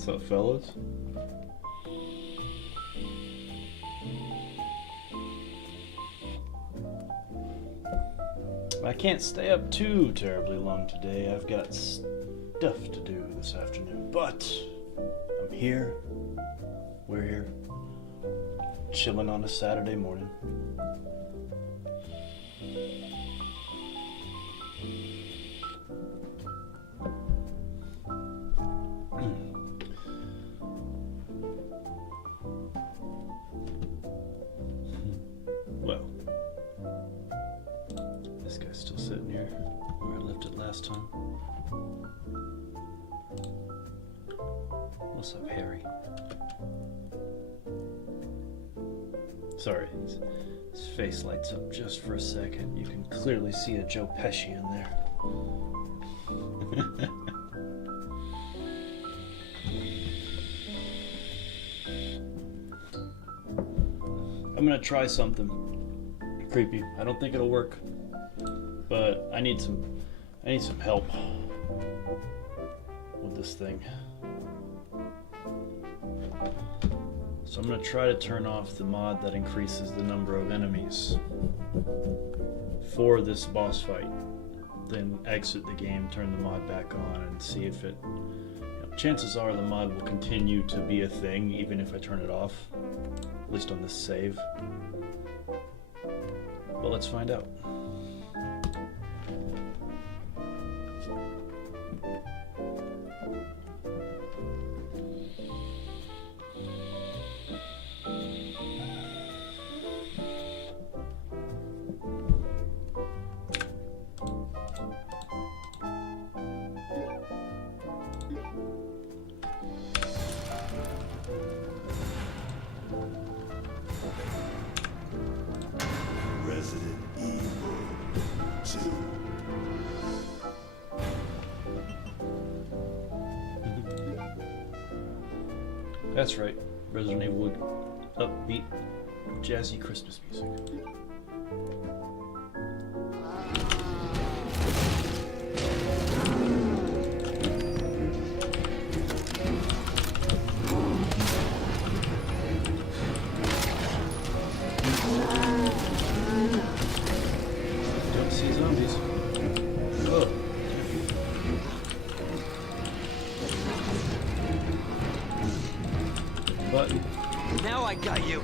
What's up, fellas? I can't stay up too terribly long today. I've got stuff to do this afternoon, but I'm here. We're here. Chilling on a Saturday morning. Well, this guy's still sitting here where I left it last time. What's up, Harry? Sorry, his face lights up just for a second. You can clearly see a Joe Pesci in there. I'm gonna try something creepy. I don't think it'll work, but I need some help with this thing. So I'm going to try to turn off the mod that increases the number of enemies for this boss fight. Then exit the game, turn the mod back on, and see if it... chances are the mod will continue to be a thing even if I turn it off. At least on this save. But let's find out. That's right, Resident Evil upbeat, jazzy Christmas music. Don't see zombies. Oh. But now I got you.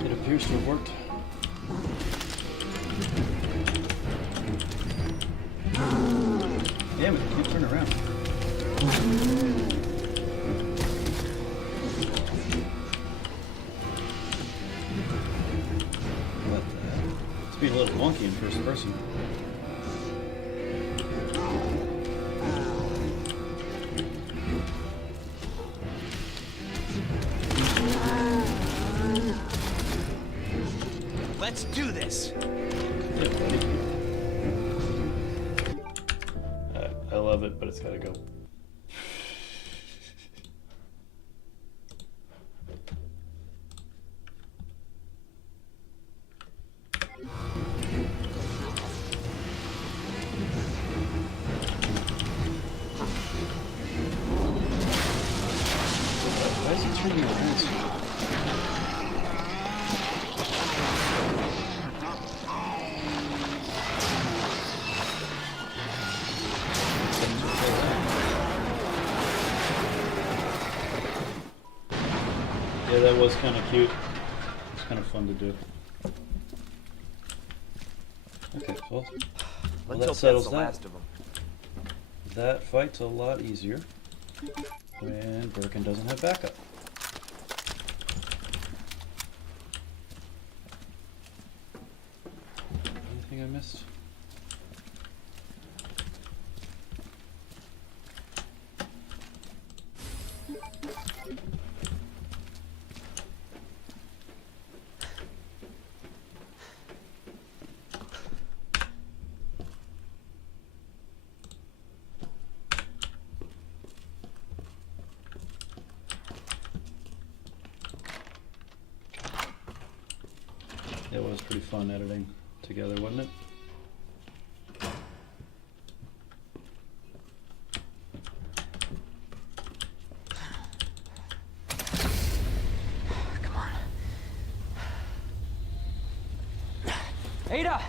It appears to have worked. Damn it, keep turning around. Being a little wonky in first person. Let's do this. Yeah, buddy. I love it, but it's gotta go. Why is he turning around? Yeah, that was kind of cute. It's kind of fun to do. Okay, well that settles that. Last of them. That fight's a lot easier when Birkin doesn't have backup. Anything I missed? It was pretty fun editing together, wasn't it? Come on. Ada!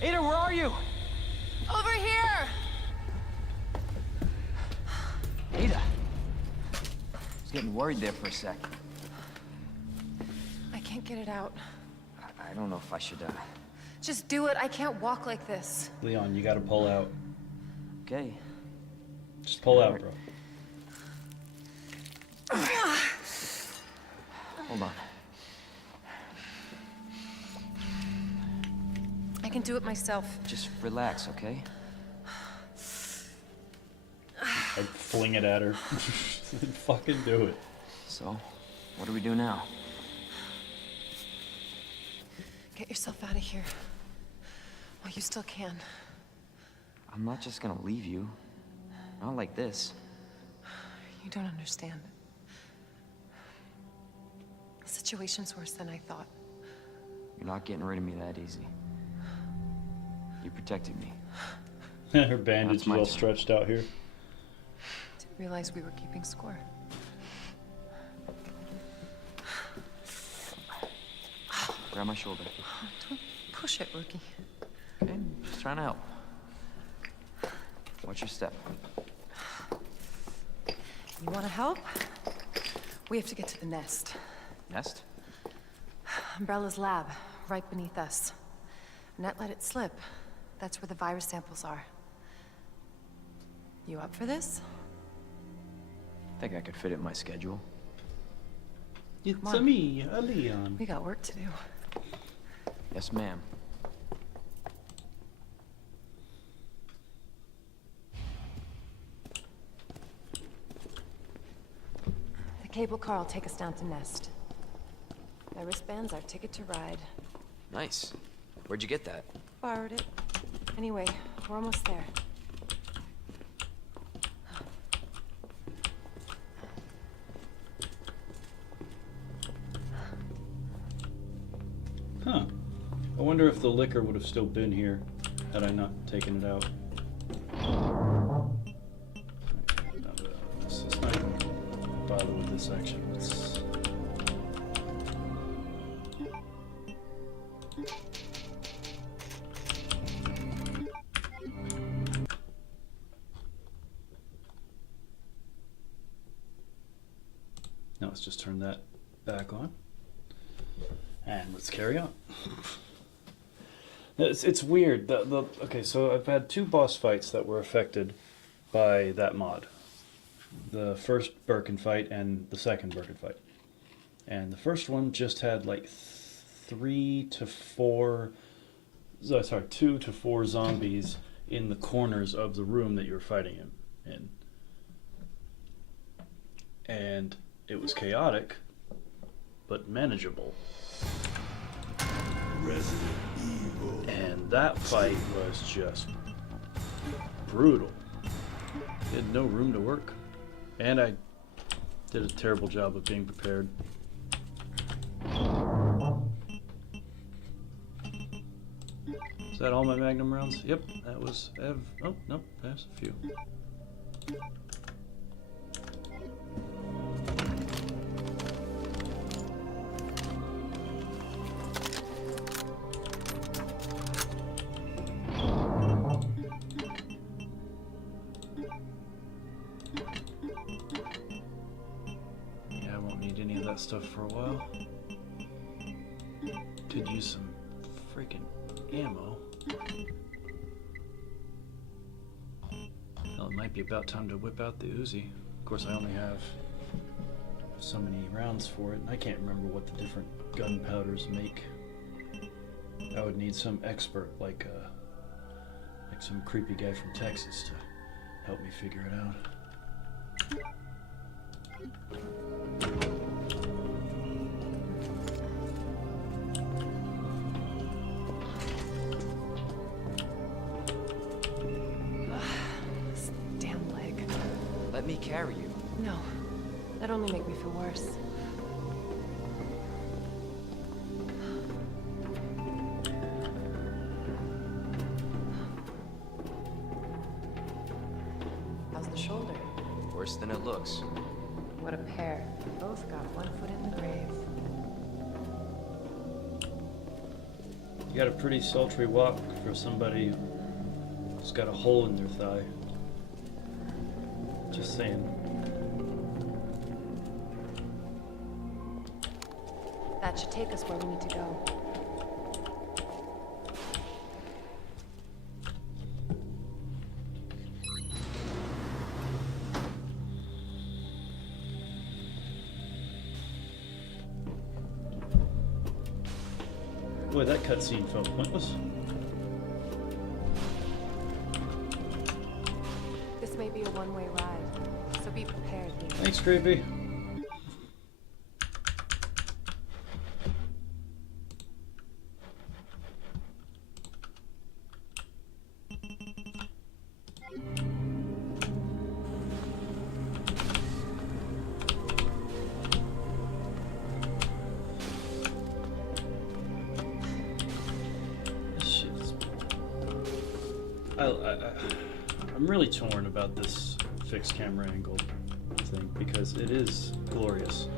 Ada, where are you? Over here! Ada! I was getting worried there for a sec. I can't get it out. I don't know if I should, Just do it. I can't walk like this. Leon, you gotta pull out. Okay. Just pull out, bro. Hold on. I can do it myself. Just relax, okay? I'd fling it at her. Fucking do it. So, what do we do now? Get yourself out of here. While you still can. I'm not just gonna leave you. Not like this. You don't understand. The situation's worse than I thought. You're not getting rid of me that easy. You protected me. Her bandage That's my all turn. stretched out here. Didn't realize we were keeping score. Grab my shoulder. Don't push it, rookie. Okay, just trying to help. Watch your step. You want to help? We have to get to the nest. Nest? Umbrella's lab, right beneath us. Annette let it slip. That's where the virus samples are. You up for this? Think I could fit it in my schedule. It's Come on. me, Leon. We got work to do. Yes, ma'am. The cable car will take us down to Nest. My wristband's our ticket to ride. Nice. Where'd you get that? Borrowed it. Anyway, we're almost there. Huh. I wonder if the liquor would have still been here had I not taken it out. Let's not even bother with this section. Let's... Now let's just turn that back on. And let's carry on. It's weird. Okay, so I've had two boss fights that were affected by that mod. The first Birkin fight and the second Birkin fight. And the first one just had like 2 to 4 zombies in the corners of the room that you were fighting in. And it was chaotic, but manageable. Resident Evil. And that fight was just brutal. He had no room to work. And I did a terrible job of being prepared. Is that all my Magnum rounds? Yep, that was... oh, nope, there's a few. Stuff for a while. Could use some freaking ammo. Well, it might be about time to whip out the Uzi. Of course, I only have so many rounds for it, and I can't remember what the different gunpowders make. I would need some expert, like some creepy guy from Texas, to help me figure it out. Let me carry you. No, that'd only make me feel worse. Worse than it looks. What a pair. Both got one foot in the grave. You got a pretty sultry walk for somebody who's got a hole in their thigh. Just saying. That should take us where we need to go. Boy, that cutscene felt pointless. This may be a one-way ride, so be prepared, Lee. Thanks, Creepy. I'm really torn about this fixed camera angle thing because it is glorious,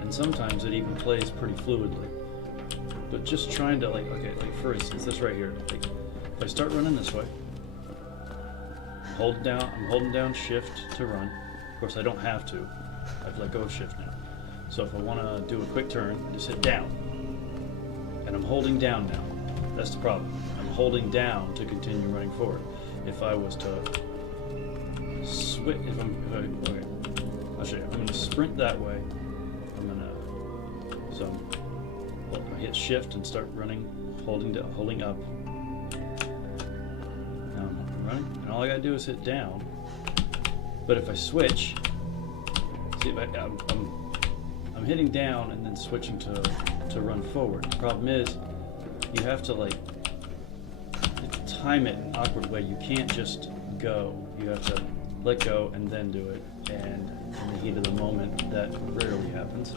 and sometimes it even plays pretty fluidly. But just trying to like for instance, this right here. Like, if I start running this way, I'm holding down Shift to run. Of course, I don't have to. I've let go of Shift now. So if I want to do a quick turn, I just hit down, and I'm holding down now. That's the problem. I'm holding down to continue running forward. If I was to switch, okay, I'll show you. I'm going to sprint that way. I hit Shift and start running, holding up. Now I'm running, and all I got to do is hit down. But if I switch, see, I'm hitting down and then switching to run forward. The problem is, you have to time it in an awkward way. You can't just go. You have to let go and then do it. And in the heat of the moment, that rarely happens.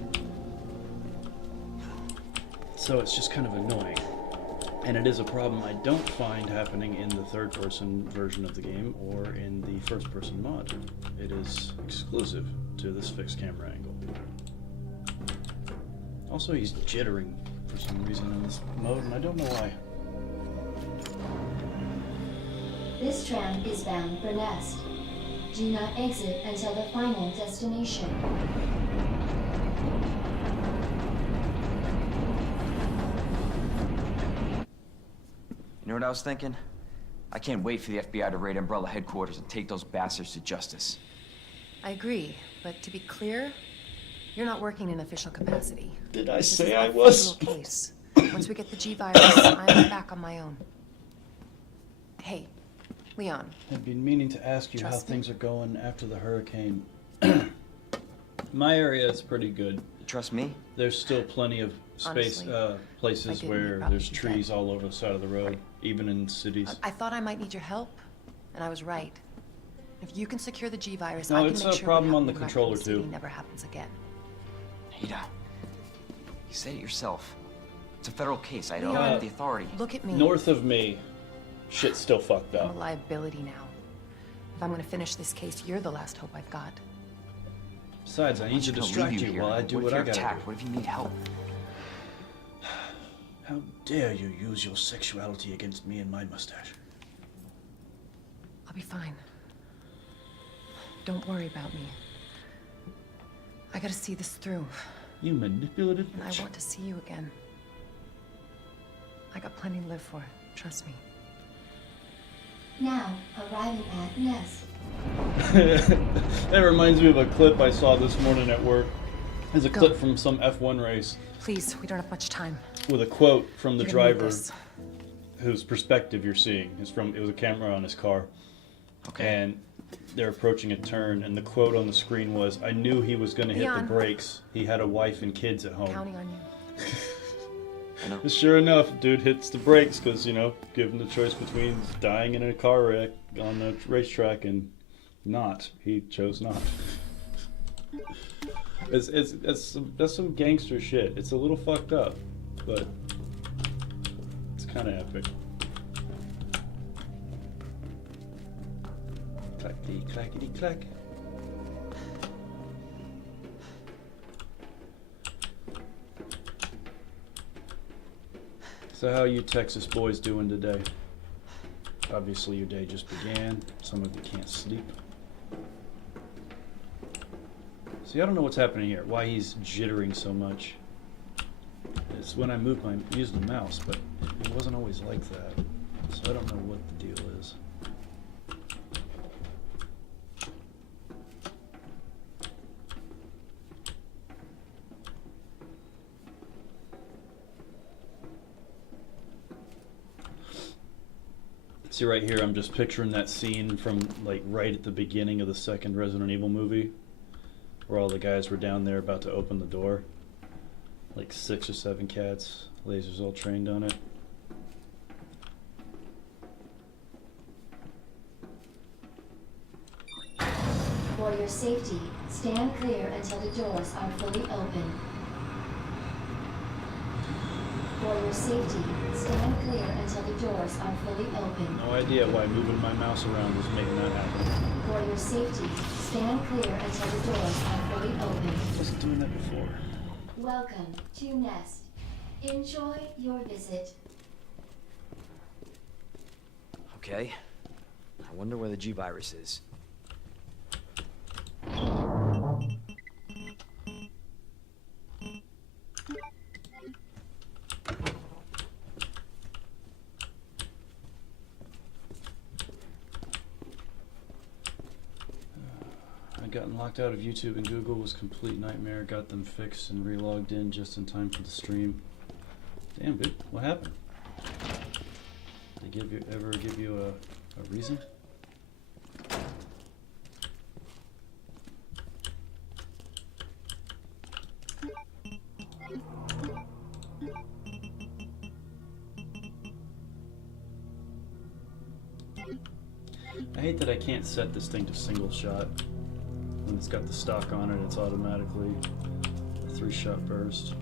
So it's just kind of annoying. And it is a problem I don't find happening in the third-person version of the game or in the first-person mod. It is exclusive to this fixed camera angle. Also, he's jittering for some reason in this mode, and I don't know why. This tram is bound for Nest. Do not exit until the final destination. You know what I was thinking? I can't wait for the FBI to raid Umbrella headquarters and take those bastards to justice. I agree, but to be clear, you're not working in official capacity. Did I This say is I a was? federal case. Once we get the G-Virus, I'm back on my own. Hey, Leon. I've been meaning to ask you how Trust me. things are going after the hurricane. My area is pretty good. You trust me? There's still plenty of space, Honestly, places I didn't, where you'd probably there's be trees dead. all over the side of the road, even in cities. I thought I might need your help, and I was right. If you can secure the G-Virus, No, I can it's make a sure problem what on the happened in controller, Raccoon City too. never happens again. Ada, you said it yourself. It's a federal case. I don't Leon, have the authority. Look at me. North of me, shit's still fucked I'm a up. liability now. If I'm gonna finish this case, you're the last hope I've got. Besides, I need to I'm just distract gonna leave you here. while I do what what if I you're gotta attacked? do. What if you need help? How dare you use your sexuality against me and my mustache? I'll be fine. Don't worry about me. I gotta see this through, You manipulative and I bitch. want to see you again. I got plenty to live for, trust me. Now, arriving at Nest. That reminds me of a clip I saw this morning at work. It's a Go. clip from some F1 race Please, we don't have much time. with a quote from the You're gonna need driver this. whose perspective you're seeing. It was a camera on his car. Okay. And they're approaching a turn, and the quote on the screen was, "I knew he was going to hit the Leon. brakes. He had a wife and kids at home." Counting on you. I know. Sure enough, dude hits the brakes because, given the choice between dying in a car wreck on a racetrack and not, he chose not. That's some gangster shit. It's a little fucked up, but it's kind of epic. Clackety clackety clack. So how you Texas boys doing today? Obviously your day just began. Some of you can't sleep. See, I don't know what's happening here. Why he's jittering so much. It's when I use the mouse, but it wasn't always like that. So I don't know what the deal is. See right here, I'm just picturing that scene from like right at the beginning of the second Resident Evil movie, where all the guys were down there about to open the door. Like 6 or 7 cats, lasers all trained on it. For your safety, stand clear until the doors are fully open. For your safety, stand clear until the doors are fully open. No idea why moving my mouse around is making that happen. For your safety, stand clear until the doors are fully open. I wasn't doing that before. Welcome to Nest. Enjoy your visit. Okay. I wonder where the G-Virus is. I'd gotten locked out of YouTube and Google was a complete nightmare. Got them fixed and re-logged in just in time for the stream. Damn, dude, what happened? Did they ever give you a reason? I hate that I can't set this thing to single shot. When it's got the stock on it, it's automatically a 3-shot burst.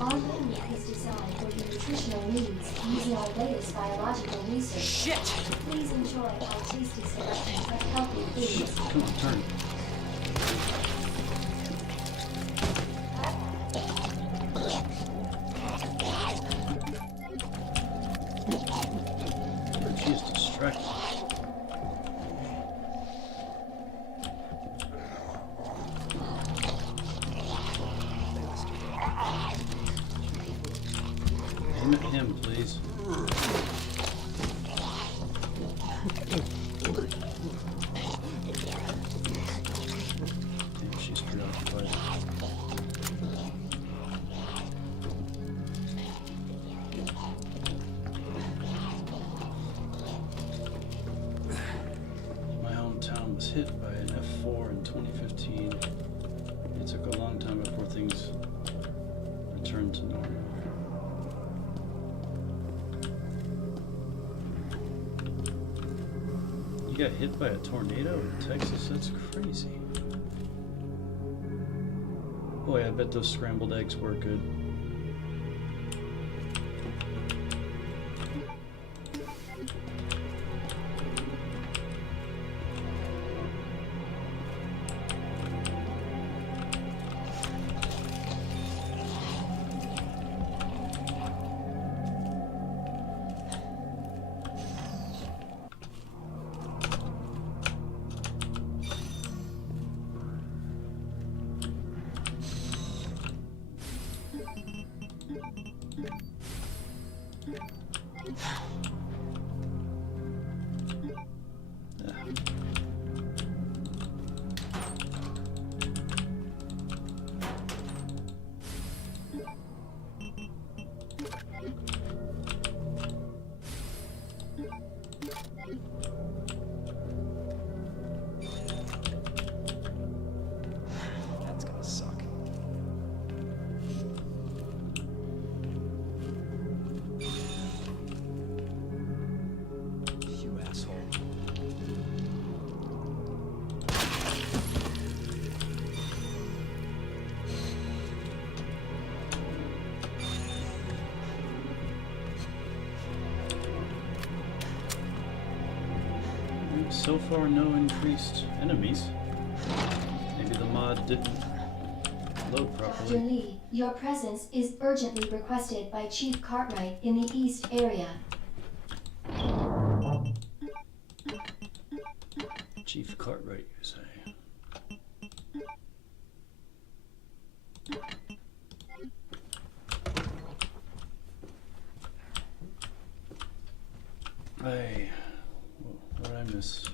Our menu is designed for your nutritional needs using our latest biological research. Shit! Please enjoy our tasty selections of healthy foods. Come on, turn. She's distracted. Aim at him, please. Damn, she's preoccupied. My hometown was hit by an F4 in 2015. It took a long time before things returned to normal. You got hit by a tornado in Texas? That's crazy. Boy, I bet those scrambled eggs were good. So far, no increased enemies. Maybe the mod didn't load Dr. properly. Lee, your presence is urgently requested by Chief Cartwright in the East area. Chief Cartwright, you say? What did I miss?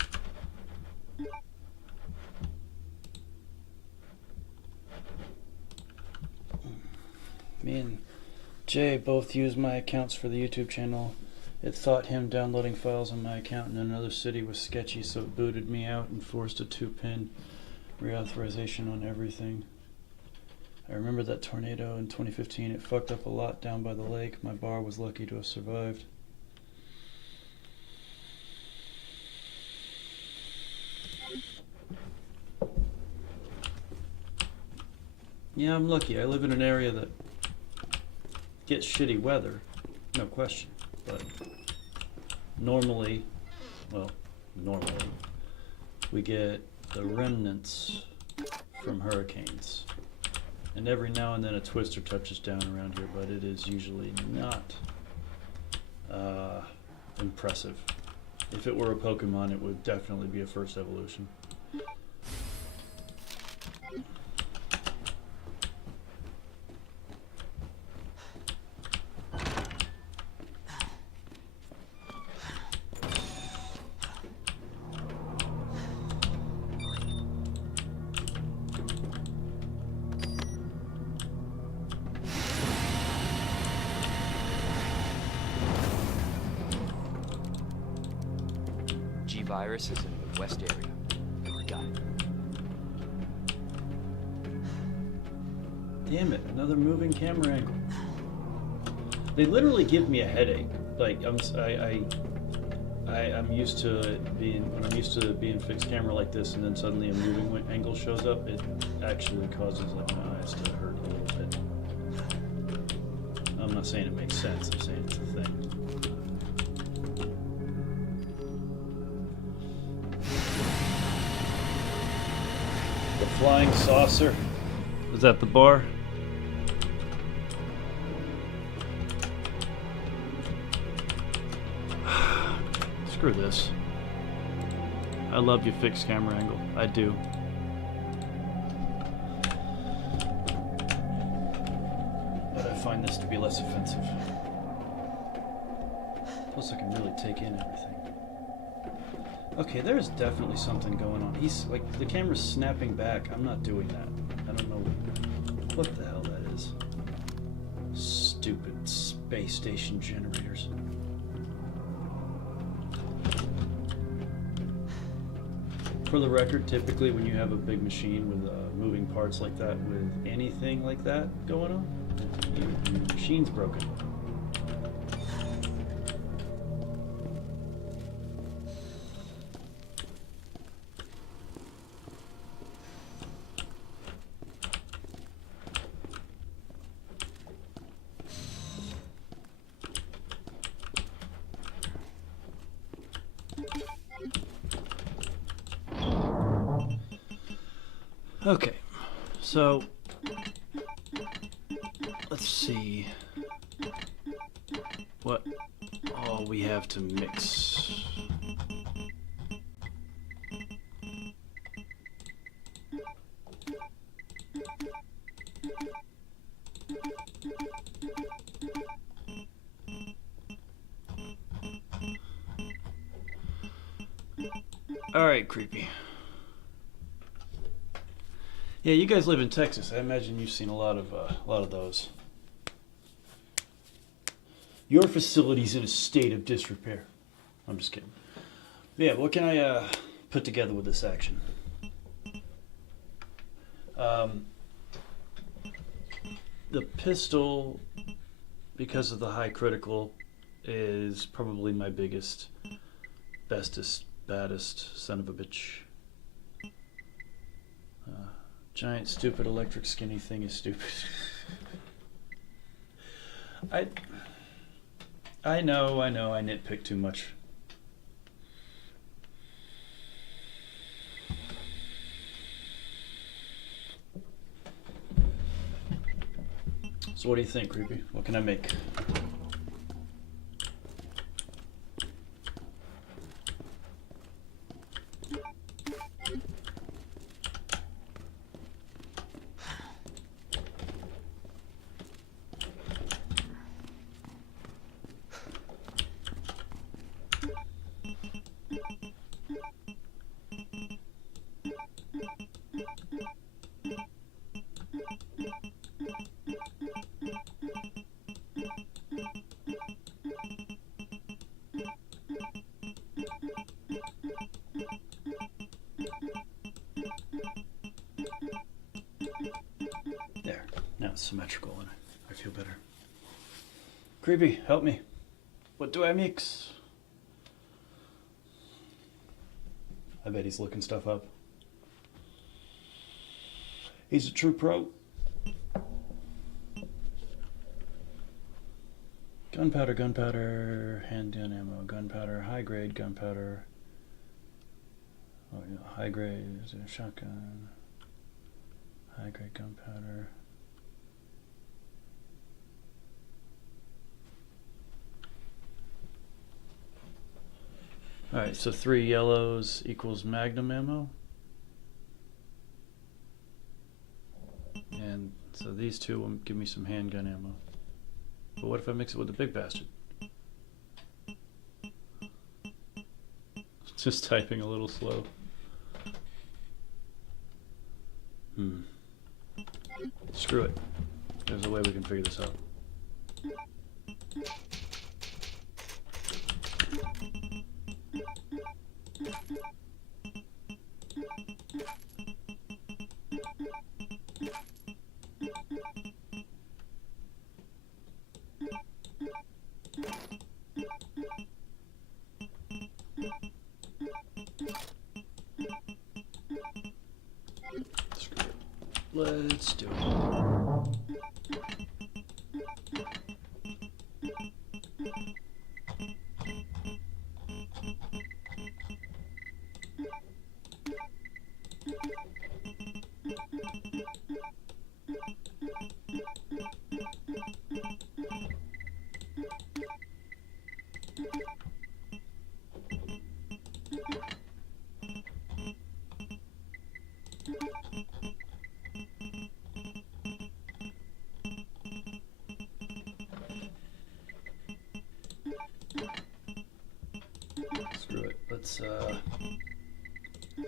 Me and Jay both use my accounts for the YouTube channel. It thought him downloading files on my account in another city was sketchy, so it booted me out and forced a 2-pin reauthorization on everything. I remember that tornado in 2015. It fucked up a lot down by the lake. My bar was lucky to have survived. Yeah, I'm lucky. I live in an area that gets shitty weather, no question. But normally, we get the remnants from hurricanes. And every now and then a twister touches down around here, but it is usually not impressive. If it were a Pokemon, it would definitely be a first evolution. Virus is in the west area. Got it. Damn it, another moving camera angle. They literally give me a headache. Like I'm used to it being, when I'm used to it being fixed camera like this, and then suddenly a moving angle shows up, it actually causes like my eyes to hurt a little bit. I'm not saying it makes sense, I'm saying it's a thing. The flying saucer. Is that the bar? Screw this. I love your fixed camera angle. I do. But I find this to be less offensive. Plus I can really take in everything. Okay, there's definitely something going on. He's like, the camera's snapping back. I'm not doing that. I don't know what the hell that is. Stupid space station generators. For the record, typically when you have a big machine with moving parts like that, with anything like that going on, your machine's broken. Okay, so let's see what all we have to mix. All right, creepy. Yeah, you guys live in Texas. I imagine you've seen a lot of those. Your facility's in a state of disrepair. I'm just kidding. Yeah, what can I put together with this action? The pistol, because of the high critical, is probably my biggest, bestest, baddest son of a bitch. Giant, stupid, electric, skinny thing is stupid. I know, I nitpick too much. So what do you think, Creepy? What can I make? There. Now it's symmetrical and I feel better. Creepy, help me. What do I mix? I bet he's looking stuff up. He's a true pro. Gunpowder, gunpowder, handgun ammo, gunpowder, high grade gunpowder. Oh, yeah, high grade shotgun. High grade gunpowder. Alright, so 3 yellows equals magnum ammo. And so these two will give me some handgun ammo. But what if I mix it with the big bastard? Just typing a little slow. Screw it. There's a way we can figure this out. Screw it. Let's do it. Screw it. Let's,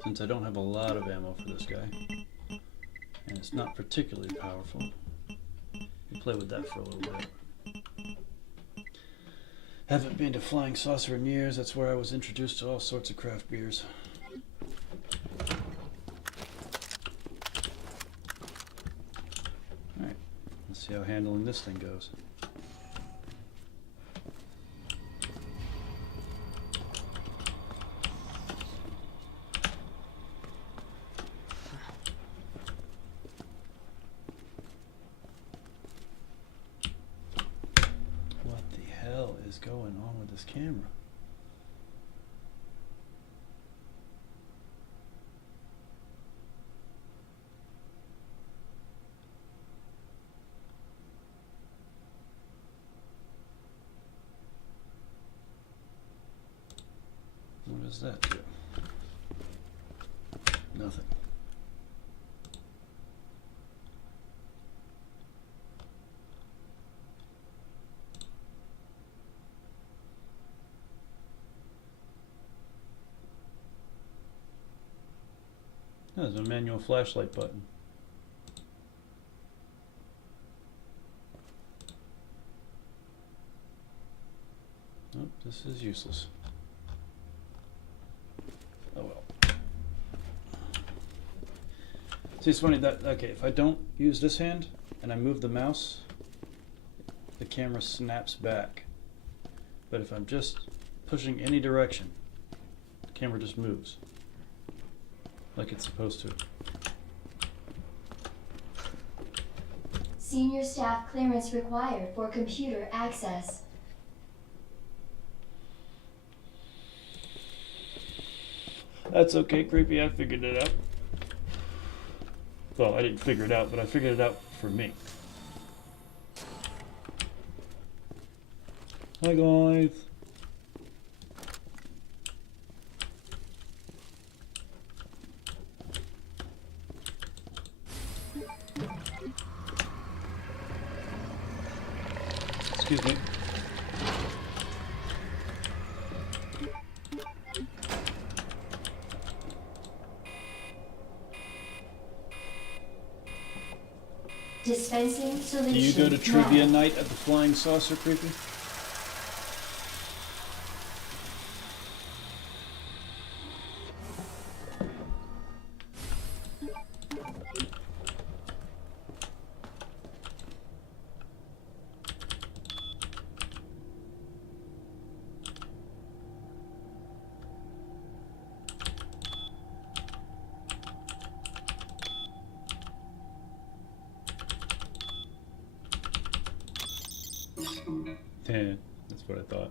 since I don't have a lot of ammo for this guy, and it's not particularly powerful, we'll play with that for a little bit. Haven't been to Flying Saucer in years. That's where I was introduced to all sorts of craft beers. Alright, let's see how handling this thing goes. Is going on with this camera? What does that do? Nothing. There's a manual flashlight button. Nope, this is useless. Oh well. See, it's funny that, okay, if I don't use this hand and I move the mouse, the camera snaps back. But if I'm just pushing any direction, the camera just moves. Like it's supposed to. Senior staff clearance required for computer access. That's okay, Creepy. I figured it out. Well, I didn't figure it out, but I figured it out for me. Hi guys. Excuse me. Dispensing solution. Do you go to trivia now. night at the Flying Saucer, Creepy? Yeah, that's what I thought.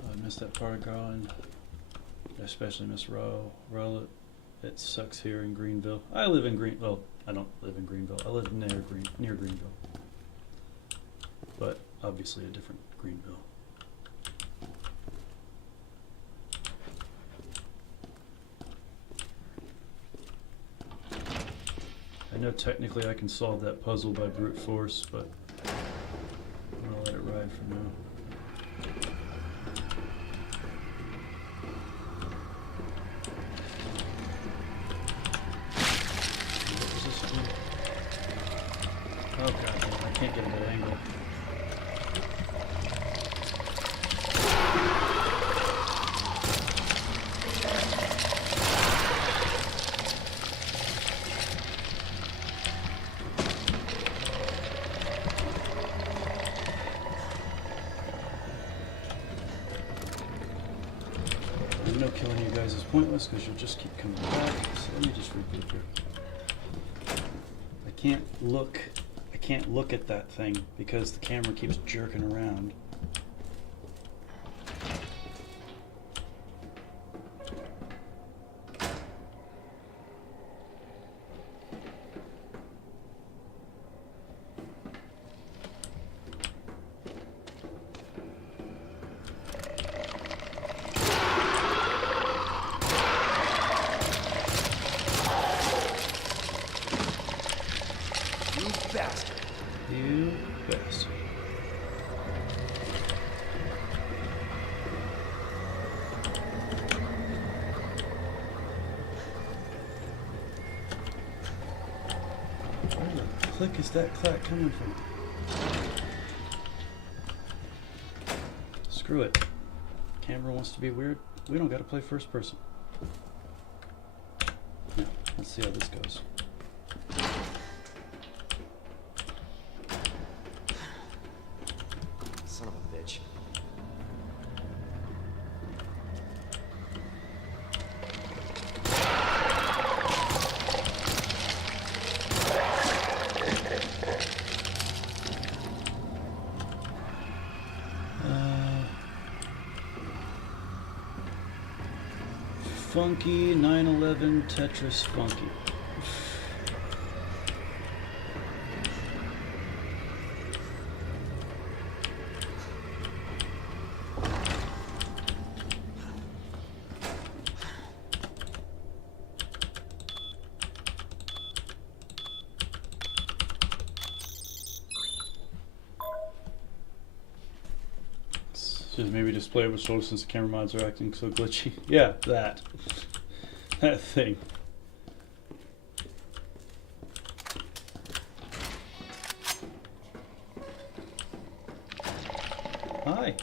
I missed that part of growing. I especially miss Roll. It sucks here in Greenville. I live in Well, I don't live in Greenville. I live near Greenville. But obviously a different Greenville. I know technically I can solve that puzzle by brute force, but I'm gonna let it ride for now. What was this again? Oh god damn, I can't get a good angle. I know killing you guys is pointless because you'll just keep coming back. So let me just reboot here. I can't look at that thing because the camera keeps jerking around. You bastard. Where the click is that clack coming from? Screw it. Camera wants to be weird. We don't gotta play first person. Now, let's see how this goes. Son of a bitch. Funky 911 Tetris Funky. Should maybe display with show since the camera mods are acting so glitchy. Yeah, that. That thing. Hi.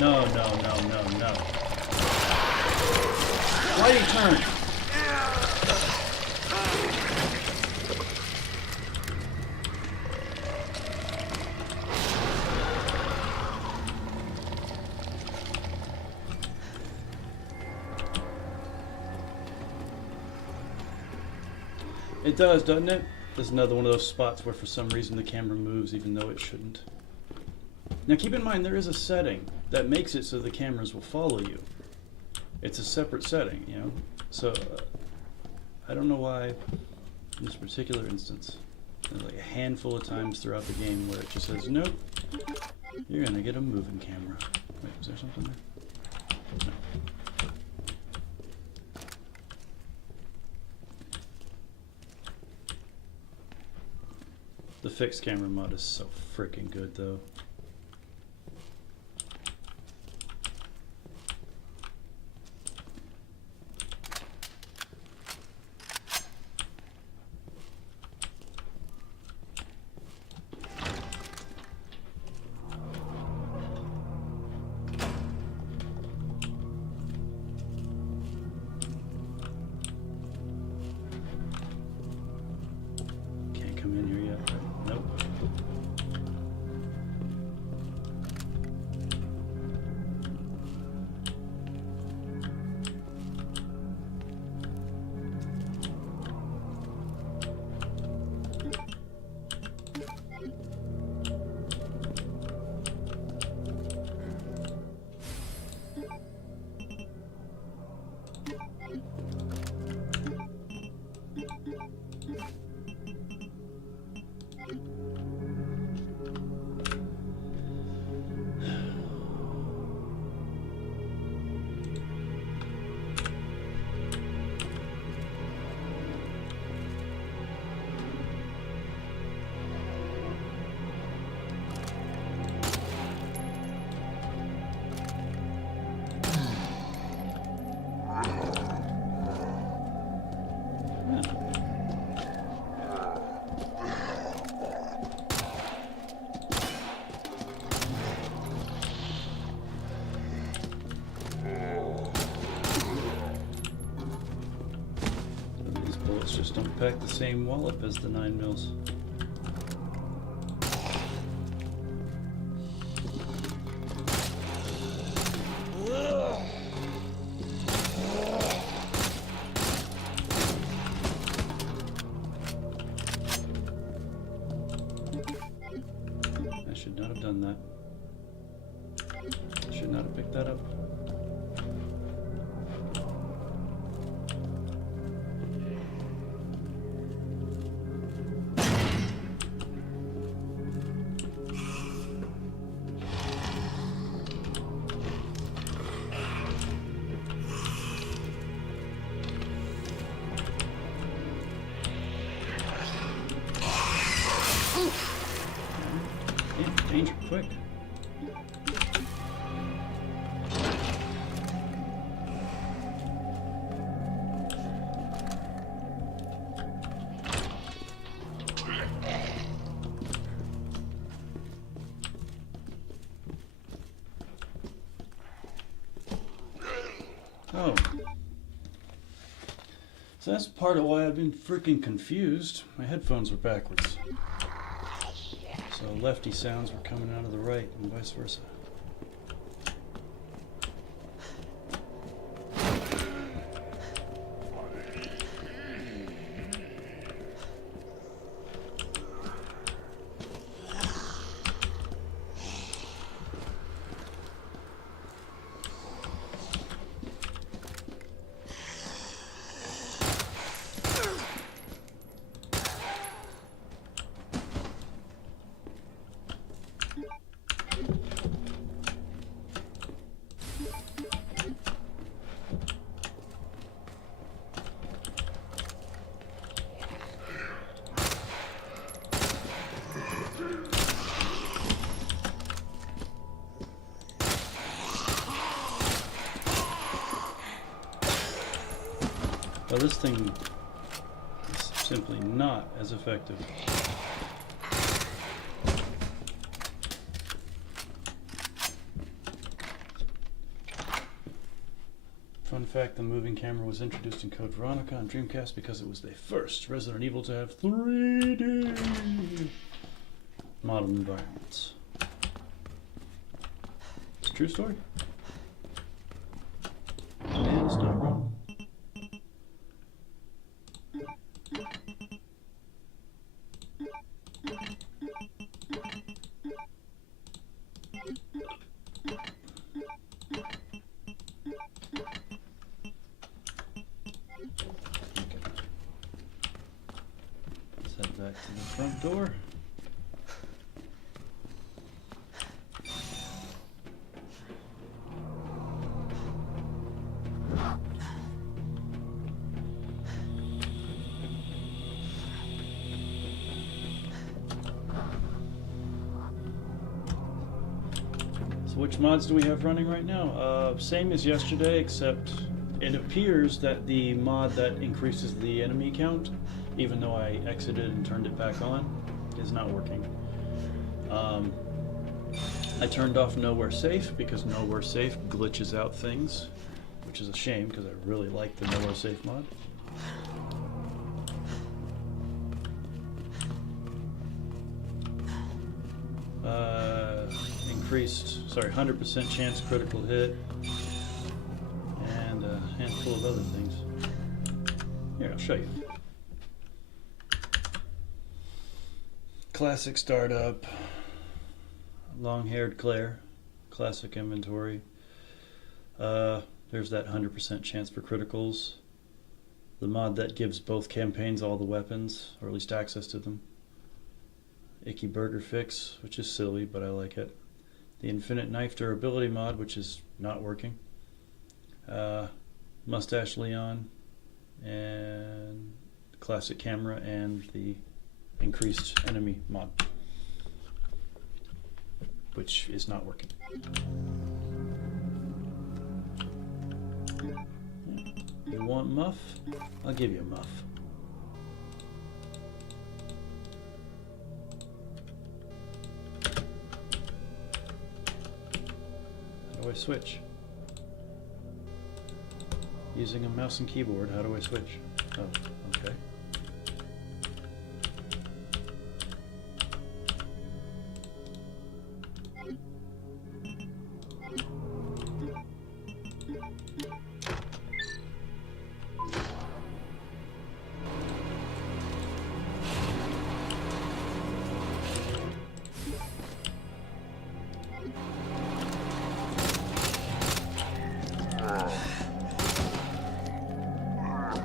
No, no, no, no, no. Righty turn. It does, doesn't it? There's another one of those spots where for some reason the camera moves even though it shouldn't. Now keep in mind there is a setting that makes it so the cameras will follow you. It's a separate setting, you know? So, I don't know why in this particular instance, there's like a handful of times throughout the game where it just says, nope, you're gonna get a moving camera. Wait, was there something there? No. The fixed camera mod is so freaking good though. Can't come in here yet. Nope. These bullets just don't pack the same wallop as the 9mm. I should not have done that. I should not have picked that up. Danger, quick. Oh. So that's part of why I've been freaking confused. My headphones were backwards. So lefty sounds were coming out of the right and vice versa. Well, this thing is simply not as effective. fact the moving camera was introduced in Code Veronica on Dreamcast because it was the first Resident Evil to have 3D model environments. It's a true story. And it's not wrong. Let's head back to the front door. So which mods do we have running right now? Same as yesterday, except it appears that the mod that increases the enemy count, even though I exited and turned it back on, is not working. I turned off Nowhere Safe because Nowhere Safe glitches out things, which is a shame because I really like the Nowhere Safe mod. Increased, 100% chance critical hit, and a handful of other things. Here, I'll show you. Classic startup, long-haired Claire, classic inventory. There's that 100% chance for criticals. The mod that gives both campaigns all the weapons, or at least access to them. Icky Burger Fix, which is silly, but I like it. The Infinite Knife Durability mod, which is not working. Mustache Leon, and Classic Camera, and the Increased Enemy mod, which is not working. You want Muff? I'll give you a Muff. How do I switch? Using a mouse and keyboard, how do I switch? Oh, okay.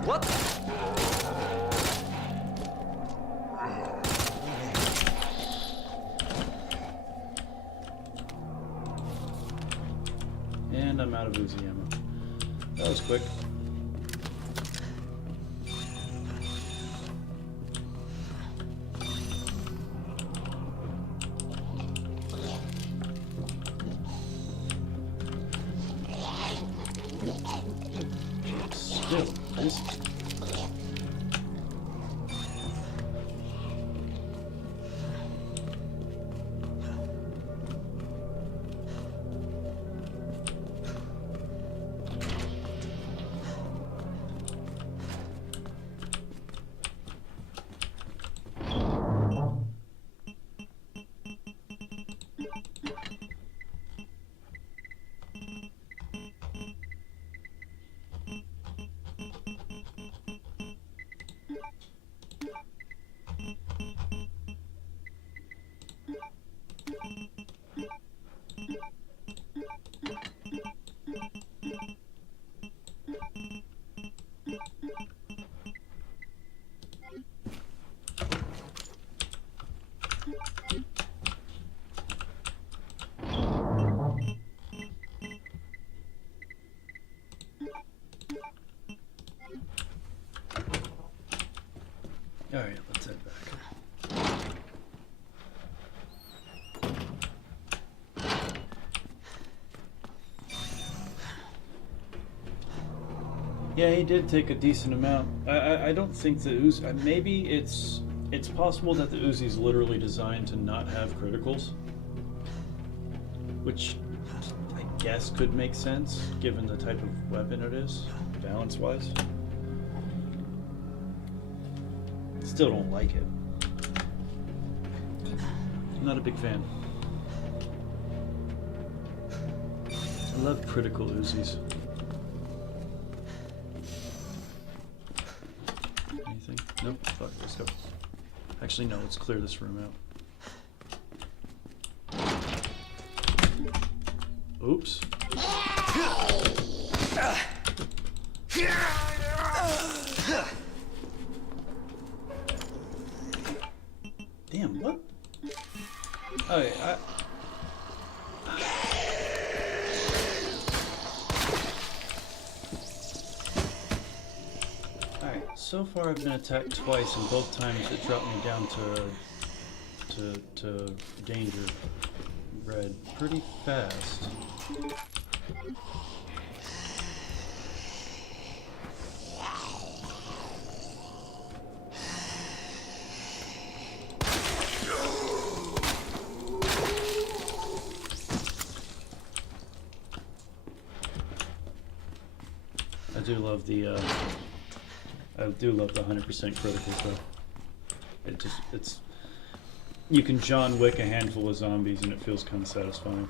What? And I'm out of Uzi ammo. That was quick. Still, this. All right, let's head back. Yeah, he did take a decent amount. I don't think the Uzi... maybe it's possible that the Uzi's literally designed to not have criticals. Which I guess could make sense given the type of weapon it is, balance-wise. Still don't like it. I'm not a big fan. I love critical Uzis. Anything? Nope. Fuck, let's go. Actually, no, let's clear this room out. Oops. Damn, what? Okay, Alright, so far I've been attacked twice, and both times it dropped me down to danger red pretty fast. I do love the 100% criticals though. It's you can John Wick a handful of zombies and it feels kind of satisfying.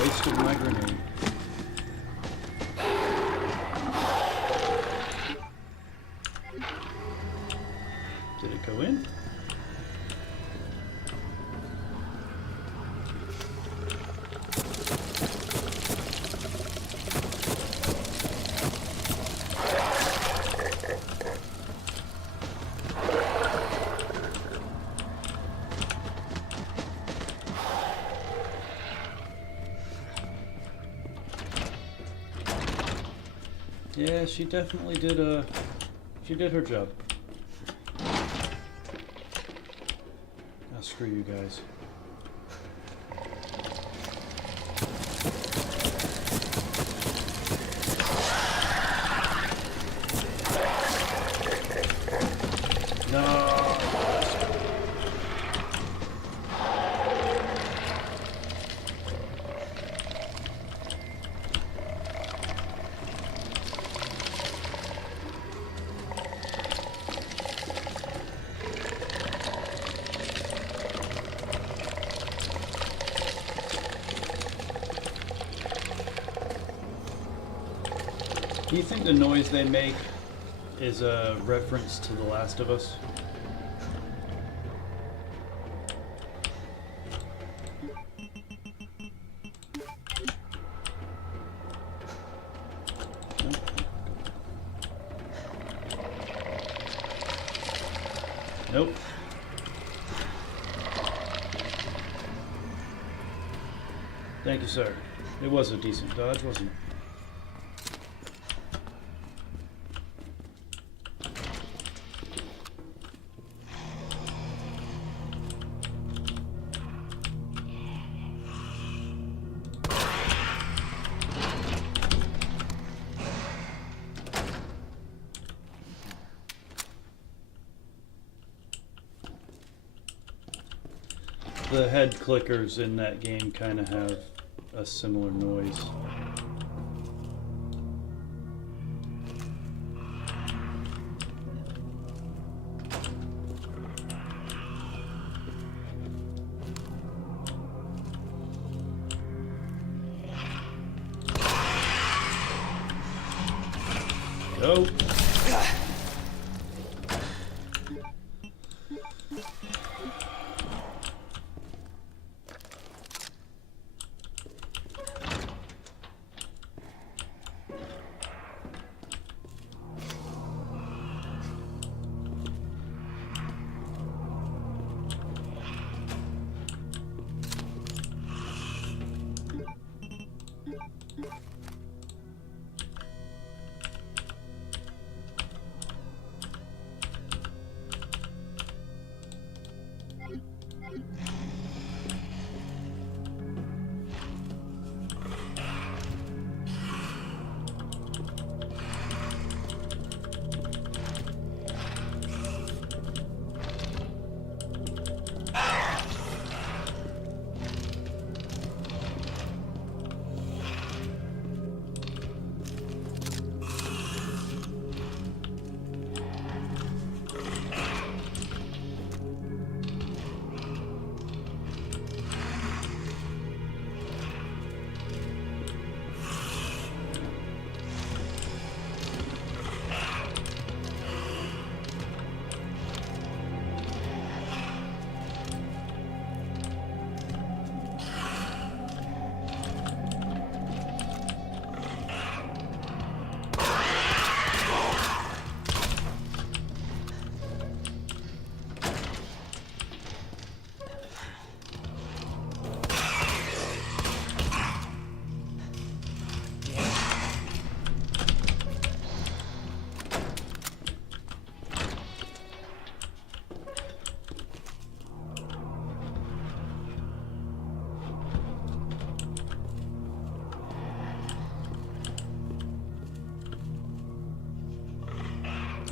Wasted my grenade. Did it go in? Yeah, she definitely did she did her job. Now screw you guys. No. Do you think the noise they make is a reference to The Last of Us? No? Nope. Thank you, sir. It was a decent dodge, wasn't it? The head clickers in that game kind of have a similar noise. Go.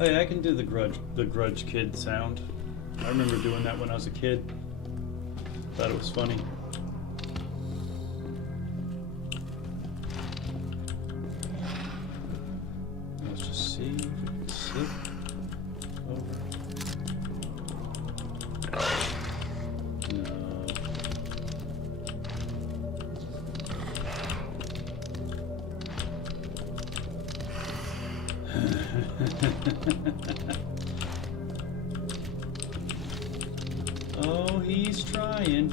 Hey, I can do the Grudge Kid sound. I remember doing that when I was a kid. Thought it was funny. Let's just see if we can slip over. No. Oh, he's trying.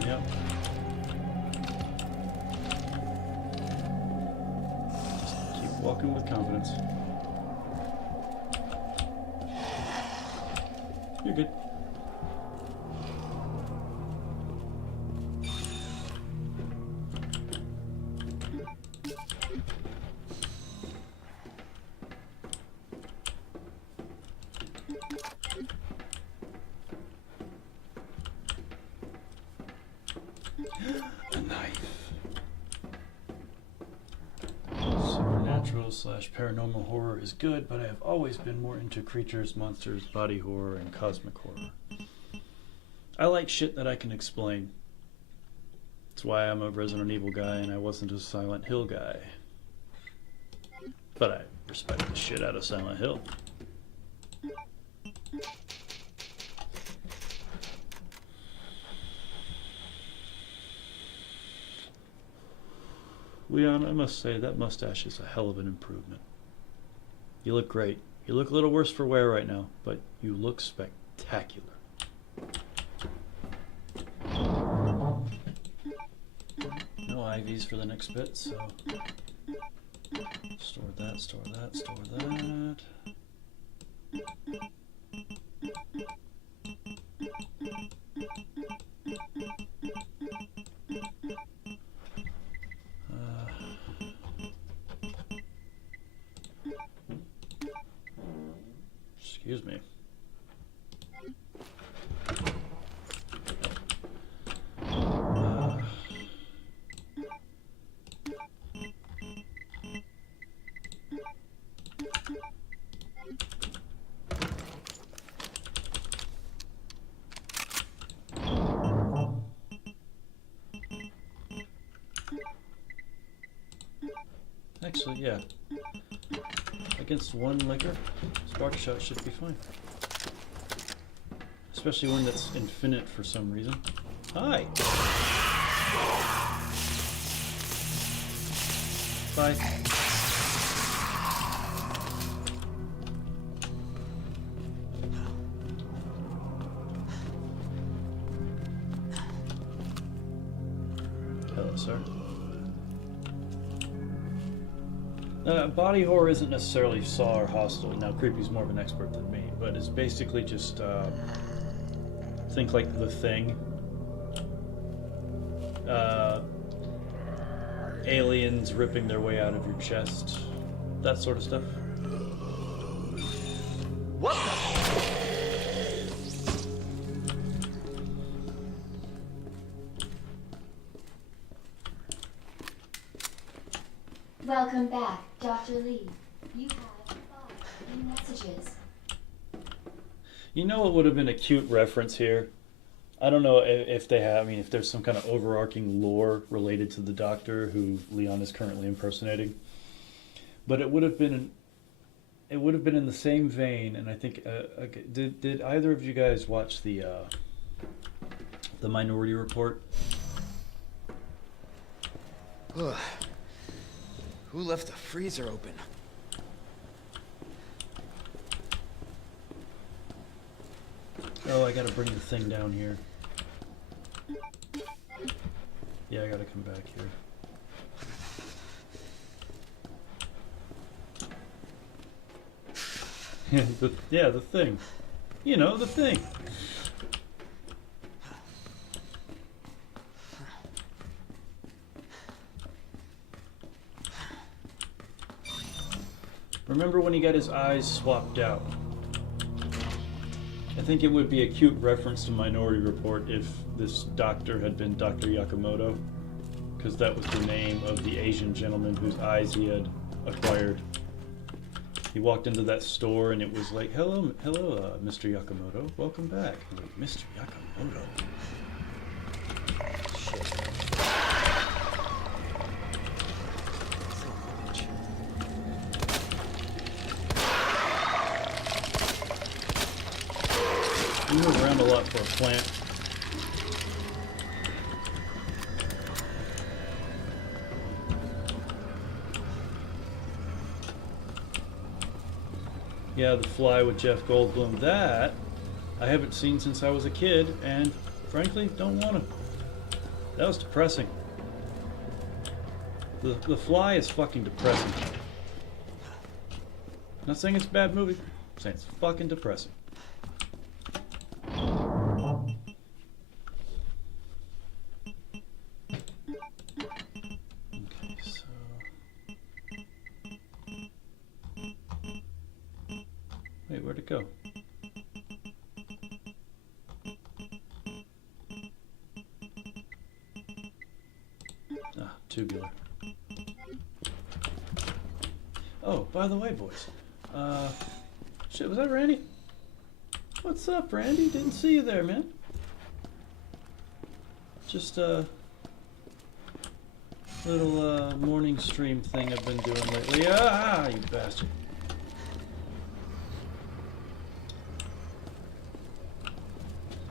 Yep. Just keep walking with confidence. You're good. A knife. Supernatural / paranormal horror is good, but I have always been more into creatures, monsters, body horror, and cosmic horror. I like shit that I can explain. That's why I'm a Resident Evil guy and I wasn't a Silent Hill guy. But I respect the shit out of Silent Hill. Leon, I must say that mustache is a hell of an improvement. You look great. You look a little worse for wear right now, but you look spectacular. No IVs for the next bit, so store that, store that, store that. Excuse me. Actually, yeah. Against one liquor, Spark Shot should be fine. Especially one that's infinite for some reason. Hi! Bye. Hello, sir. Body horror isn't necessarily Saw or Hostel. Now, Creepy's more of an expert than me, but it's basically just think like The Thing. Aliens ripping their way out of your chest. That sort of stuff. What the? Welcome back, Dr. Lee. You have 5 new messages. You know what would have been a cute reference here? I don't know if they have, I mean, if there's some kind of overarching lore related to the Doctor who Leon is currently impersonating. But it would have been in the same vein, and I think, did either of you guys watch the Minority Report? Ugh. Who left the freezer open? Oh, I gotta bring the thing down here. Yeah, I gotta come back here. the thing. You know, the thing. Remember when he got his eyes swapped out? I think it would be a cute reference to Minority Report if this doctor had been Dr. Yakamoto, because that was the name of the Asian gentleman whose eyes he had acquired. He walked into that store and it was like, hello, Mr. Yakamoto, welcome back. I'm like, Mr. Yakamoto? Shit. You move around a lot for a plant. Yeah, The Fly with Jeff Goldblum. That I haven't seen since I was a kid, and frankly, don't want to. That was depressing. The Fly is fucking depressing. Not saying it's a bad movie. I'm saying it's fucking depressing. Okay, so... Wait, where'd it go? Ah, tubular. Oh, by the way, boys. Shit, was that Randy? What's up, Randy? Didn't see you there, man. Just a little morning stream thing I've been doing lately. Ah, you bastard.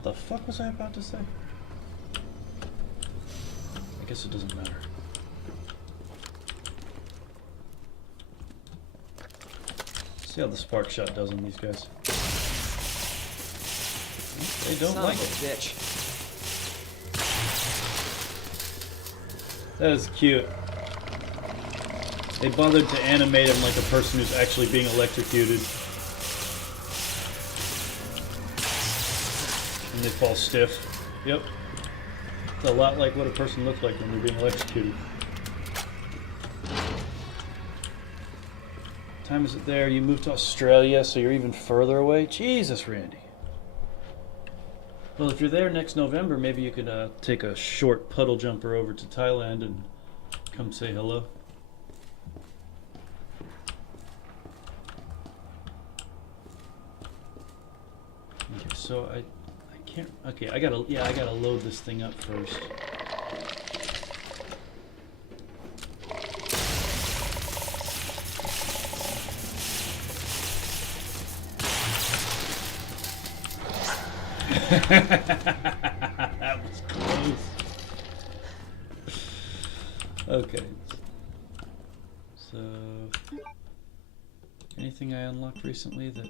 The fuck was I about to say? I guess it doesn't matter. See how the spark shot does on these guys. They don't Son like of a it. bitch. That is cute. They bothered to animate him like a person who's actually being electrocuted. And they fall stiff. Yep. It's a lot like what a person looks like when they're being electrocuted. What time is it there? You moved to Australia, so you're even further away? Jesus, Randy. Well, if you're there next November, maybe you could take a short puddle jumper over to Thailand and come say hello. Okay, so I can't. Okay, I gotta load this thing up first. That was close. Okay. So, anything I unlocked recently that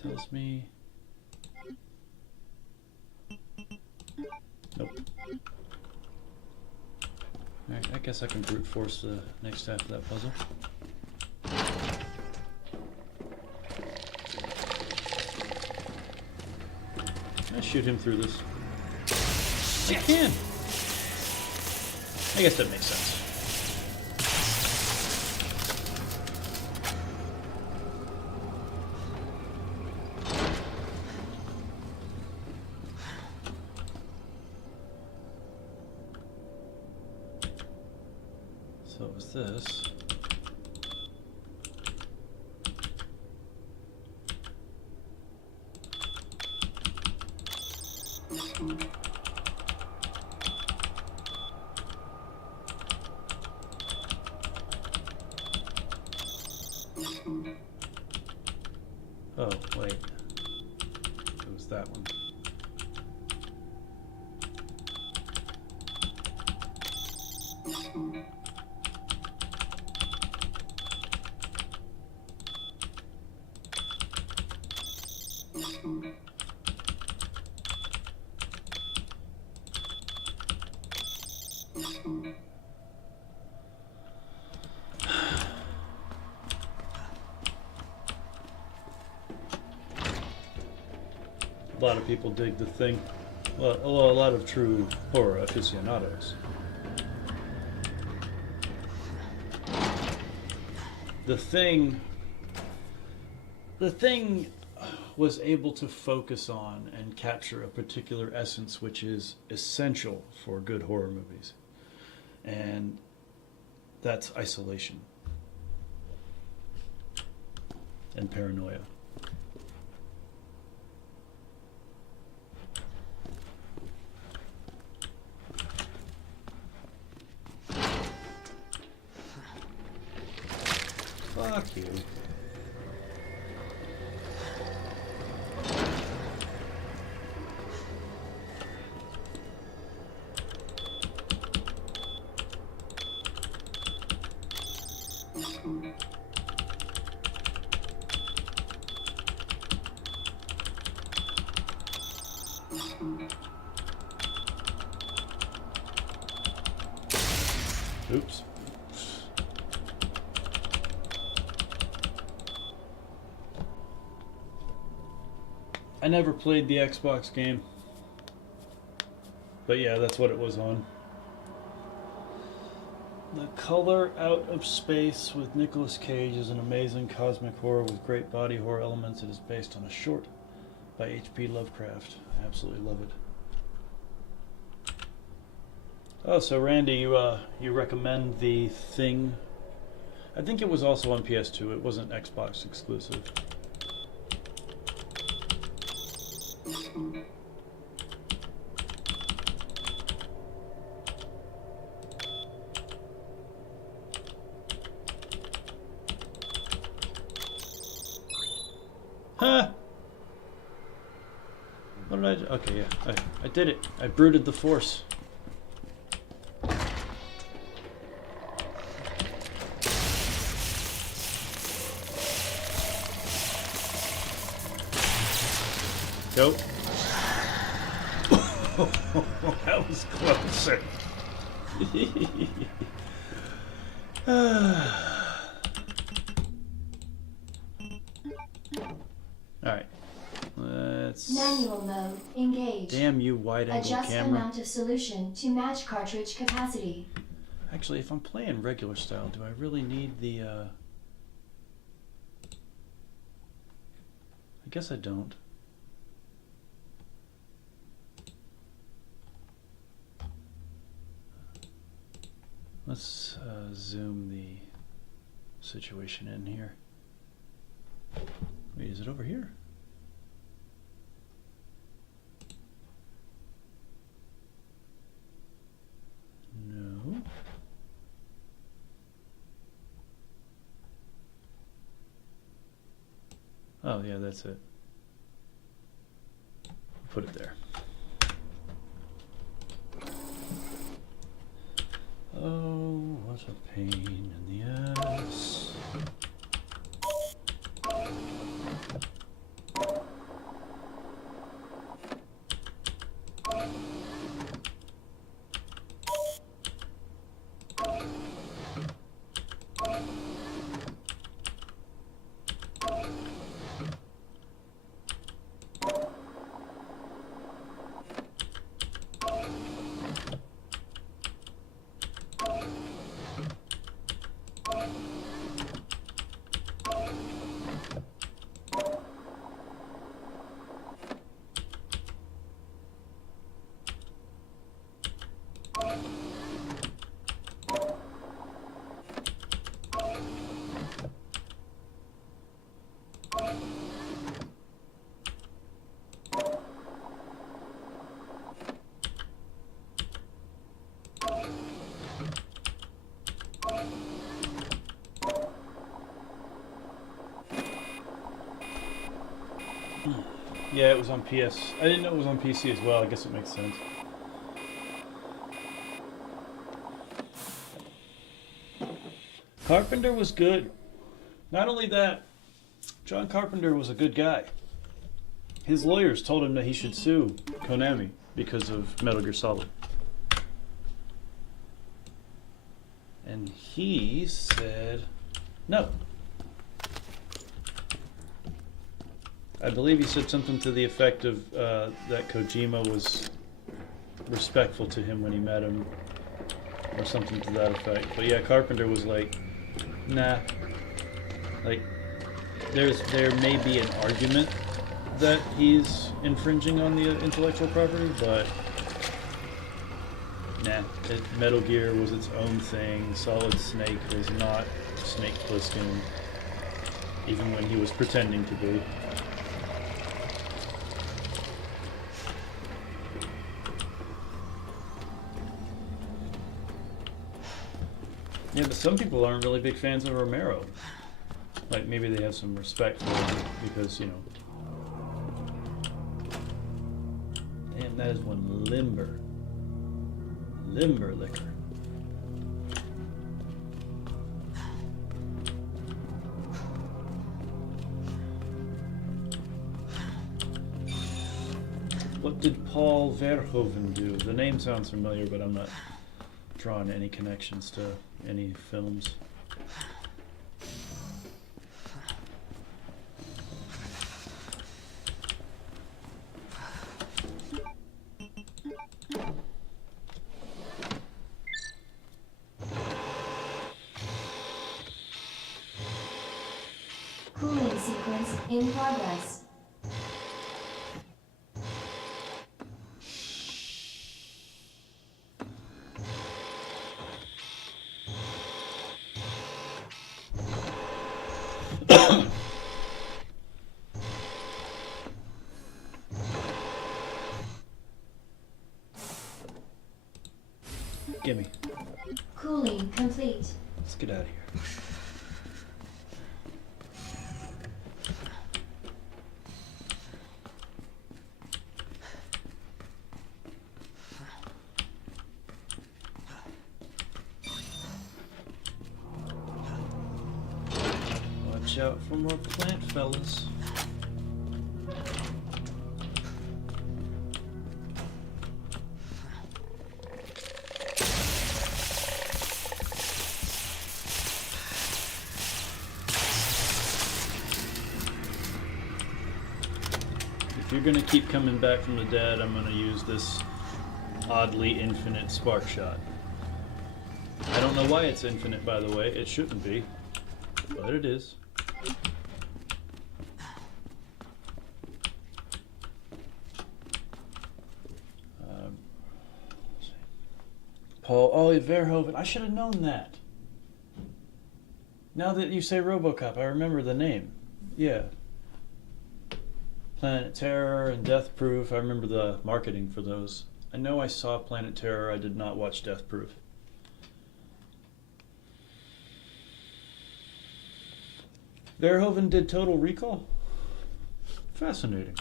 tells me? Nope. Alright, I guess I can brute force the next half of that puzzle. Can I shoot him through this? I can! I guess that makes sense. So it was this. Oh, wait. It was that one. A lot of people dig the thing. Well, a lot of true horror aficionados. the thing was able to focus on and capture a particular essence which is essential for good horror movies, and that's isolation and paranoia. Fuck you. Oops. I never played the Xbox game, but yeah, that's what it was on. The Color Out of Space with Nicolas Cage is an amazing cosmic horror with great body horror elements. It is based on a short by H.P. Lovecraft. I absolutely love it. Oh, so Randy, you recommend The Thing? I think it was also on PS2. It wasn't Xbox exclusive. Huh? What did I do? Okay, yeah. I did it. I brooded the Force. Go. That was closer. Alright. Let's... Manual mode engaged. Damn you, wide-angle Adjust camera. amount of solution to match cartridge capacity. Actually, if I'm playing regular style, do I really need the, I guess I don't. Let's zoom the situation in here. Wait, is it over here? No. Oh, yeah, that's it. Put it there. Oh, what a pain in the ass. Yeah, it was on PS. I didn't know it was on PC as well. I guess it makes sense. Carpenter was good. Not only that, John Carpenter was a good guy. His lawyers told him that he should sue Konami because of Metal Gear Solid. And he said no. I believe he said something to the effect of that Kojima was respectful to him when he met him, or something to that effect. But yeah, Carpenter was like, nah, Like, there may be an argument that he's infringing on the intellectual property, but nah. Metal Gear was its own thing. Solid Snake was not Snake Plissken, even when he was pretending to be. Yeah, but some people aren't really big fans of Romero. Like, maybe they have some respect for him because, you know. Damn, that is one limber liquor. What did Paul Verhoeven do? The name sounds familiar, but I'm not drawing any connections to any films. Cooling sequence in progress. Gimme. Cooling complete. Let's get out of here. Watch out for more plant fellas. If you're gonna keep coming back from the dead, I'm gonna use this oddly infinite spark shot. I don't know why it's infinite, by the way. It shouldn't be, but it is. Paul, oh, Verhoeven. I should have known that. Now that you say RoboCop, I remember the name. Yeah. Planet Terror and Death Proof. I remember the marketing for those. I know I saw Planet Terror. I did not watch Death Proof. Verhoeven did Total Recall? Fascinating.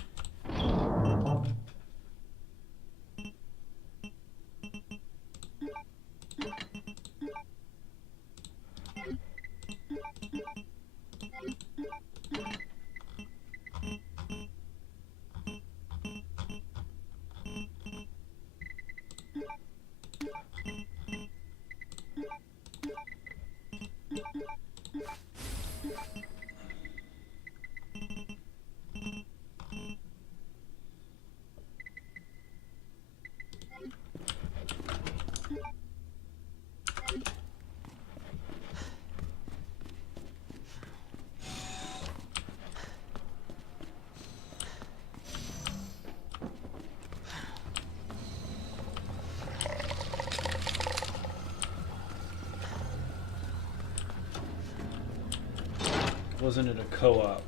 Wasn't it a co-op?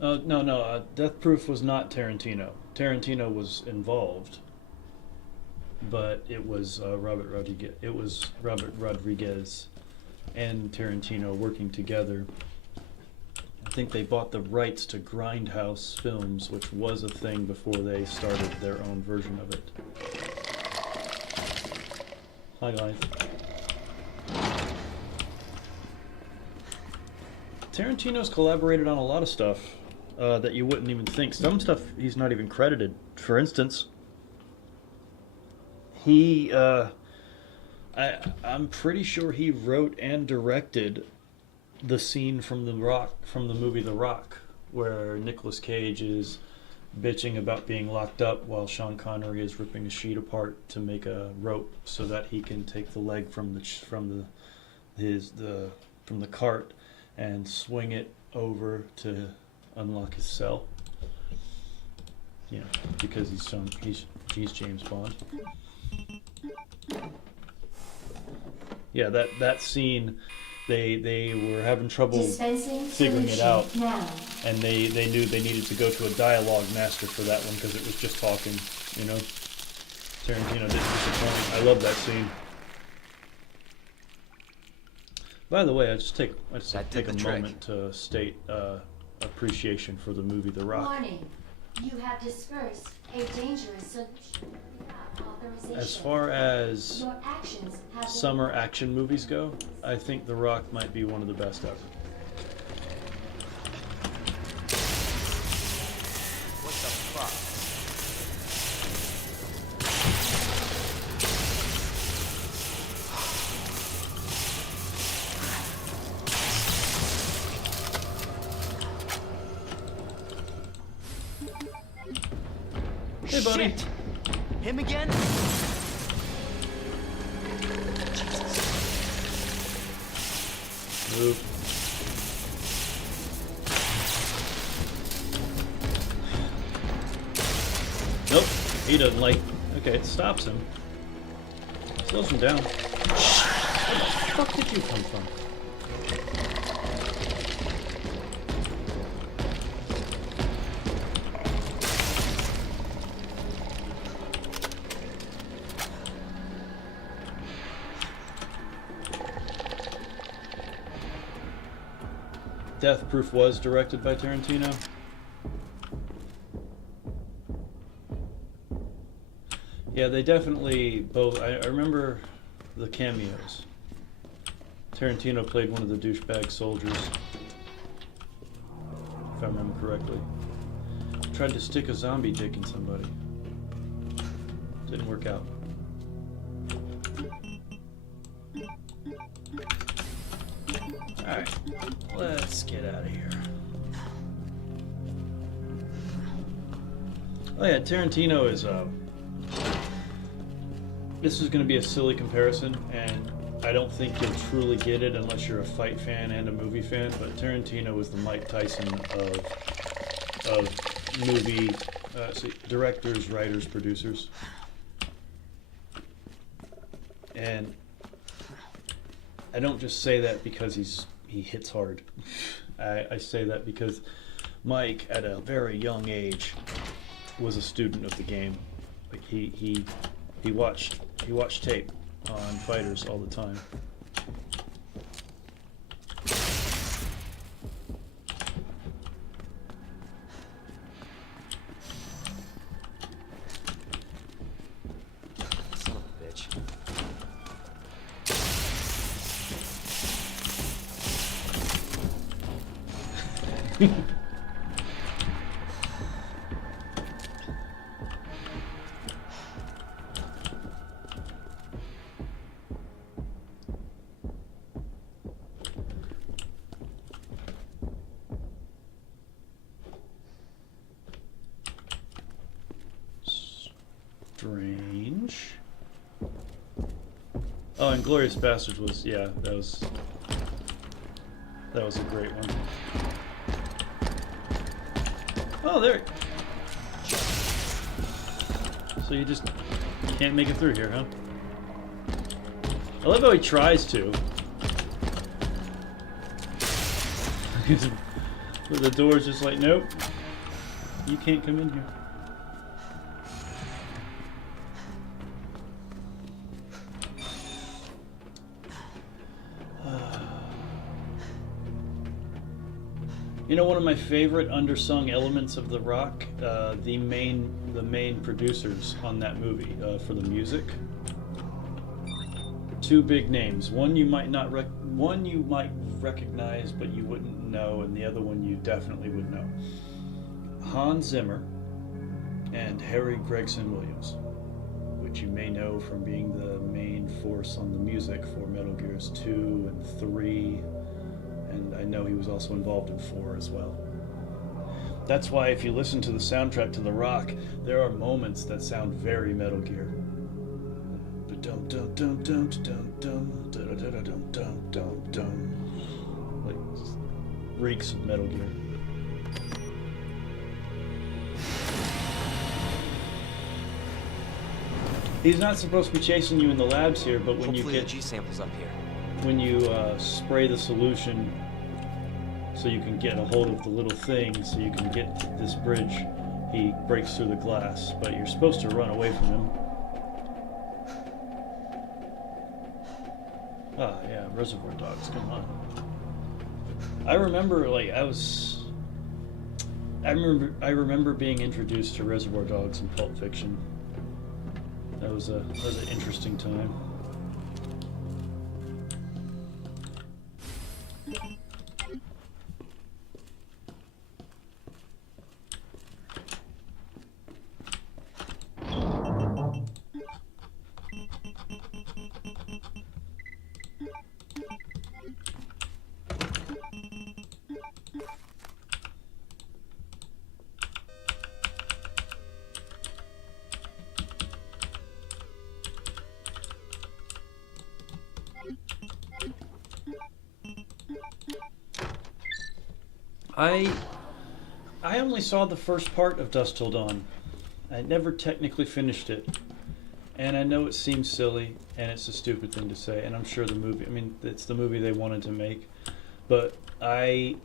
No. Death Proof was not Tarantino. Tarantino was involved, but it was Robert Rodriguez. It was Robert Rodriguez and Tarantino working together. I think they bought the rights to Grindhouse Films, which was a thing before they started their own version of it. Hi guys. Tarantino's collaborated on a lot of stuff that you wouldn't even think. Some stuff he's not even credited. For instance, I'm pretty sure he wrote and directed the scene from The movie The Rock, where Nicolas Cage is bitching about being locked up while Sean Connery is ripping a sheet apart to make a rope so that he can take the leg from the from the cart and swing it over to unlock his cell. You know, because he's James Bond. Yeah, that scene, they were having trouble Dispensing figuring it solution out, now. and they knew they needed to go to a dialogue master for that one because it was just talking. You know, Tarantino didn't disappoint. I love that scene. By the way, I just take a moment to state appreciation for the movie The Rock. Warning. You have dispersed a dangerous solution without authorization. As far as Your actions have been summer action movies go, I think The Rock might be one of the best ever. What the fuck? Hey, buddy. Shit! Him again? Move. Nope, he doesn't like. Okay, it stops him. Slows him down. Where the fuck did you come from? Death Proof was directed by Tarantino. Yeah, they definitely both. I remember the cameos. Tarantino played one of the douchebag soldiers, if I remember correctly. Tried to stick a zombie dick in somebody. Didn't work out. Alright, let's get out of here. Oh yeah, Tarantino is, this is going to be a silly comparison, and I don't think you'll truly get it unless you're a fight fan and a movie fan, but Tarantino is the Mike Tyson of movie directors, writers, producers. And I don't just say that because he hits hard. I say that because Mike, at a very young age, was a student of the game. Like he watched tape on fighters all the time. Son of a bitch. Strange. Oh, and Glorious Bastards was, yeah, that was a great one. Oh, there. So you just can't make it through here, huh? I love how he tries to. But the door's just like, nope, you can't come in here. You know, one of my favorite undersung elements of The Rock, the main producers on that movie for the music. Two big names. One you might recognize, but you wouldn't know, and the other one you definitely would know. Hans Zimmer and Harry Gregson Williams, which you may know from being the main force on the music for Metal Gears 2 and 3. And I know he was also involved in 4 as well. That's why if you listen to the soundtrack to The Rock, there are moments that sound very Metal Gear. Dum dum dum dum dum dum dum dum dum dum dum dum. Like reeks of Metal Gear. He's not supposed to be chasing you in the labs here, but when Hopefully you the get G sample's up here. when you spray the solution, so you can get a hold of the little thing, so you can get to this bridge, he breaks through the glass. But you're supposed to run away from him. Ah, yeah, Reservoir Dogs, come on. I remember, like, I remember being introduced to Reservoir Dogs in Pulp Fiction. That was an interesting time. I only saw the first part of Dusk Till Dawn. I never technically finished it. And I know it seems silly, and it's a stupid thing to say, and I'm sure the movie, I mean, it's the movie they wanted to make, but I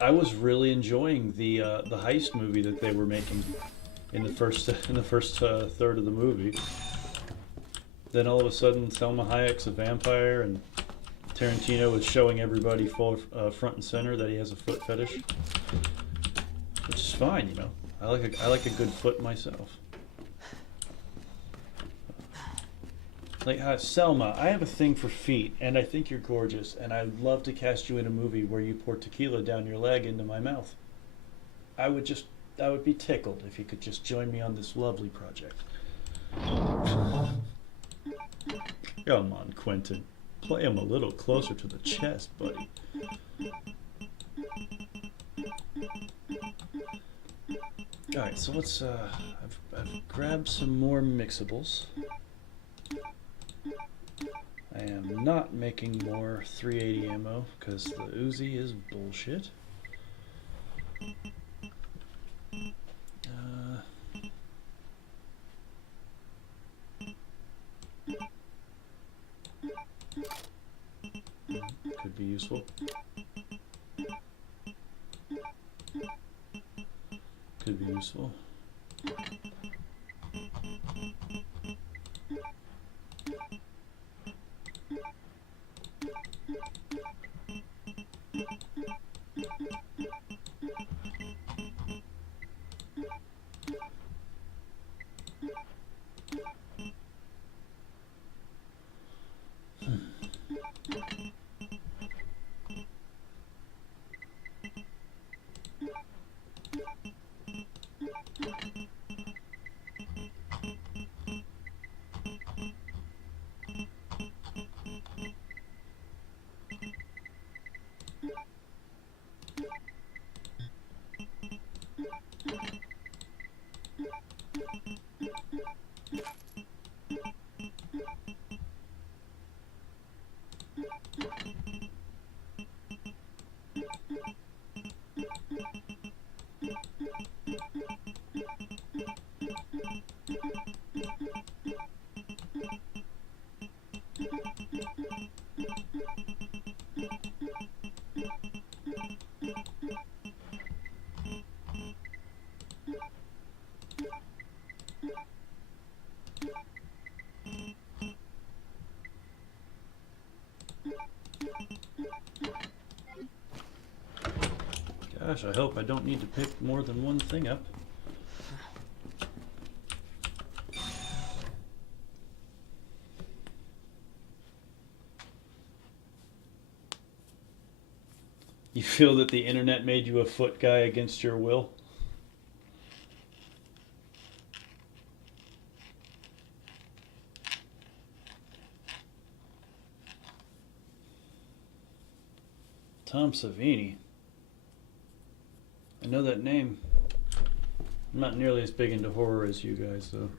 was really enjoying the heist movie that they were making in the first third of the movie. Then all of a sudden, Selma Hayek's a vampire, and Tarantino is showing everybody full front and center that he has a foot fetish, which is fine, you know. I like a good foot myself. Like, Selma, I have a thing for feet, and I think you're gorgeous, and I'd love to cast you in a movie where you pour tequila down your leg into my mouth. I would be tickled if you could just join me on this lovely project. Come on, Quentin. Play him a little closer to the chest, buddy. Alright, so let's, I've grabbed some more mixables. I am not making more 380 ammo because the Uzi is bullshit. Could be useful. Could be useful. Gosh, I hope I don't need to pick more than one thing up. You feel that the internet made you a foot guy against your will? Tom Savini. I know that name. I'm not nearly as big into horror as you guys, though.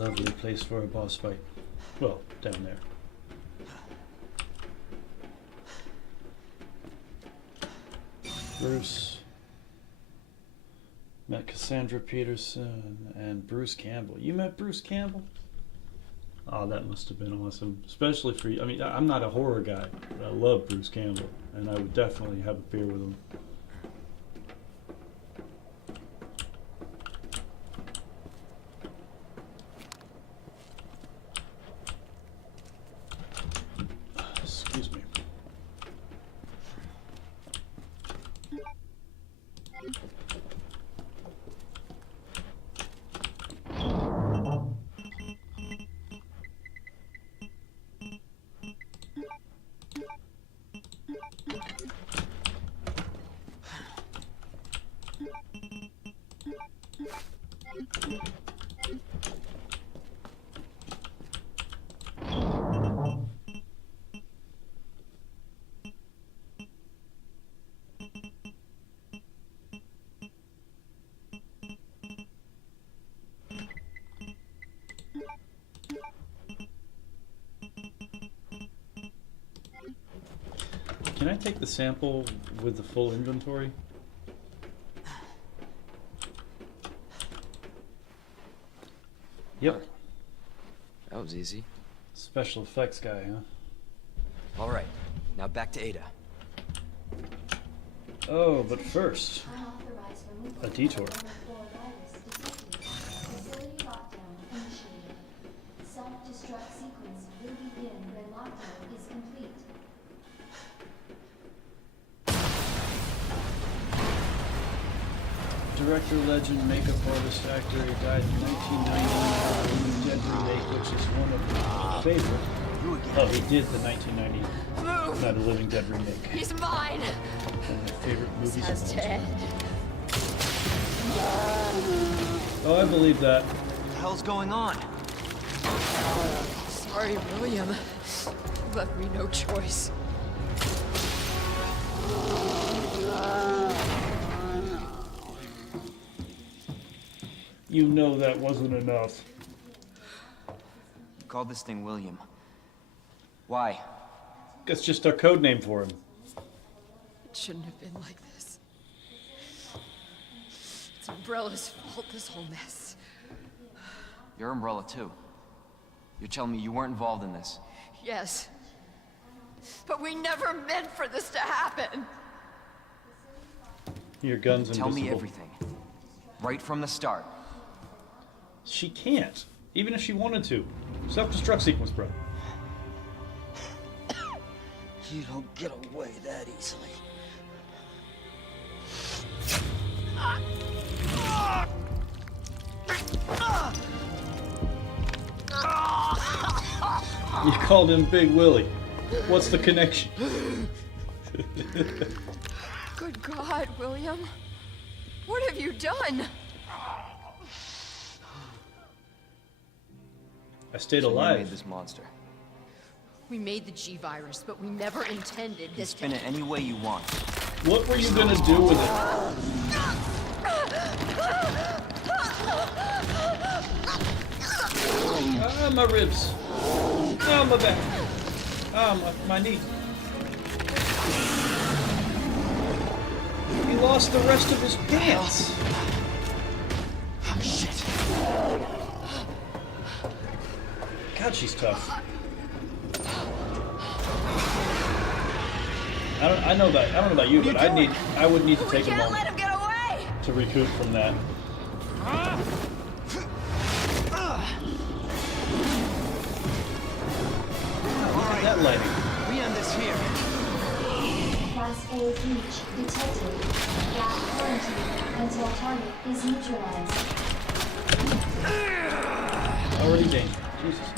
lovely place for a boss fight. Well, down there. Bruce. Met Cassandra Peterson and Bruce Campbell. You met Bruce Campbell? Oh, that must have been awesome. Especially for you. I mean, I'm not a horror guy, but I love Bruce Campbell. And I would definitely have a beer with him. Excuse me. Can I take the sample with the full inventory? Yep. That was easy. Special effects guy, huh? All right, now back to Ada. Oh, but first, Unauthorized removal a detour. of level 4 virus detected. Facility lockdown initiated. Self-destruct sequence will begin when lockdown is complete. Director, legend, makeup artist, actor. He died in 1991 in Dead Remake, which is one of my favorite. Oh, he did the 1990 Move! Not a Living Dead remake. He's mine! One of my favorite movies of Has all to time. end. Oh, I believe that. What the hell's going on? Sorry, William. You left me no choice. You know that wasn't enough. You called this thing William. Why? That's just our code name for him. It shouldn't have been like this. It's Umbrella's fault, this whole mess. You're Umbrella too. You're telling me you weren't involved in this? Yes. But we never meant for this to happen. Your gun's Tell invisible. me everything. Right from the start. She can't. Even if she wanted to. Self-destruct sequence, bro. You don't get away that easily. You called him Big Willie. What's the connection? Good God, William. What have you done? I stayed So you alive. made this monster. We made the G-Virus, but we never intended You can this spin to... it any way you want. What were you gonna do with it? Ah, my ribs. Ah, my back. Ah, my knee. He lost the rest of his pants. Oh, shit. God, she's tough. I don't know about you, but I would need to take a Can't moment let him get away! to recoup from that. Look at that lighting. We end this here. Class A breach detected. Gap quarantine until target is neutralized. Already danger. Jesus.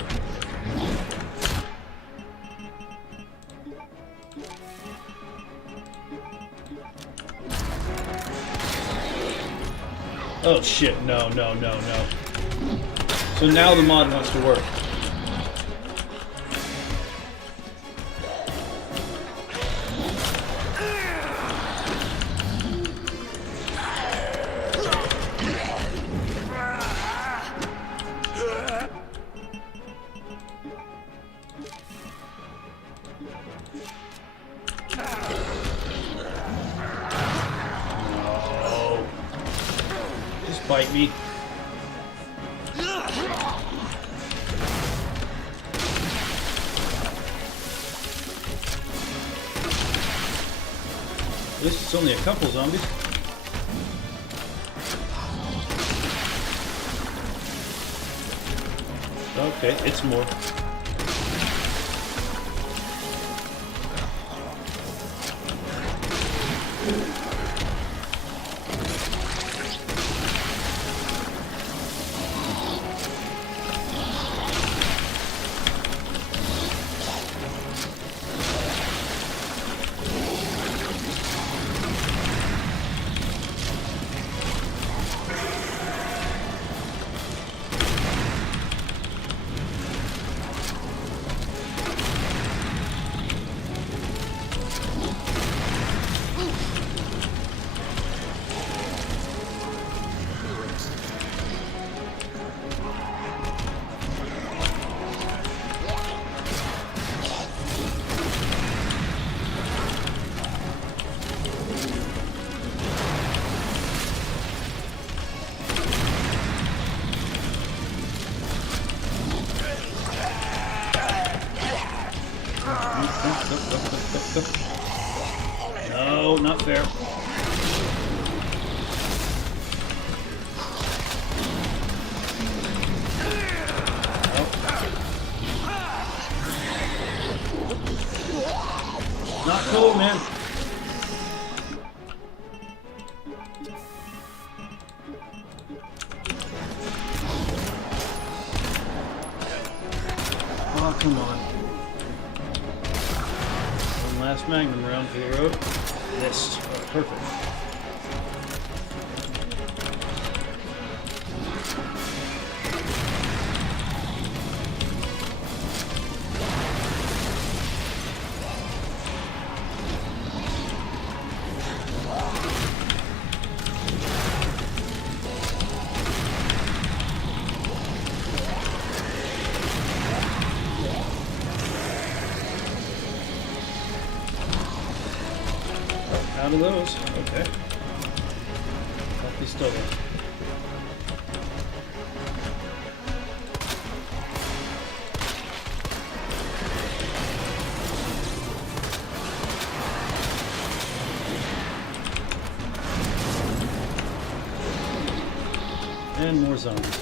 Oh shit, no. So now the mod wants to work. No. Just bite me. At least it's only a couple zombies. Okay, it's more. No, not fair. Not cool, man. Oh, come on. One last Magnum round for the road. Missed. Oh, perfect. Out of those. Okay. Healthy still there. And more zombies.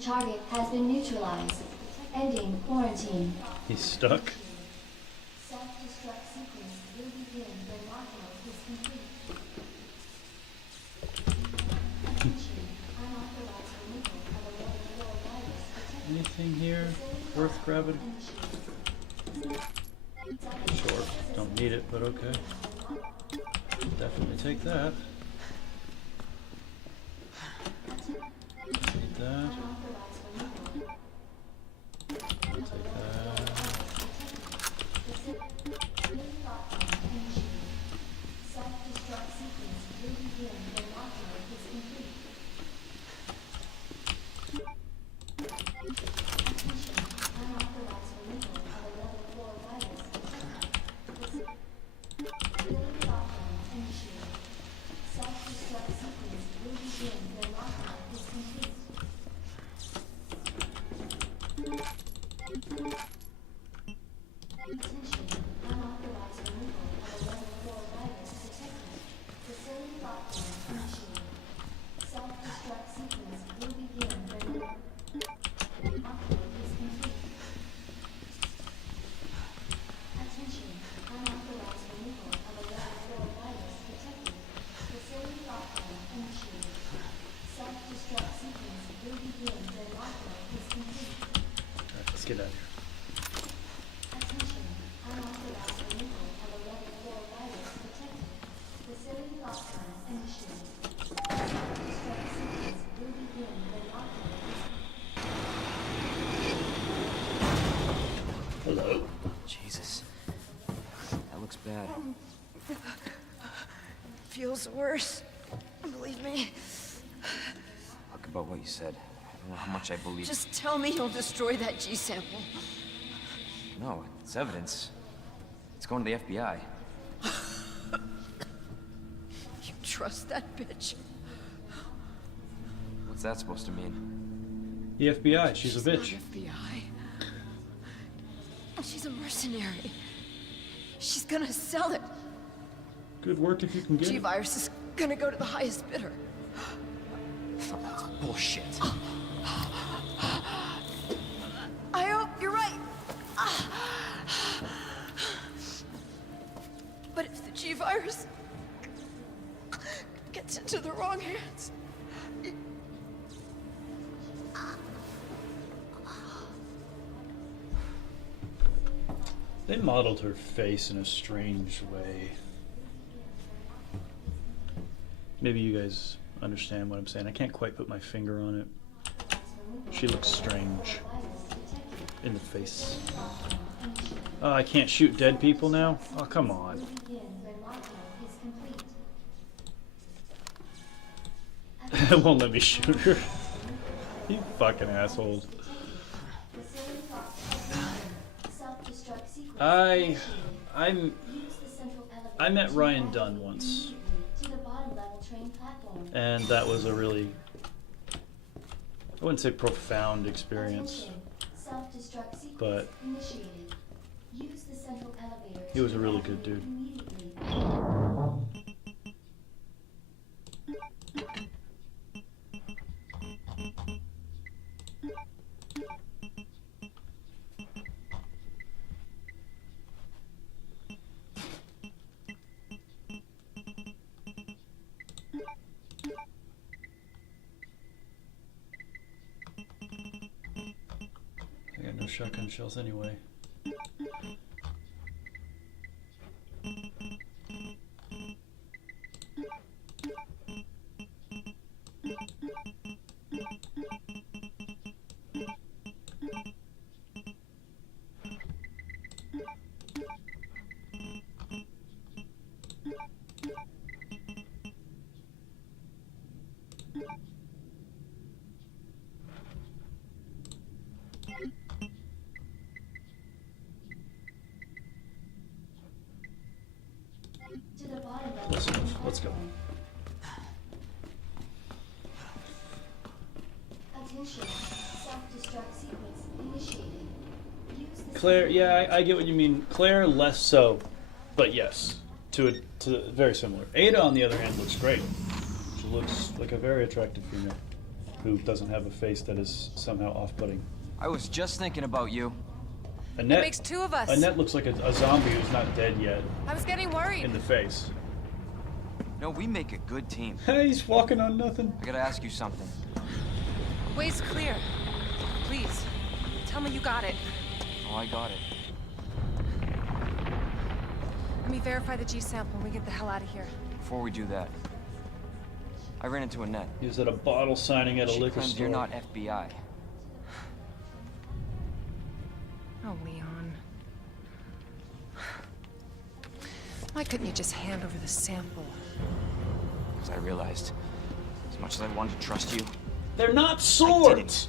Target has been neutralized. Ending quarantine. He's stuck. Self-destruct sequence will begin when lockdown is complete. Attention. Unauthorized removal of a level 4 virus detected. Anything here worth grabbing? Sure. Don't need it, but okay. Definitely take that. Need that. I'll take that. Self-destruct sequence will begin when lockdown is complete. Attention. Unauthorized removal of a level 4 virus detected. Facility lockdown initiated. Self-destruct sequence will begin when lockdown is complete. Attention. Unauthorized removal of a level 4 virus detected. Facility lockdown initiated. bad? Feels worse. Believe me. Look, about what you said. I don't know how much I believe. Just tell me you'll destroy that G sample. No, it's evidence. It's going to the FBI. You trust that bitch? What's that supposed to mean? The FBI, she's a bitch. Not FBI. She's a mercenary. She's gonna sell it. Good work if you can get it. G-Virus is gonna go to the highest bidder. That's bullshit. I hope you're right. But if the G-Virus gets into the wrong hands... They modeled her face in a strange way. Maybe you guys understand what I'm saying. I can't quite put my finger on it. She looks strange in the face. Oh, I can't shoot dead people now? Oh, come on. It won't let me shoot her. You fucking assholes. I met Ryan Dunn once, and that was a really, I wouldn't say profound experience, but he was a really good dude. I got no shotgun shells anyway. Let's go. Attention, self-destruct sequence initiated. Use the Claire, yeah, I get what you mean. Claire, less so, but yes, to very similar. Ada, on the other hand, looks great. She looks like a very attractive female who doesn't have a face that is somehow off-putting. I was just thinking about you. Annette, It makes two of us. Annette looks like a zombie who's not dead yet I was getting worried. in the face. No, we make a good team. Hey, he's walking on nothing. I gotta ask you something. Way's clear. Please, tell me you got it. Oh, I got it. Let me verify the G sample and we get the hell out of here. Before we do that, I ran into Annette. He was at a bottle signing at a She liquor claims store. you're not FBI. Oh, Leon. Why couldn't you just hand over the sample? Because I realized, as much as I wanted to trust you, They're not swords.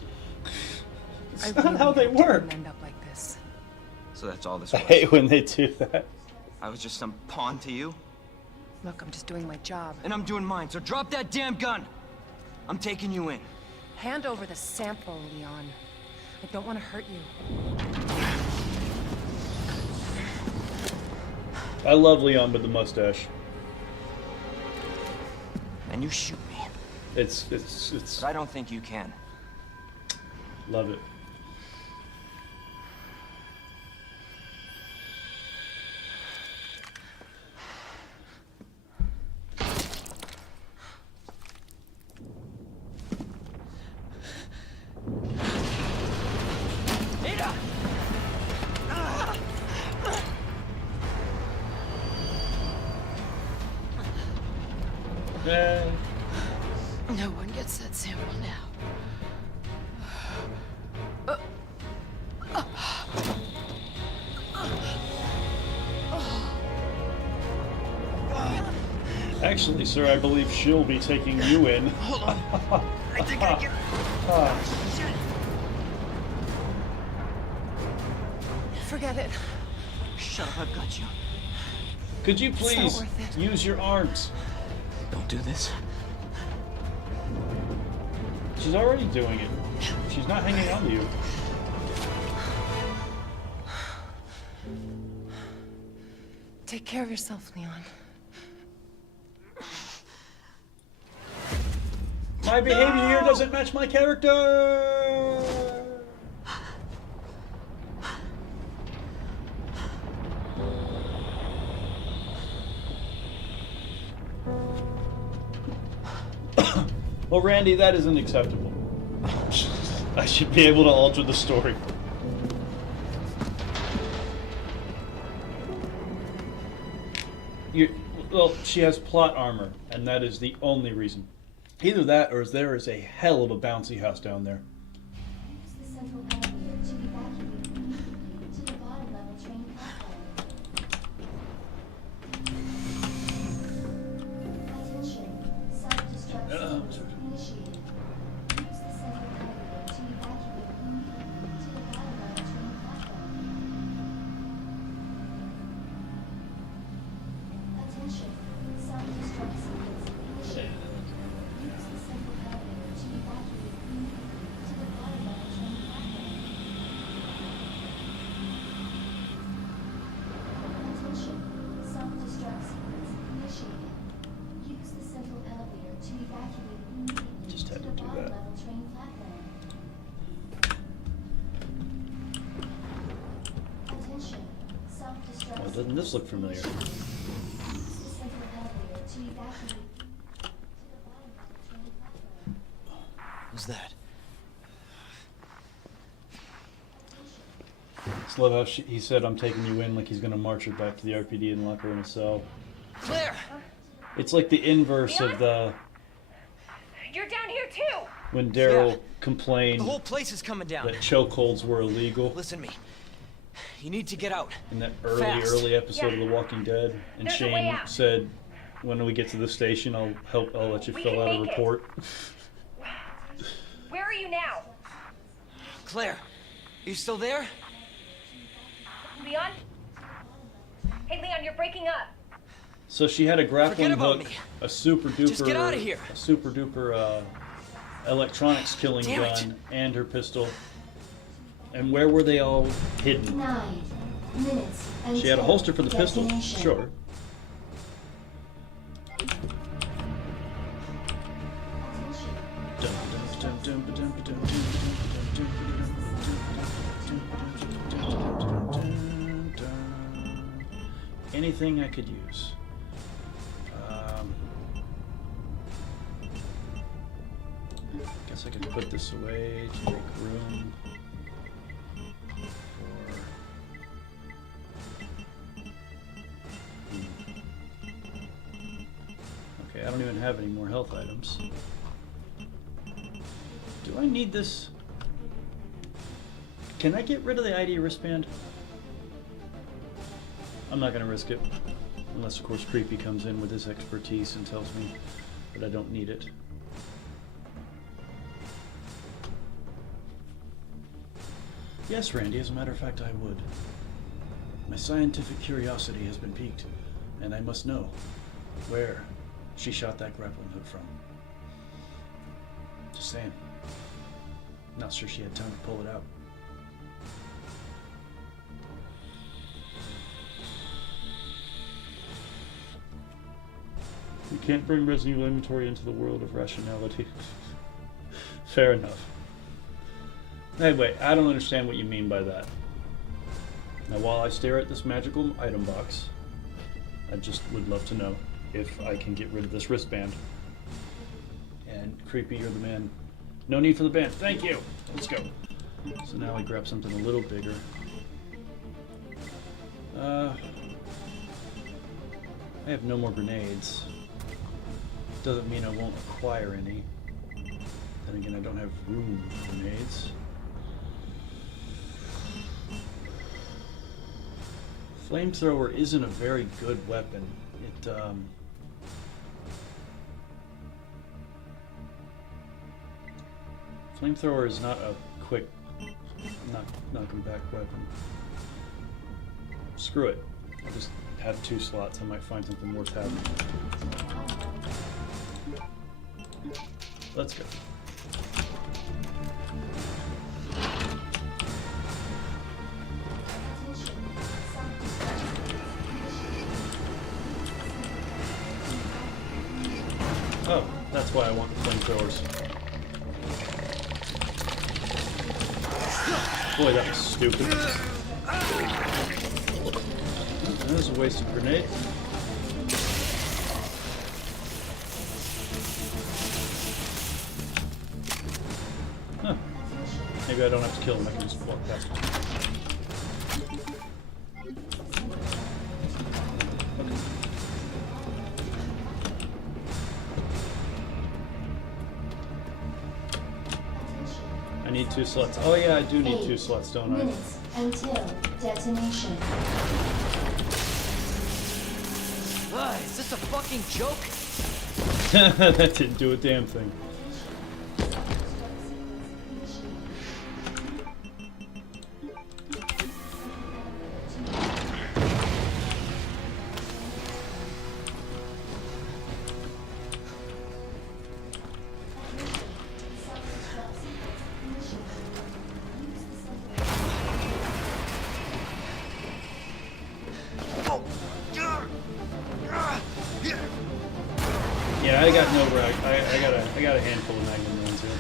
It's not how they hope it work. didn't end up like this. so that's all this I was. hate when they do that. I was just some pawn to you, Look, I'm just doing my job. and I'm doing mine, so drop that damn gun! I'm taking you in. Hand over the sample, Leon. I don't want to hurt you. I love Leon with the mustache. And you shoot me. It's But I don't think you can. love it. Ada! No one gets that sample now. Actually, sir, I believe she'll be taking you in. Hold on. I think I can... Shit. Forget it. Shut up, I've got you. Could you not please worth it. use your arms? Don't do this. She's already doing it. She's not hanging on to you. Take care of yourself, Leon. My behavior here doesn't match my character! Well, Randy, that isn't acceptable. I should be able to alter the story. Well, she has plot armor, and that is the only reason. Either that, or there is a hell of a bouncy house down there. Use the central elevator to evacuate immediately to the bottom level train platform. Attention, self-destruct sequence initiated. Use the central elevator to evacuate immediately to the bottom level train platform. Attention, self-destruct sequence initiated. Use the central elevator to evacuate immediately to the bottom level train platform. Attention, self-destruct sequence initiated. Use the central elevator to evacuate immediately Just to had the to do bottom that. level train platform. Attention, self-destruct Well, doesn't this look familiar? Use the central elevator to evacuate to the bottom level train platform. Who's that? Just love how he said, I'm taking you in, like he's going to march her back to the RPD and lock her in a cell. Claire! It's like the inverse of the... You're down here too! when Daryl Yeah. complained The whole place is coming down. that chokeholds were illegal Listen to me. You need to get out. in that Fast. early episode Yeah. of The Walking Dead. And There's a way Shane out. said, when we get to the station, I'll let you We fill can out a make it. report. Where are you now? Claire, you still there? Leon? Hey Leon, you're breaking up. So she had a grappling Forget about hook, me. a super duper, Just get outta here. a super duper electronics killing Damn it. gun, and her pistol. And where were they all hidden? 9 minutes She had a until holster for the pistol, destination. sure. Anything I could use. Guess I could put this away to make room for... Okay, I don't even have any more health items. Do I need this? Can I get rid of the ID wristband? I'm not going to risk it. Unless, of course, Creepy comes in with his expertise and tells me that I don't need it. Yes, Randy, as a matter of fact, I would. My scientific curiosity has been piqued, and I must know where she shot that grappling hook from. Just saying. Not sure she had time to pull it out. You can't bring Resident Evil inventory into the world of rationality. Fair enough. Anyway, I don't understand what you mean by that. Now, while I stare at this magical item box, I just would love to know if I can get rid of this wristband. And Creepy, you're the man. No need for the band. Thank you. Let's go. So now I grab something a little bigger. I have no more grenades. Doesn't mean I won't acquire any. Then again, I don't have room for grenades. Flamethrower isn't a very good weapon. Flamethrower is not a quick knock him back weapon. Screw it. I'll just have 2 slots. I might find something worth having. Let's go. Oh, that's why I want the flamethrowers. Boy, that was stupid. That was a wasted grenade. Huh. Maybe I don't have to kill him, I can just walk past him. Okay. I need 2 slots. Oh yeah, I do need 2 slots, don't I? Minutes until detonation. Is this a fucking joke? That didn't do a damn thing. Yeah, I got no rag. I got a handful of magnum rounds here.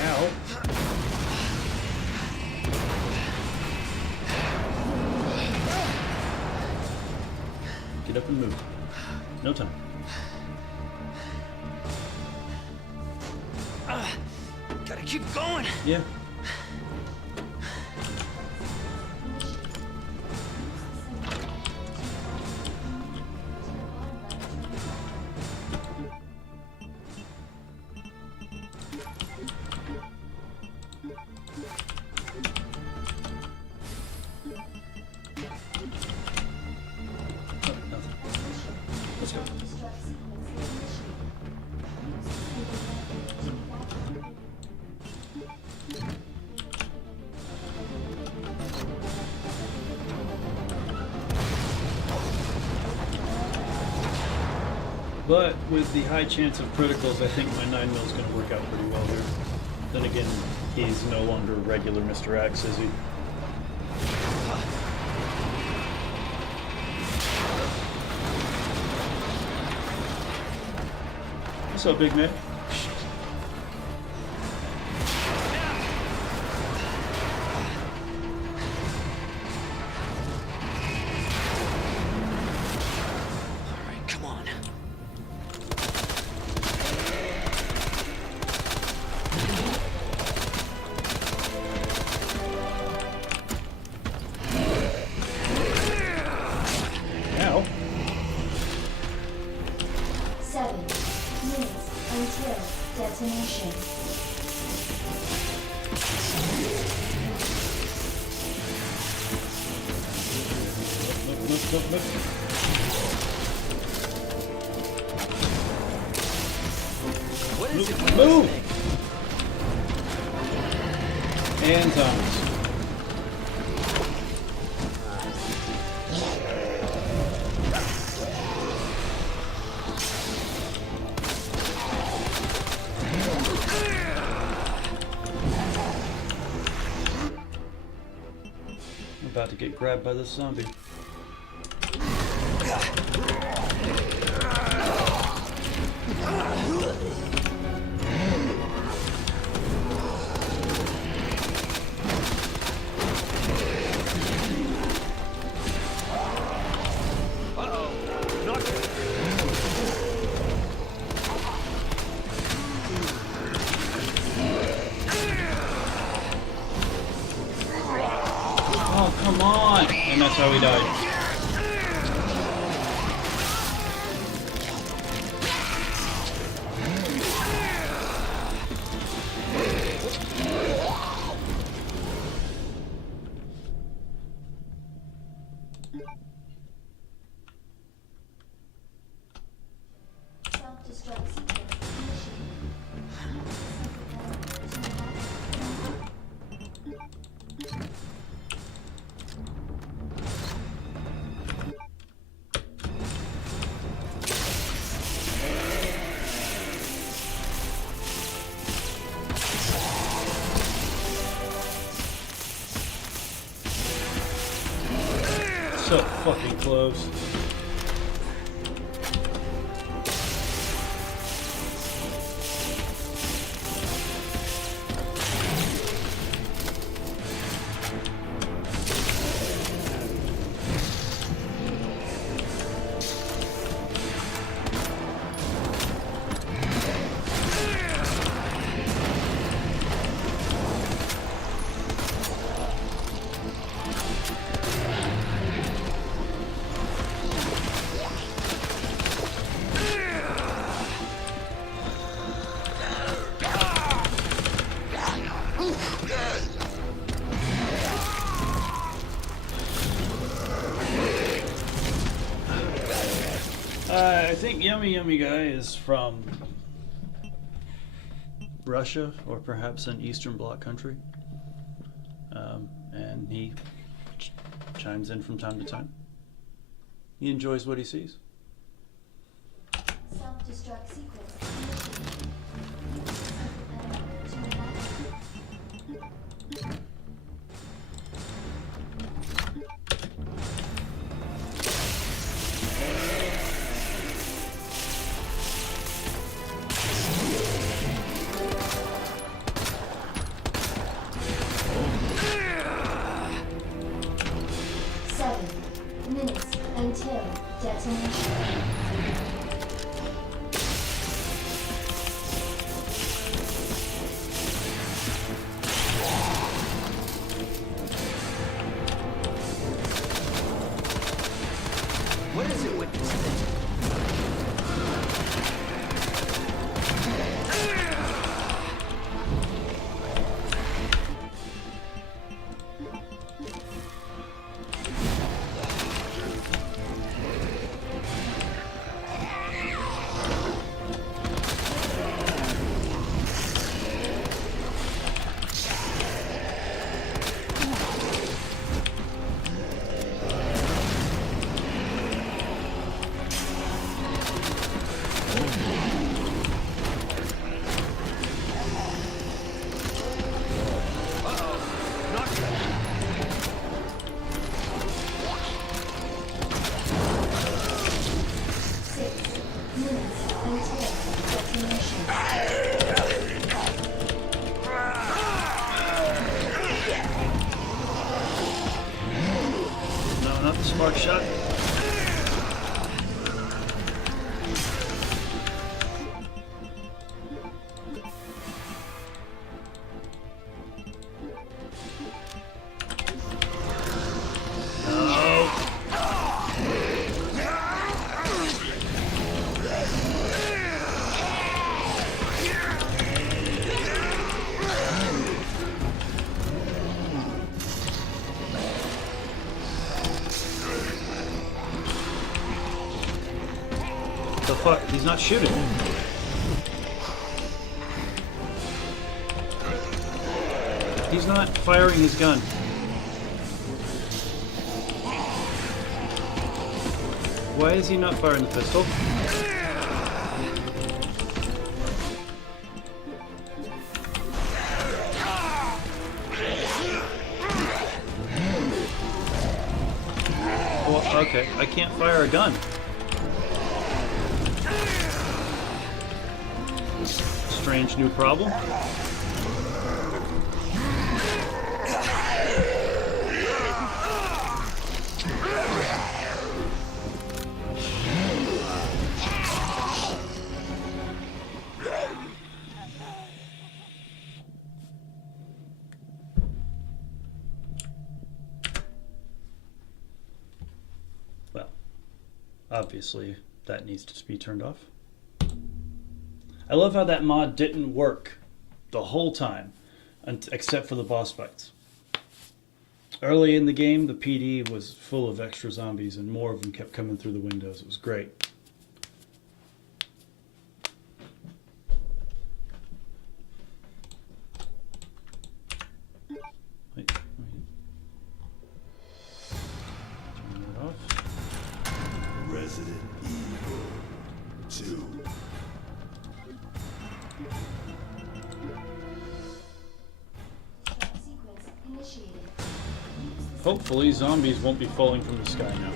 Ow. Get up and move. No time. Gotta keep going. Yeah. Let's go. But with the high chance of criticals, I think my 9mm is going to work out pretty well here. Then again, he's no longer regular Mr. Axe, is he? What's up, big man? Alright, come on. Ow. 7 minutes until detonation. Look. What is it? Move! And Thomas. I'm about to get grabbed by this zombie. Oh, come on! And that's how he died. So fucking close. I think Yummy Yummy Guy is from Russia or perhaps an Eastern Bloc country. And he chimes in from time to time. He enjoys what he sees. Self-destruct sequence initiated. To one. 7 minutes until detonation. What is it with this thing? No, not the spark shot. The fuck? He's not shooting. He's not firing his gun. Why is he not firing the pistol? Well, okay, I can't fire a gun. Strange new problem. Well, obviously that needs to be turned off. I love how that mod didn't work the whole time, except for the boss fights. Early in the game, the PD was full of extra zombies, and more of them kept coming through the windows. It was great. Wait, Hopefully zombies won't be falling from the sky now.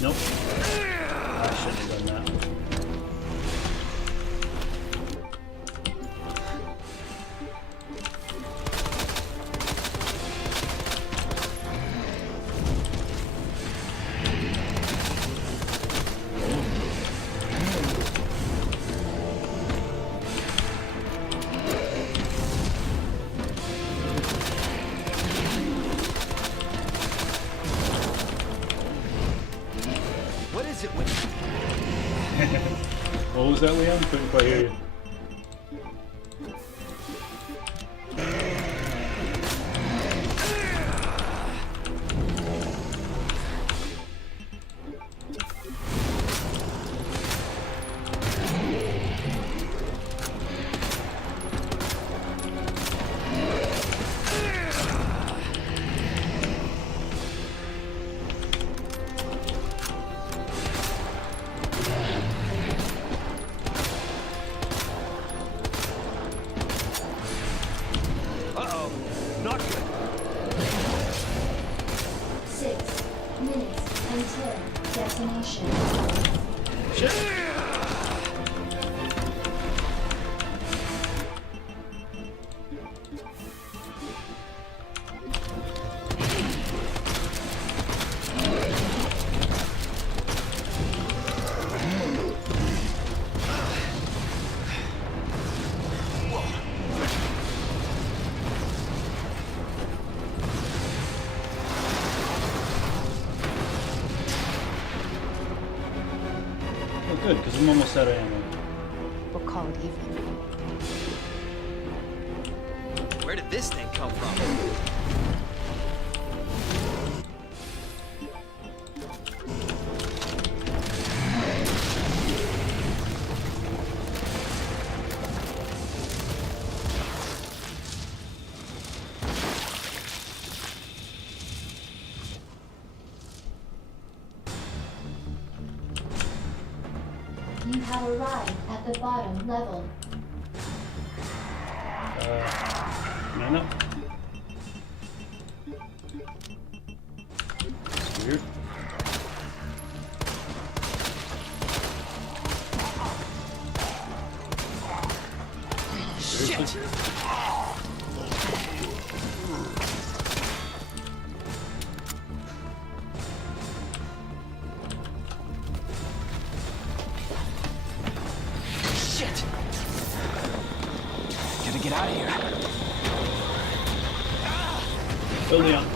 Nope. I shouldn't have done that. What is it with What was that, Leon? Couldn't quite hear you. Uh-oh. Not good. 6 minutes until destination. Shit. Oh, good, because I'm almost out of ammo. We'll call it even. Where did this thing come from? You have arrived at the bottom level. Man up. That's weird. Shit! Shit! Gotta get out of here. Oh, Leon.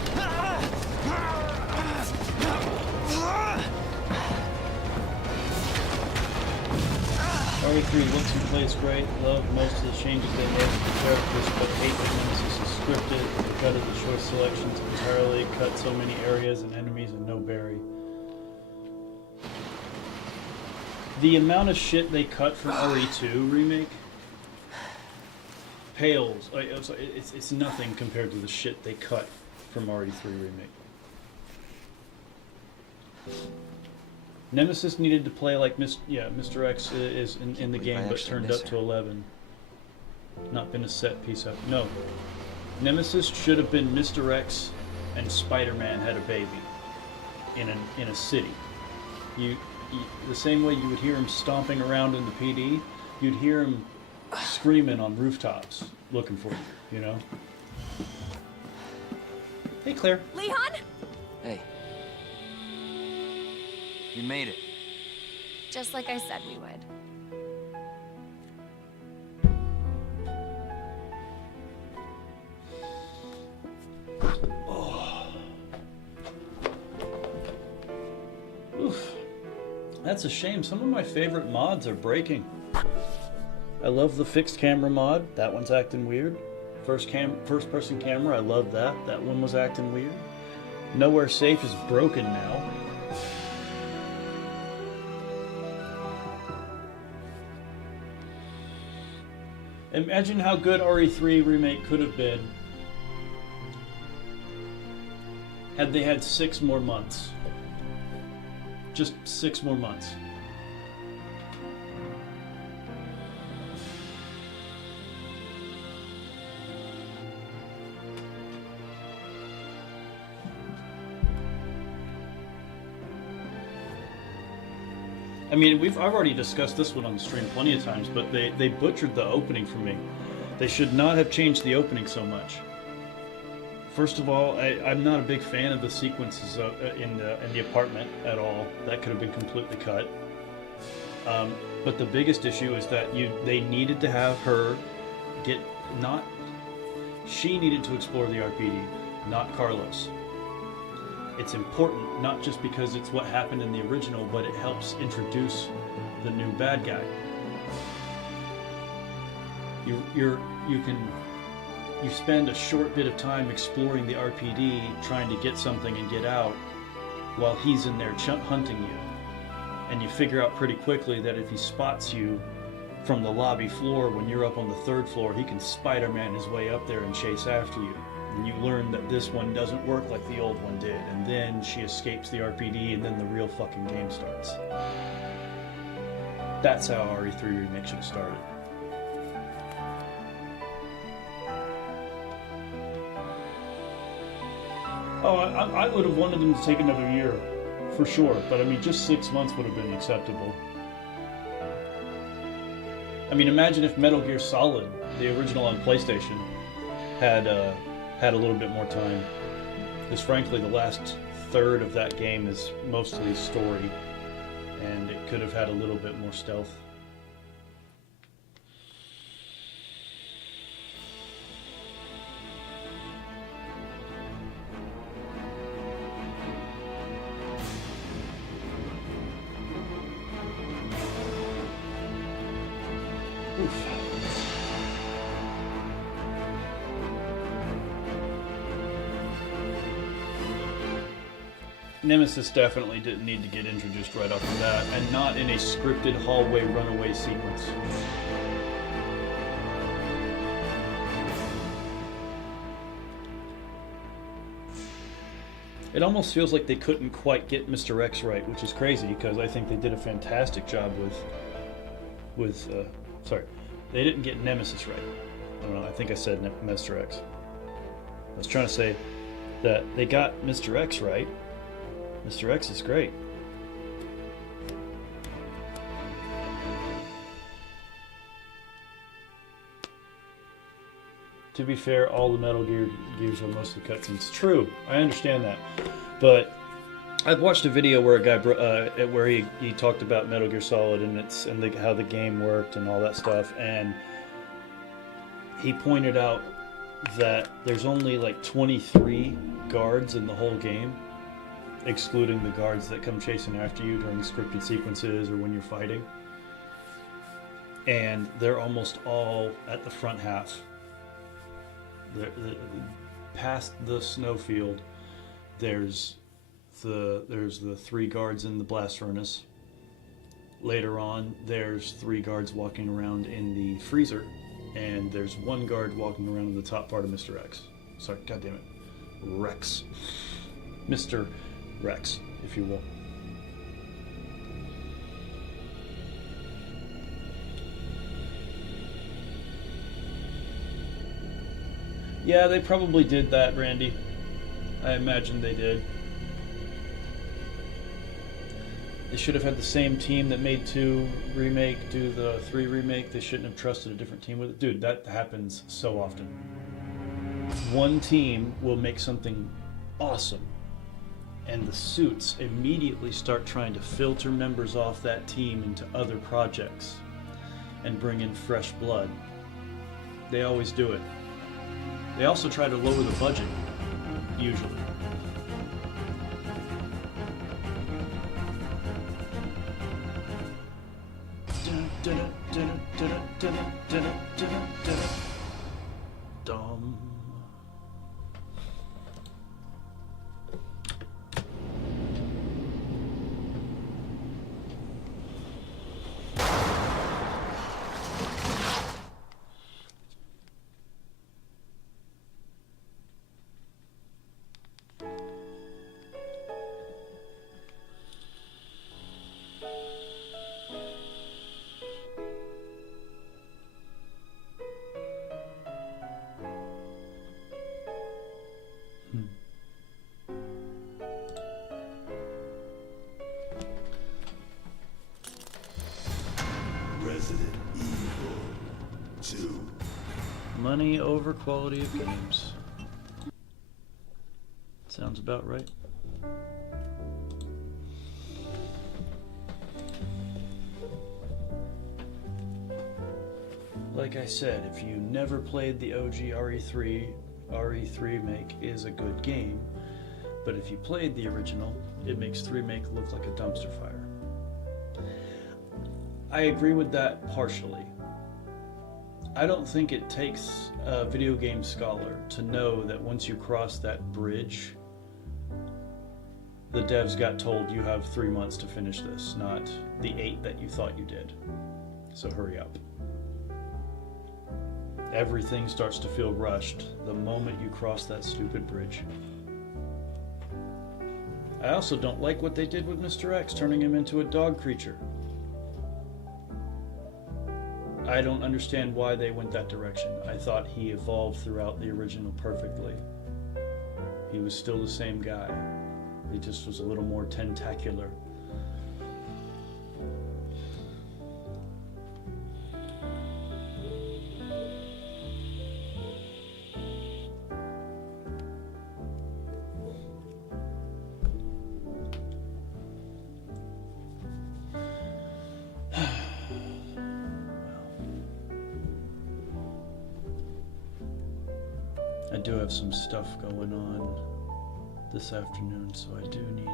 RE3 looks and plays great. Love most of the changes they made to the characters, but hate that Nemesis is scripted. They gutted the choice selections entirely, cut so many areas and enemies and no Barry. The amount of shit they cut from RE2 remake pales. It's nothing compared to the shit they cut from RE3 remake. Nemesis needed to play like Mr. X is in the believe game, I but actually turned miss up her. to 11. Not been a set piece up. No. Nemesis should have been Mr. X and Spider-Man had a baby in a city. You the same way you would hear him stomping around in the PD, you'd hear him screaming on rooftops looking for you, you know? Hey, Claire. Leon? Hey. We made it. Just like I said we would. Oof. That's a shame. Some of my favorite mods are breaking. I love the fixed camera mod. That one's acting weird. First person camera, I love that. That one was acting weird. Nowhere Safe is broken now. Imagine how good RE3 remake could have been had they had 6 more months. Just 6 more months. I mean, I've already discussed this one on the stream plenty of times, but they butchered the opening for me. They should not have changed the opening so much. First of all, I'm not a big fan of the sequences in the apartment at all. That could have been completely cut. But the biggest issue is that they needed to have her she needed to explore the RPD, not Carlos. It's important, not just because it's what happened in the original, but it helps introduce the new bad guy. You spend a short bit of time exploring the RPD, trying to get something and get out, while he's in there hunting you. And you figure out pretty quickly that if he spots you from the lobby floor when you're up on the 3rd floor, he can Spider-Man his way up there and chase after you. And you learn that this one doesn't work like the old one did, and then she escapes the RPD, and then the real fucking game starts. That's how RE3 Remake should have started. Oh, I would have wanted them to take another year, for sure, but I mean, just 6 months would have been acceptable. I mean, imagine if Metal Gear Solid, the original on PlayStation, had a little bit more time. Because frankly, the last third of that game is mostly story, and it could have had a little bit more stealth. Oof. Nemesis definitely didn't need to get introduced right off the bat, and not in a scripted hallway runaway sequence. It almost feels like they couldn't quite get Mr. X right, which is crazy because I think they did a fantastic job with sorry, they didn't get Nemesis right. I don't know, I think I said Mr. X. I was trying to say that they got Mr. X right. Mr. X is great. To be fair, all the Metal Gears are mostly cutscenes. True, I understand that, but I've watched a video where a guy where he talked about Metal Gear Solid and how the game worked and all that stuff, and he pointed out that there's only like 23 guards in the whole game, excluding the guards that come chasing after you during scripted sequences or when you're fighting, and they're almost all at the front half. Past the snowfield, there's the 3 guards in the blast furnace. Later on, there's 3 guards walking around in the freezer, and there's 1 guard walking around in the top part of Mr. X. Sorry, goddammit, Rex, Mr. Rex, if you will. Yeah, they probably did that, Randy. I imagine they did. They should have had the same team that made 2 remake do the 3 remake. They shouldn't have trusted a different team with it. Dude, that happens so often. One team will make something awesome, and the suits immediately start trying to filter members off that team into other projects and bring in fresh blood. They always do it. They also try to lower the budget, usually. Dumb. over quality of games. Sounds about right. Like I said, if you never played the OG RE3, RE3 Make is a good game, but if you played the original, it makes 3 Make look like a dumpster fire. I agree with that partially. I don't think it takes a video game scholar to know that once you cross that bridge, the devs got told you have 3 months to finish this, not the 8 that you thought you did. So hurry up. Everything starts to feel rushed the moment you cross that stupid bridge. I also don't like what they did with Mr. X, turning him into a dog creature. I don't understand why they went that direction. I thought he evolved throughout the original perfectly. He was still the same guy. He just was a little more tentacular. I do have some stuff going on this afternoon, so I do need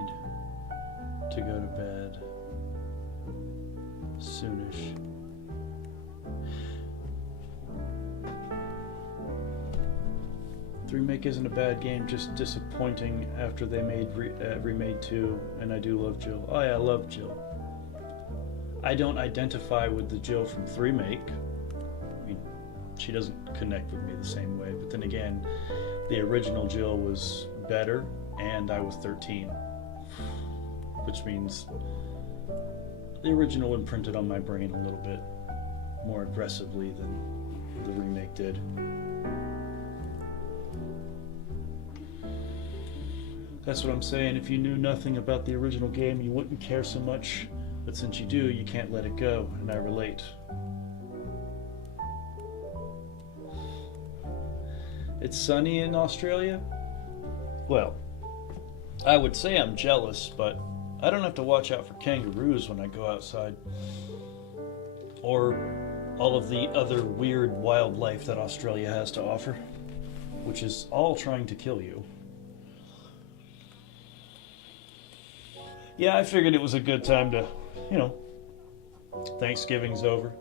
to go to bed soonish. Three Make isn't a bad game, just disappointing after they made remade 2, and I do love Jill. Oh yeah, I love Jill. I don't identify with the Jill from 3 Make. I mean, she doesn't connect with me the same way, but then again, the original Jill was better, and I was 13. Which means the original imprinted on my brain a little bit more aggressively than the remake did. That's what I'm saying. If you knew nothing about the original game, you wouldn't care so much. But since you do, you can't let it go, and I relate. It's sunny in Australia? Well, I would say I'm jealous, but I don't have to watch out for kangaroos when I go outside. Or all of the other weird wildlife that Australia has to offer, which is all trying to kill you. Yeah, I figured it was a good time to, Thanksgiving's over.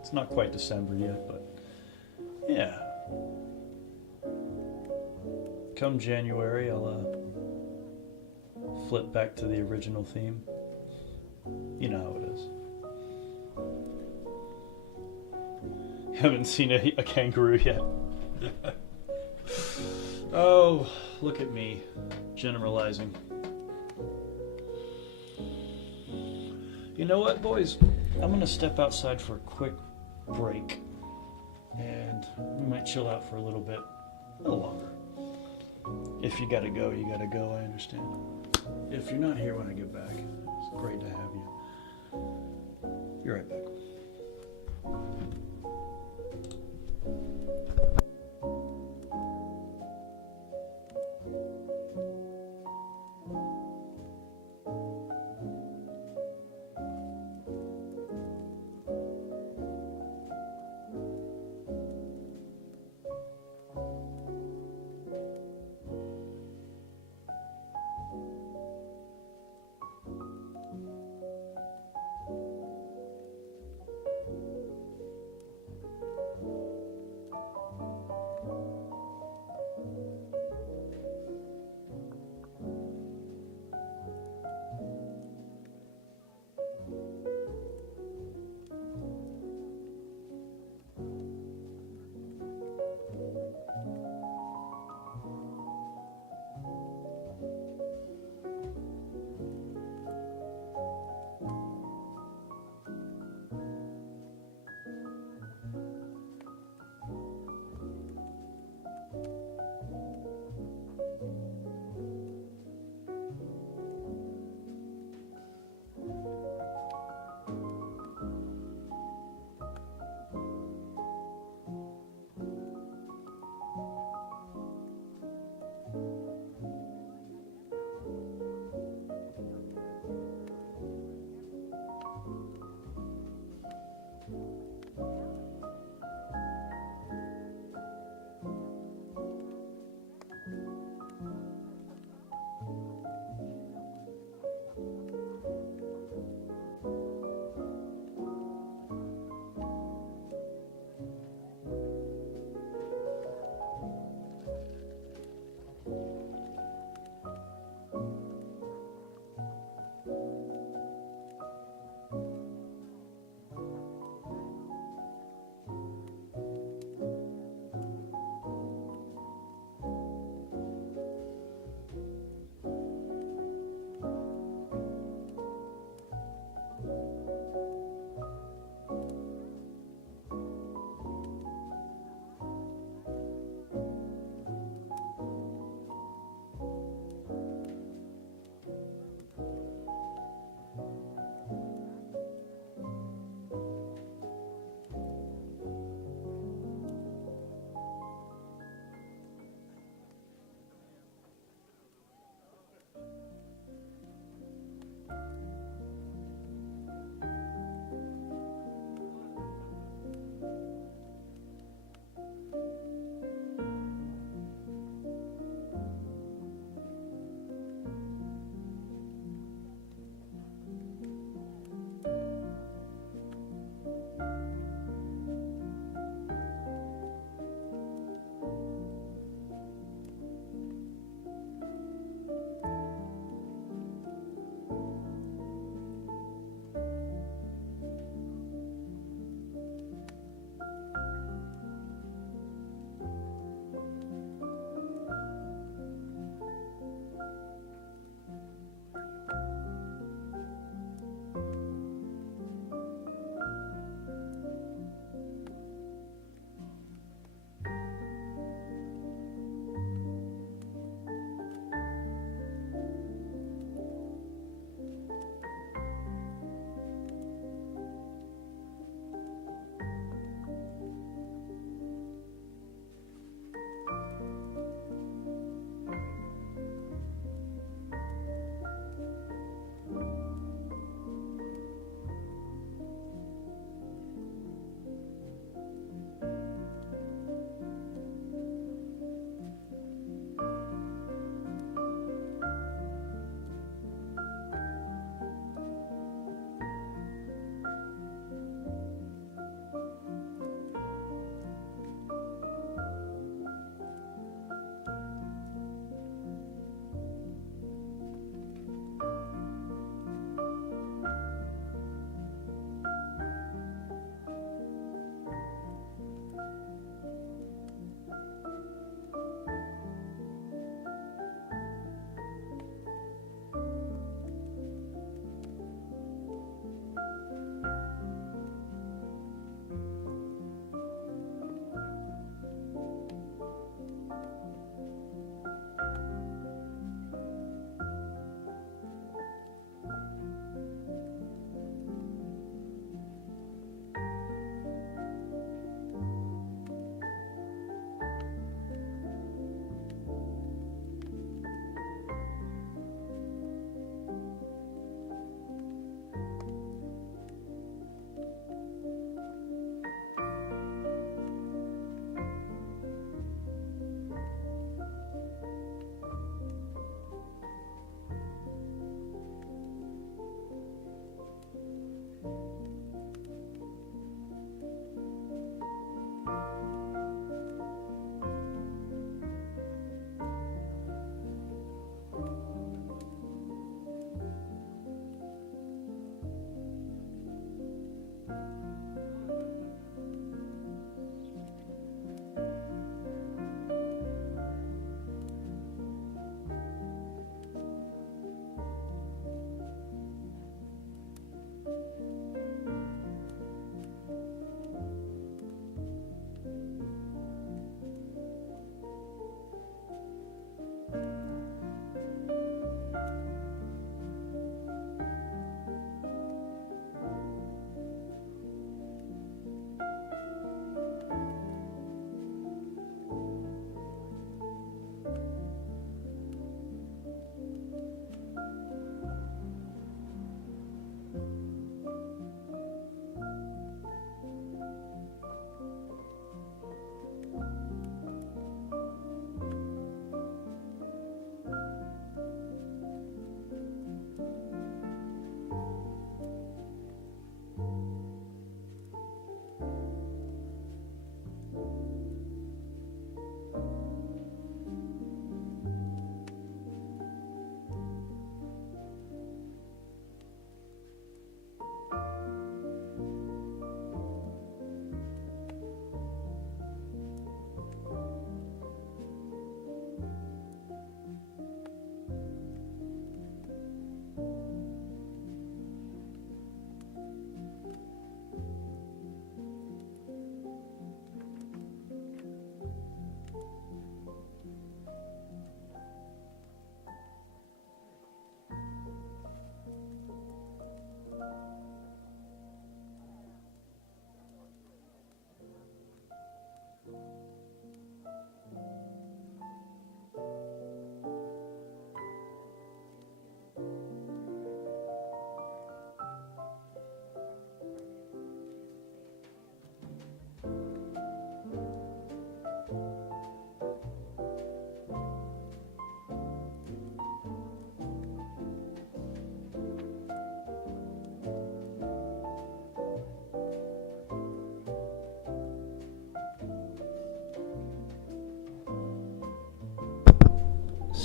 It's not quite December yet, but yeah. Come January, I'll flip back to the original theme. You know how it is. Haven't seen a kangaroo yet. Oh, look at me, generalizing. You know what, boys? I'm gonna step outside for a quick break, and we might chill out for a little bit, a little longer. If you gotta go, you gotta go, I understand. If you're not here when I get back, it's great to have you. Be right back.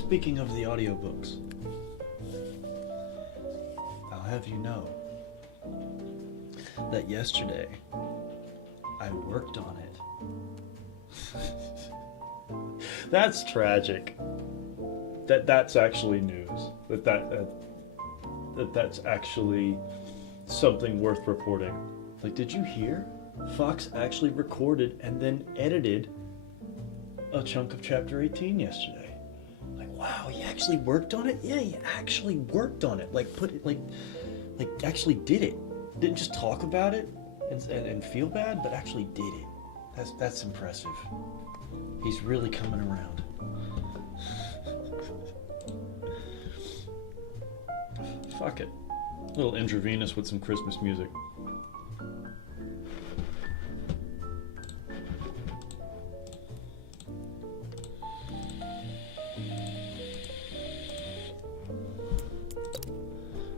Speaking of the audiobooks, I'll have you know that yesterday I worked on it. That's tragic. That's actually news. That's actually something worth reporting. Like, did you hear? Fox actually recorded and then edited a chunk of chapter 18 yesterday. Like, wow, he actually worked on it? Yeah, he actually worked on it. Like, put it, like actually did it. Didn't just talk about it and feel bad, but actually did it. That's impressive. He's really coming around. Fuck it. A little intravenous with some Christmas music.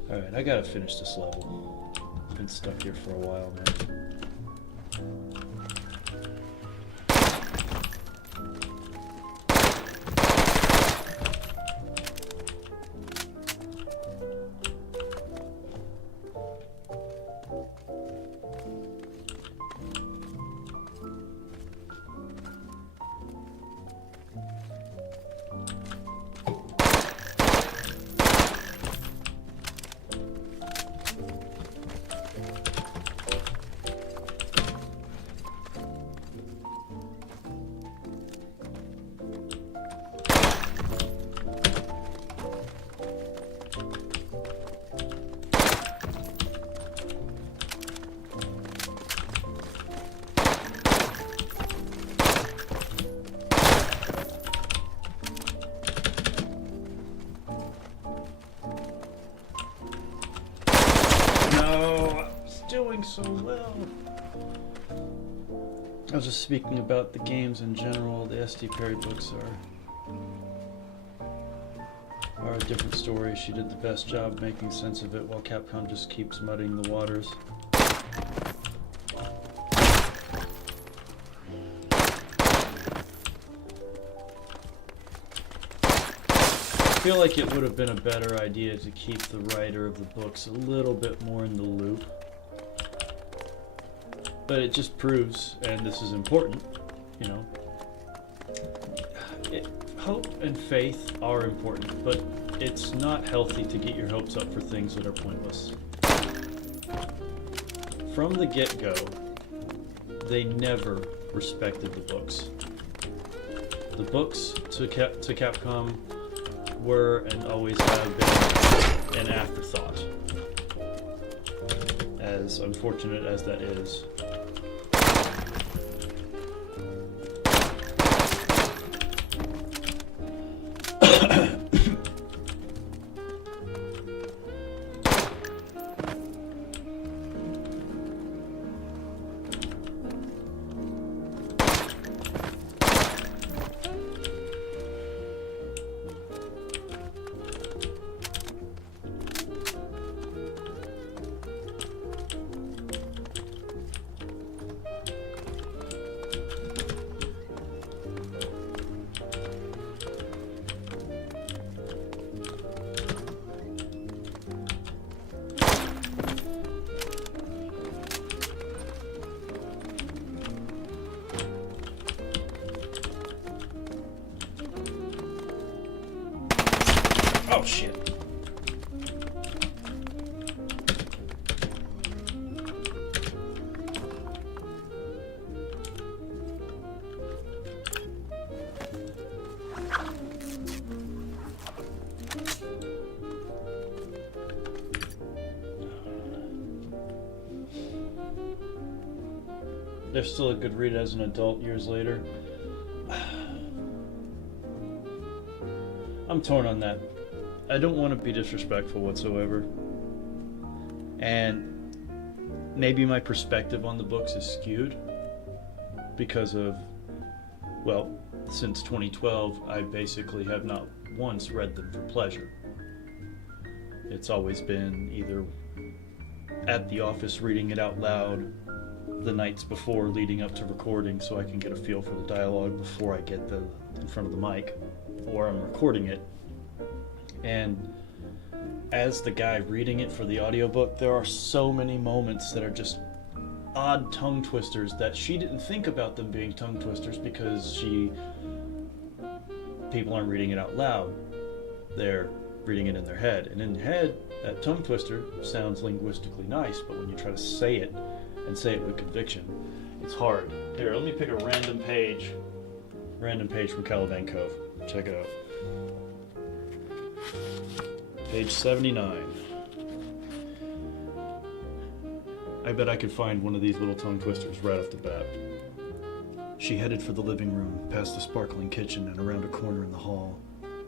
Alright, I gotta finish this level. Been stuck here for a while, man. Doing so well. I was just speaking about the games in general. The S.D. Perry books are a different story. She did the best job making sense of it, while Capcom just keeps muddying the waters. I feel like it would have been a better idea to keep the writer of the books a little bit more in the loop. But it just proves, and this is important, you know, hope and faith are important, but it's not healthy to get your hopes up for things that are pointless. From the get-go, they never respected the books. The books to Capcom were and always have been an afterthought. As unfortunate as that is. Oh shit. They're still a good read as an adult years later. I'm torn on that. I don't want to be disrespectful whatsoever. And maybe my perspective on the books is skewed because of, well, since 2012, I basically have not once read them for pleasure. It's always been either at the office reading it out loud the nights before leading up to recording so I can get a feel for the dialogue before I get in front of the mic, or I'm recording it And as the guy reading it for the audiobook, there are so many moments that are just odd tongue twisters that she didn't think about them being tongue twisters because people aren't reading it out loud. They're reading it in their head. And in their head, that tongue twister sounds linguistically nice, but when you try to say it and say it with conviction, it's hard. Here, let me pick a random page from Caliban Cove. Check it out. Page 79. I bet I could find one of these little tongue twisters right off the bat. She headed for the living room, past the sparkling kitchen and around a corner in the hall.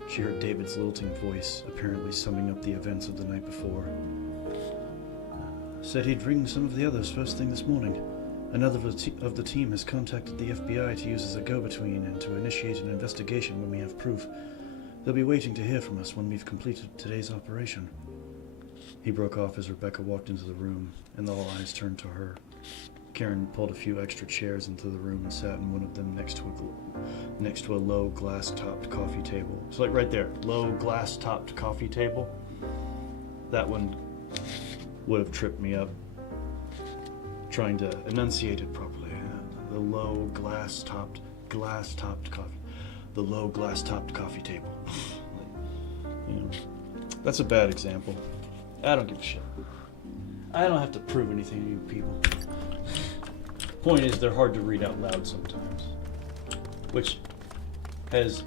She heard David's lilting voice, apparently summing up the events of the night before. Said he'd ring some of the others first thing this morning. Another of the team has contacted the FBI to use as a go-between and to initiate an investigation when we have proof. They'll be waiting to hear from us when we've completed today's operation. He broke off as Rebecca walked into the room, and all eyes turned to her. Karen pulled a few extra chairs into the room and sat in one of them next to a low glass-topped coffee table. So like right there, low glass-topped coffee table. That one would have tripped me up. Trying to enunciate it properly. The low glass-topped coffee. The low glass-topped coffee table. You know, that's a bad example. I don't give a shit. I don't have to prove anything to you people. Point is, they're hard to read out loud sometimes, which has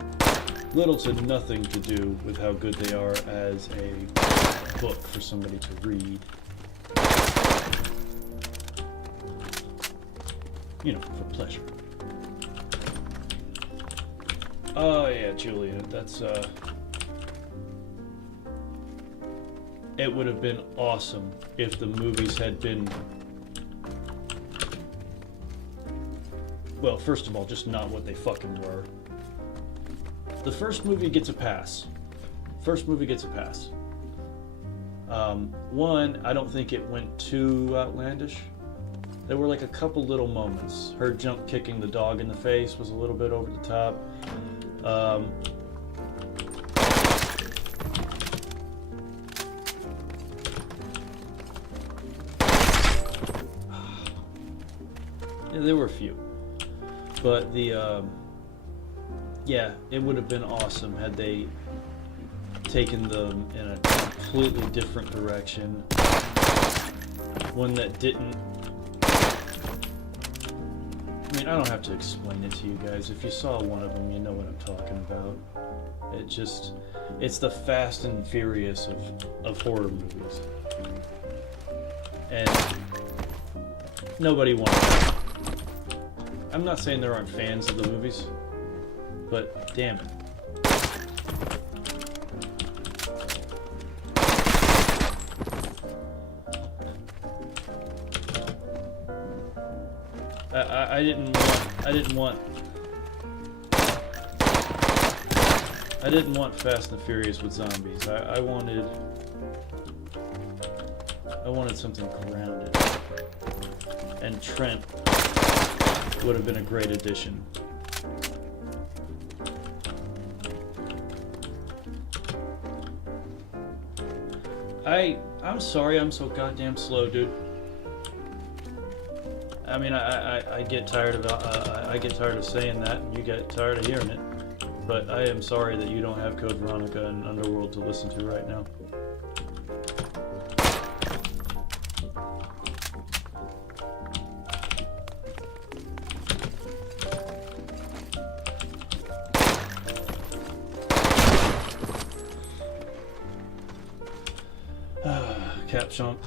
little to nothing to do with how good they are as a book for somebody to read. You know, for pleasure. Oh yeah, Julia, that's it would have been awesome if the movies had been, well, first of all, just not what they fucking were. The first movie gets a pass. One, I don't think it went too outlandish. There were like a couple little moments. Her jump kicking the dog in the face was a little bit over the top. Yeah, there were a few. But yeah, it would have been awesome had they taken them in a completely different direction. One that didn't... I mean, I don't have to explain it to you guys. If you saw one of them, you know what I'm talking about. It's the Fast and Furious of horror movies. And nobody wanted it. I'm not saying there aren't fans of the movies, but damn it. I didn't want Fast and Furious with zombies. I wanted something grounded. And Trent would have been a great addition. I'm sorry I'm so goddamn slow, dude. I mean, I get tired of saying that, and you get tired of hearing it. But I am sorry that you don't have Code Veronica and Underworld to listen to right now.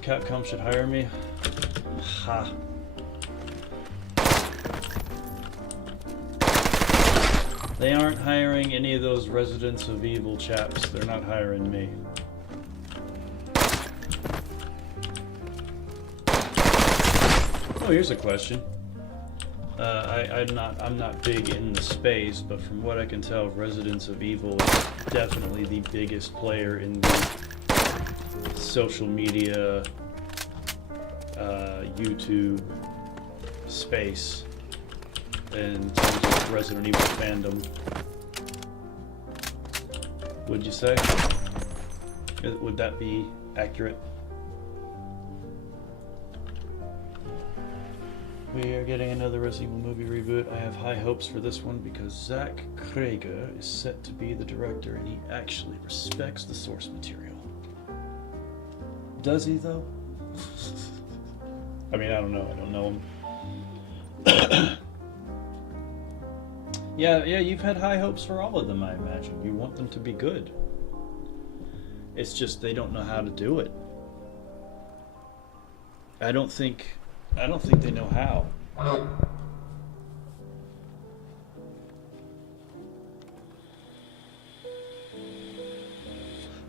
Capcom should hire me. Ha. They aren't hiring any of those Residents of Evil chaps. They're not hiring me. Oh, here's a question. I'm not big in the space, but from what I can tell, Residents of Evil is definitely the biggest player in the social media, YouTube space in terms of Resident Evil fandom. Would you say? Would that be accurate? We are getting another Resident Evil movie reboot. I have high hopes for this one because Zach Krager is set to be the director and he actually respects the source material. Does he, though? I mean, I don't know. I don't know him. Yeah, you've had high hopes for all of them, I imagine. You want them to be good. It's just they don't know how to do it. I don't think they know how.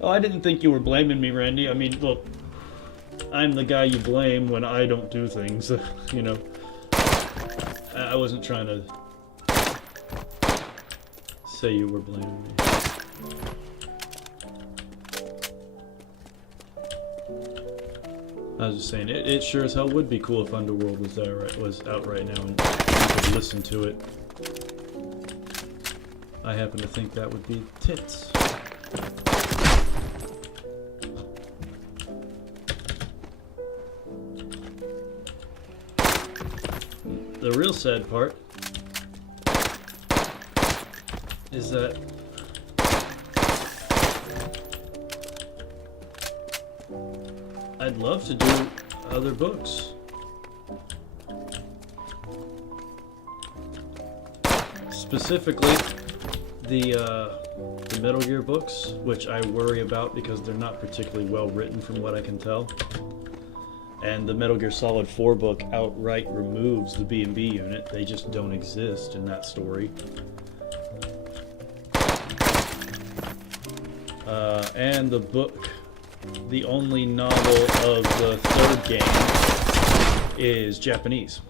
Oh, I didn't think you were blaming me, Randy. I mean, look, I'm the guy you blame when I don't do things, you know. I wasn't trying to say you were blaming me. I was just saying, it sure as hell would be cool if Underworld was out right now and you could listen to it. I happen to think that would be tits. The real sad part is that I'd love to do other books. Specifically, the Metal Gear books, which I worry about because they're not particularly well written from what I can tell. And the Metal Gear Solid 4 book outright removes the B&B unit. They just don't exist in that story. And the book, the only novel of the third game is Japanese.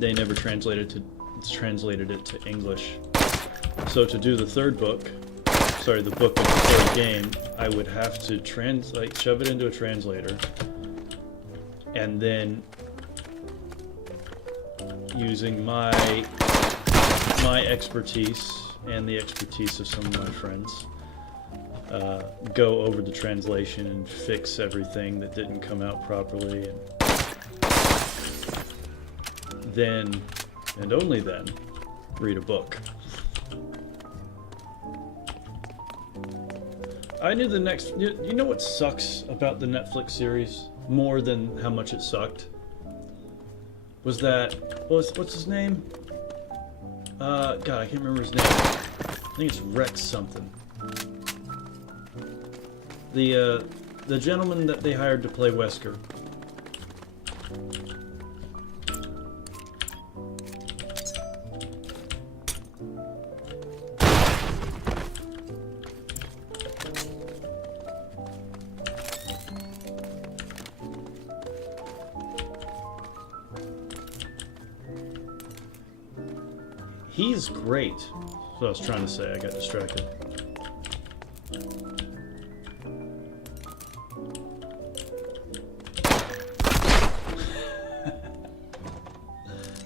They never translated it to English. So to do the third book, the book of the third game, I would have to shove it into a translator, and then using my expertise and the expertise of some of my friends, go over the translation and fix everything that didn't come out properly, and then, and only then, read a book. I knew the next... You know what sucks about the Netflix series more than how much it sucked? Was that... What's his name? God, I can't remember his name. I think it's Rex something. The gentleman that they hired to play Wesker. He's great. That's what I was trying to say. I got distracted.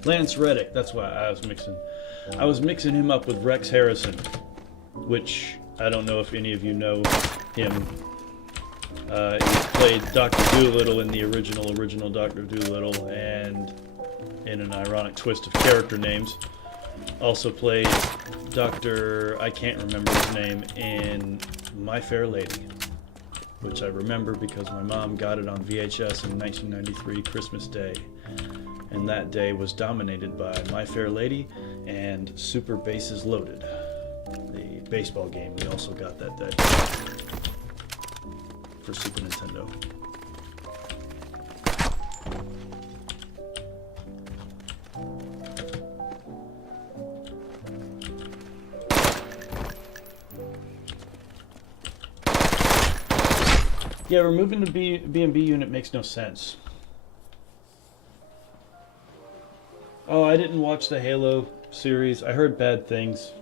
Lance Reddick, that's why I was mixing. I was mixing him up with Rex Harrison, which I don't know if any of you know him. He played Dr. Dolittle in the original Dr. Dolittle, and in an ironic twist of character names, also played Dr. I can't remember his name in My Fair Lady, which I remember because my mom got it on VHS in 1993 Christmas Day. And that day was dominated by My Fair Lady and Super Bases Loaded, the baseball game we also got that day for Super Nintendo. Yeah, removing the B&B unit makes no sense. Oh, I didn't watch the Halo series. I heard bad things.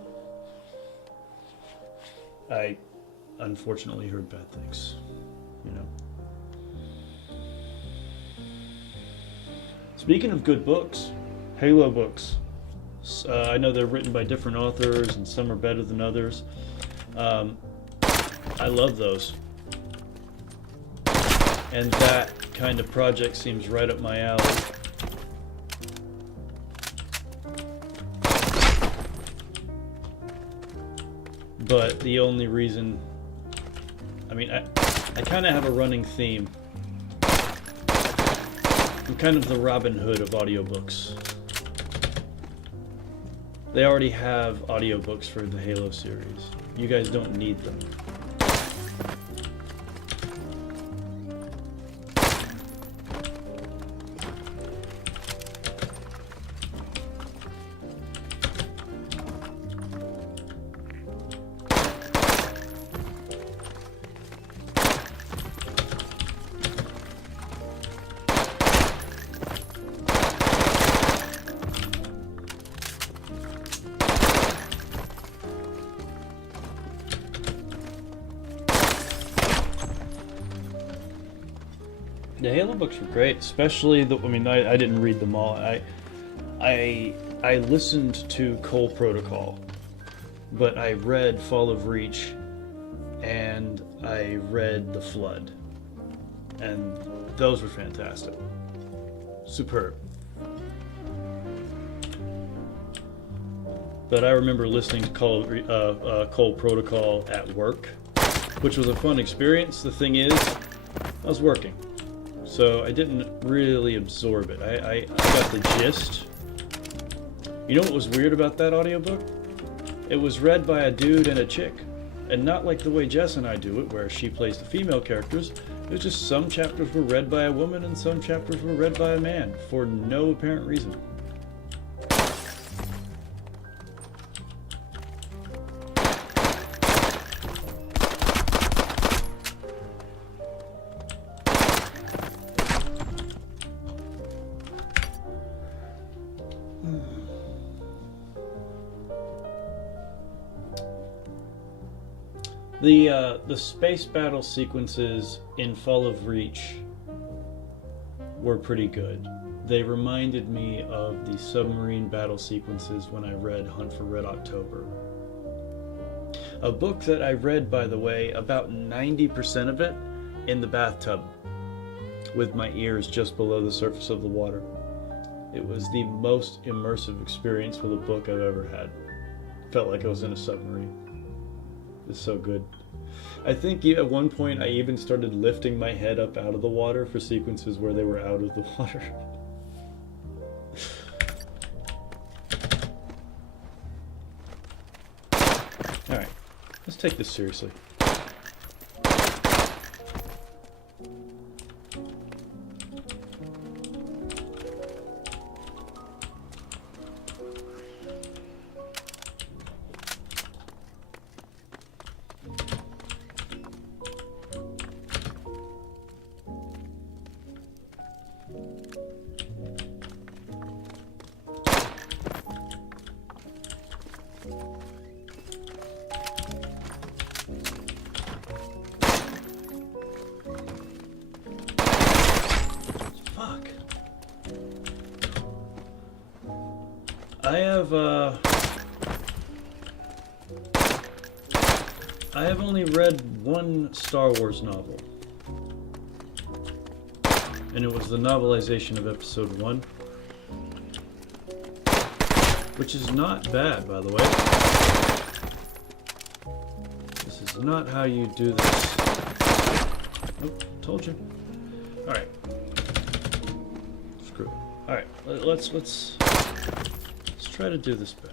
I unfortunately heard bad things, you know. Speaking of good books, Halo books. I know they're written by different authors and some are better than others. I love those. And that kind of project seems right up my alley. But the only reason, I mean, I kind of have a running theme. I'm kind of the Robin Hood of audiobooks. They already have audiobooks for the Halo series. You guys don't need them. The Halo books were great, especially the. I mean, I didn't read them all. I listened to Cole Protocol, but I read Fall of Reach, and I read The Flood, and those were fantastic, superb. But I remember listening to Cole Protocol at work, which was a fun experience. The thing is, I was working. So I didn't really absorb it. I got the gist. You know what was weird about that audiobook? It was read by a dude and a chick. And not like the way Jess and I do it, where she plays the female characters. It was just some chapters were read by a woman and some chapters were read by a man, for no apparent reason. The space battle sequences in Fall of Reach were pretty good. They reminded me of the submarine battle sequences when I read Hunt for Red October. A book that I read, by the way, about 90% of it in the bathtub, with my ears just below the surface of the water. It was the most immersive experience with a book I've ever had. Felt like I was in a submarine. It's so good. I think at one point I even started lifting my head up out of the water for sequences where they were out of the water. Alright, let's take this seriously. I have only read one Star Wars novel, and it was the novelization of Episode 1, which is not bad, by the way. This is not how you do this. Oh, told you. Alright. Screw it. Alright, let's try to do this better.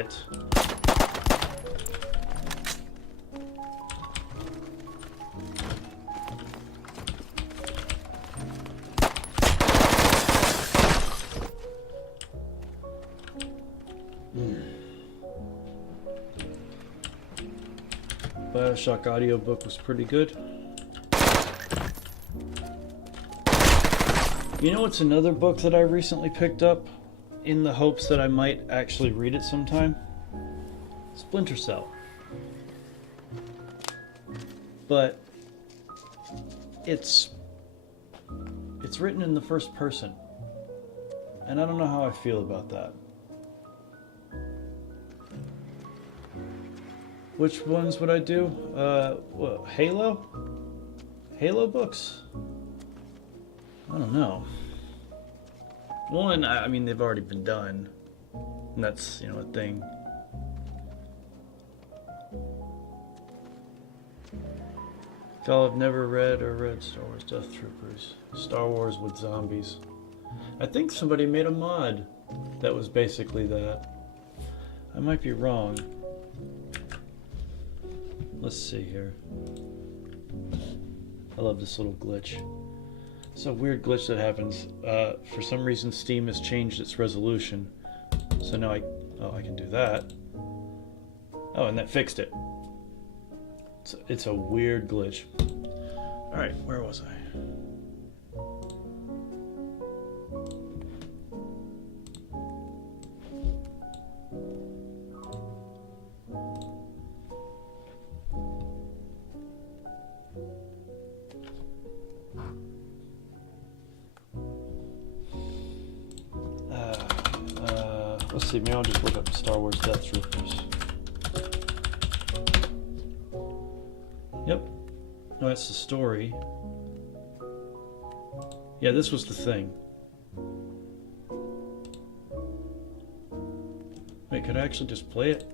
it. BioShock audiobook was pretty good. You know what's another book that I recently picked up in the hopes that I might actually read it sometime? Splinter Cell. But it's written in the first person. And I don't know how I feel about that. Which ones would I do? What, Halo? Halo books? I don't know. One, I mean, they've already been done. And that's, a thing. Y'all have never read Star Wars Death Troopers. Star Wars with zombies. I think somebody made a mod that was basically that. I might be wrong. Let's see here. I love this little glitch. It's a weird glitch that happens. For some reason, Steam has changed its resolution. So now I can do that. Oh, and that fixed it. It's a weird glitch. Alright, where was I? Let's see, maybe I'll just look up Star Wars Death Troopers. Yep. No, that's the story. Yeah, this was the thing. Wait, could I actually just play it?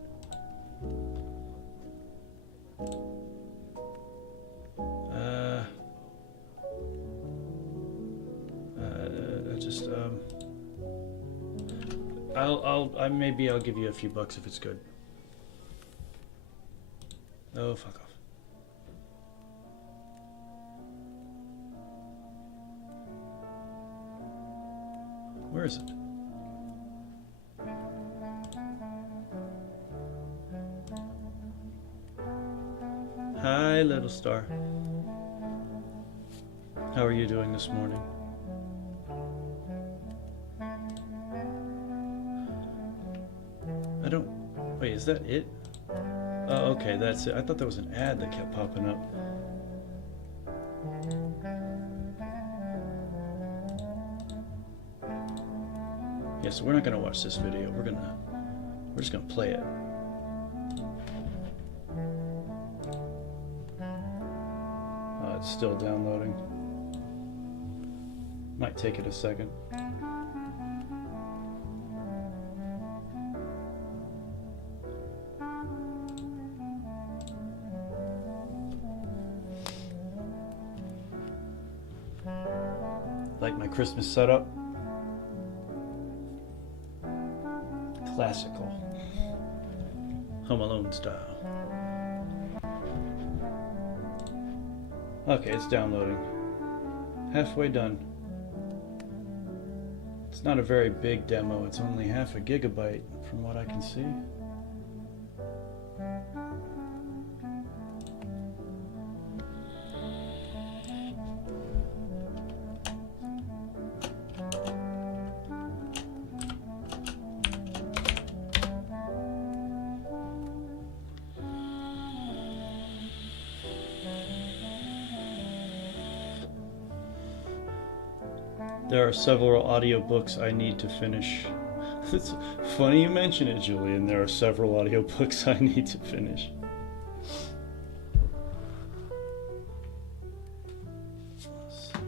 Maybe I'll give you a few bucks if it's good. Oh, fuck off. Where is it? Hi, little star. How are you doing this morning? Wait, is that it? Oh, okay, that's it. I thought there was an ad that kept popping up. Yeah, so we're not gonna watch this video. We're just gonna play it. Oh, it's still downloading. Might take it a second. Like my Christmas setup. Classical. Home Alone style. Okay, it's downloading. Halfway done. It's not a very big demo. It's only half a gigabyte from what I can see. There are several audiobooks I need to finish. It's funny you mention it, Julian. There are several audiobooks I need to finish. Let's see.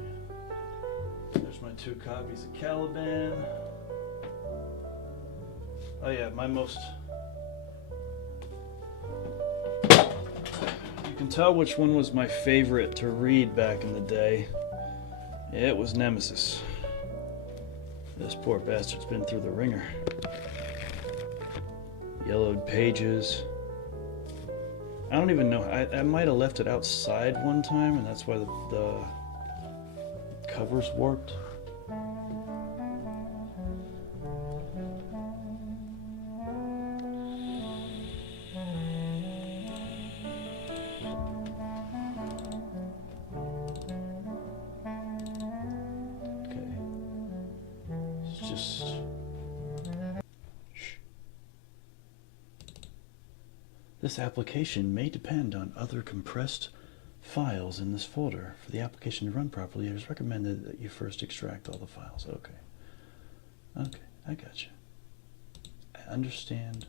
There's my 2 copies of Caliban. Oh yeah, my most... You can tell which one was my favorite to read back in the day. It was Nemesis. This poor bastard's been through the ringer. Yellowed pages. I don't even know. I might have left it outside one time, and that's why the cover's warped. Okay. It's just... Shh. This application may depend on other compressed files in this folder. For the application to run properly, it is recommended that you first extract all the files. Okay. Okay, I got you. I understand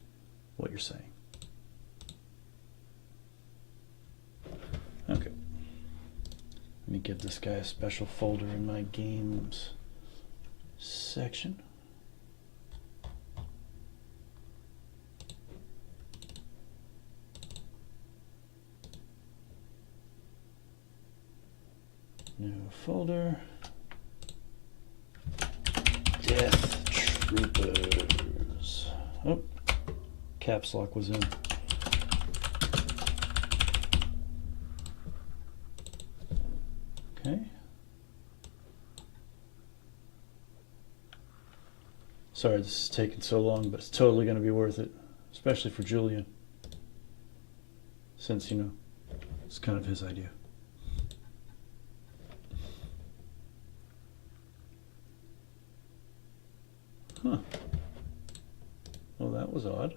what you're saying. Okay. Let me give this guy a special folder in my games section. New folder. Death Troopers. Oh, caps lock was in. Okay. Sorry this is taking so long, but it's totally going to be worth it, especially for Julian, since, you know, it's kind of his idea. Huh. Well, that was odd.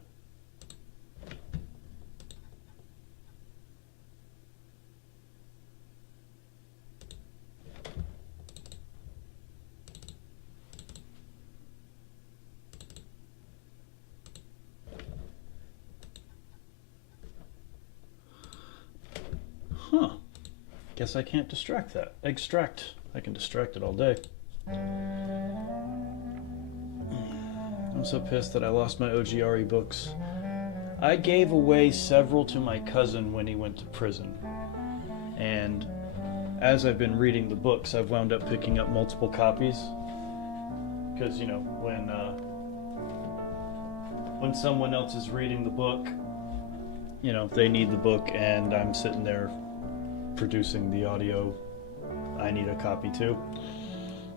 Huh. Guess I can't extract that. Extract. I can distract it all day. I'm so pissed that I lost my OGRE books. I gave away several to my cousin when he went to prison. And as I've been reading the books, I've wound up picking up multiple copies. Because, you know, when someone else is reading the book, you know, they need the book and I'm sitting there producing the audio. I need a copy too.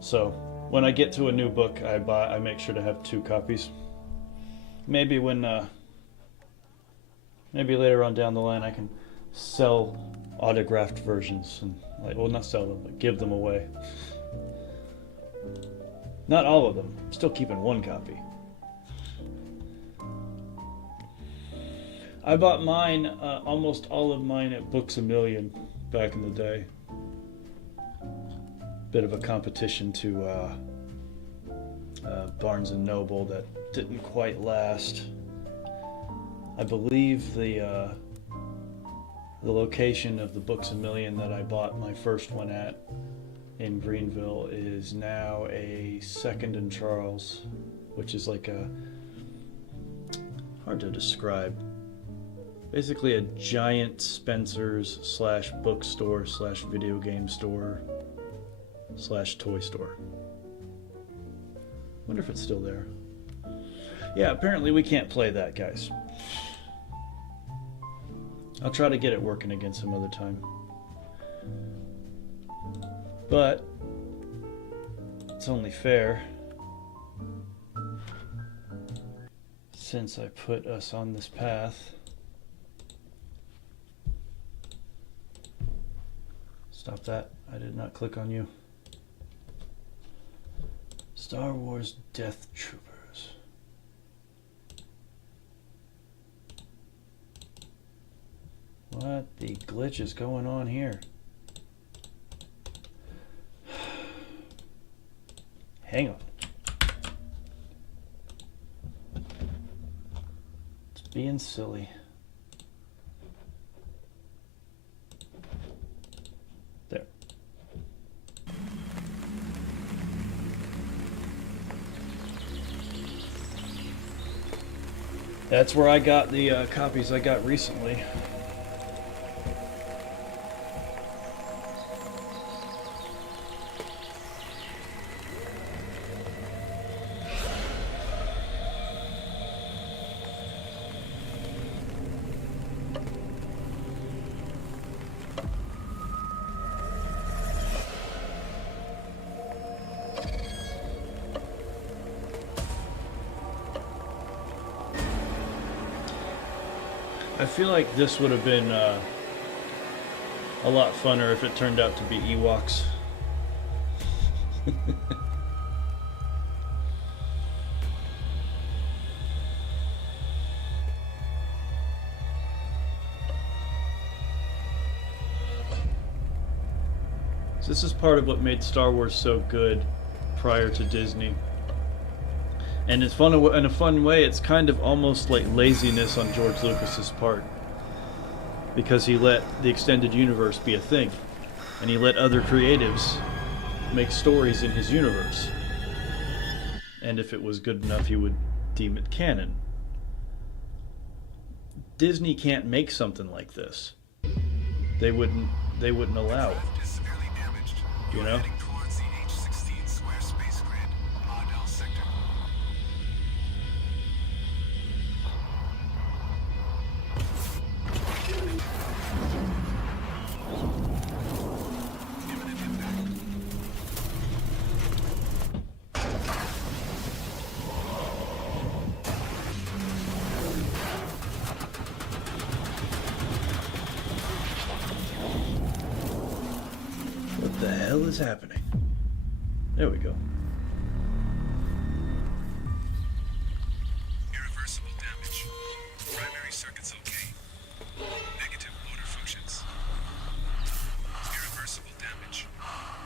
So when I get to a new book, I make sure to have 2 copies. Maybe maybe later on down the line I can sell autographed versions and, like, well, not sell them, but give them away. Not all of them. I'm still keeping 1 copy. I bought mine, almost all of mine at Books A Million back in the day. Bit of a competition to Barnes and Noble that didn't quite last. I believe the location of the Books A Million that I bought my first one at in Greenville is now a Second and Charles, which is like a, hard to describe, basically a giant Spencer's / bookstore / video game store / toy store. Wonder if it's still there. Yeah, apparently we can't play that, guys. I'll try to get it working again some other time. But it's only fair, since I put us on this path. Stop that. I did not click on you. Star Wars Death Troopers. What the glitch is going on here? Hang on. It's being silly. There. That's where I got the copies I got recently. I feel like this would have been a lot funner if it turned out to be Ewoks. So this is part of what made Star Wars so good prior to Disney. And it's fun in a fun way. It's kind of almost like laziness on George Lucas's part, because he let the extended universe be a thing, and he let other creatives make stories in his universe. And if it was good enough, he would deem it canon. Disney can't make something like this. They wouldn't allow it. You know? What the hell is happening? There we go. Irreversible damage. Primary circuits okay. Negative motor functions. Irreversible damage.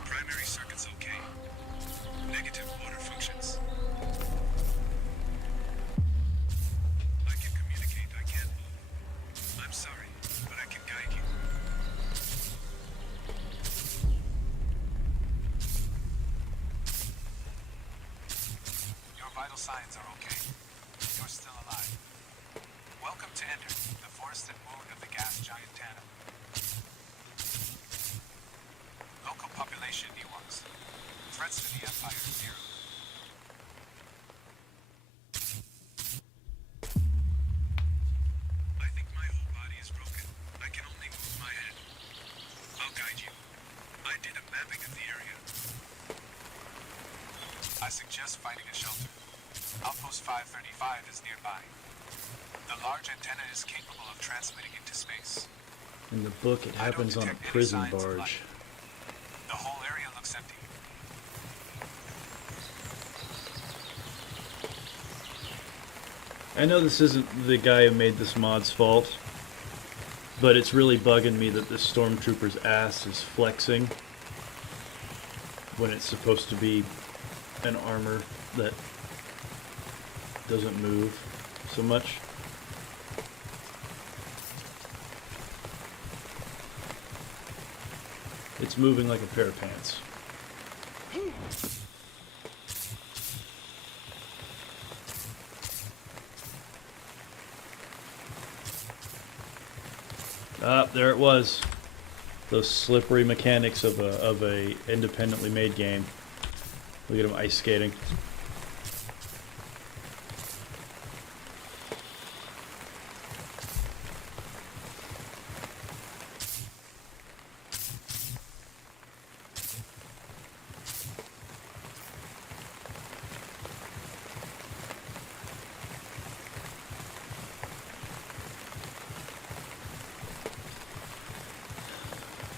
Primary circuits okay. Negative motor functions. I can communicate, I can't move. I'm sorry, but I can guide you. Your vital signs are okay. You're still alive. Welcome to Ender, the forested moon of the gas giant Tana. Local population Ewoks. Threats to the Empire zero. I think my whole body is broken. I can only move my head. I'll guide you. I did a mapping of the area. I suggest finding a shelter. Outpost 535 is nearby. The large antenna is capable of transmitting into space. In the book, it I don't happens on a detect any prison signs of barge. life. The whole area looks empty. I know this isn't the guy who made this mod's fault, but it's really bugging me that this stormtrooper's ass is flexing when it's supposed to be an armor that doesn't move so much. It's moving like a pair of pants. Ah, there it was. Those slippery mechanics of a independently made game. Look at him ice skating.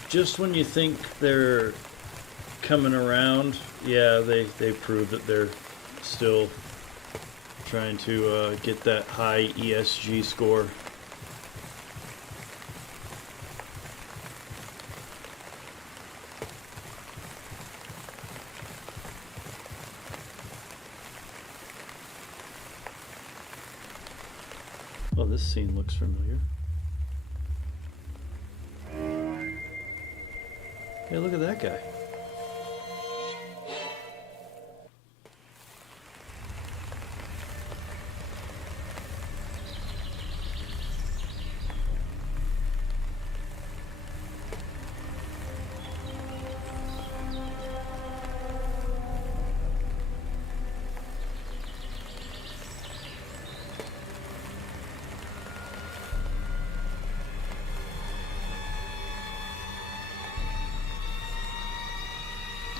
Just when you think they're coming around, yeah, they prove that they're still trying to get that high ESG score. Oh, this scene looks familiar. Hey, look at that guy.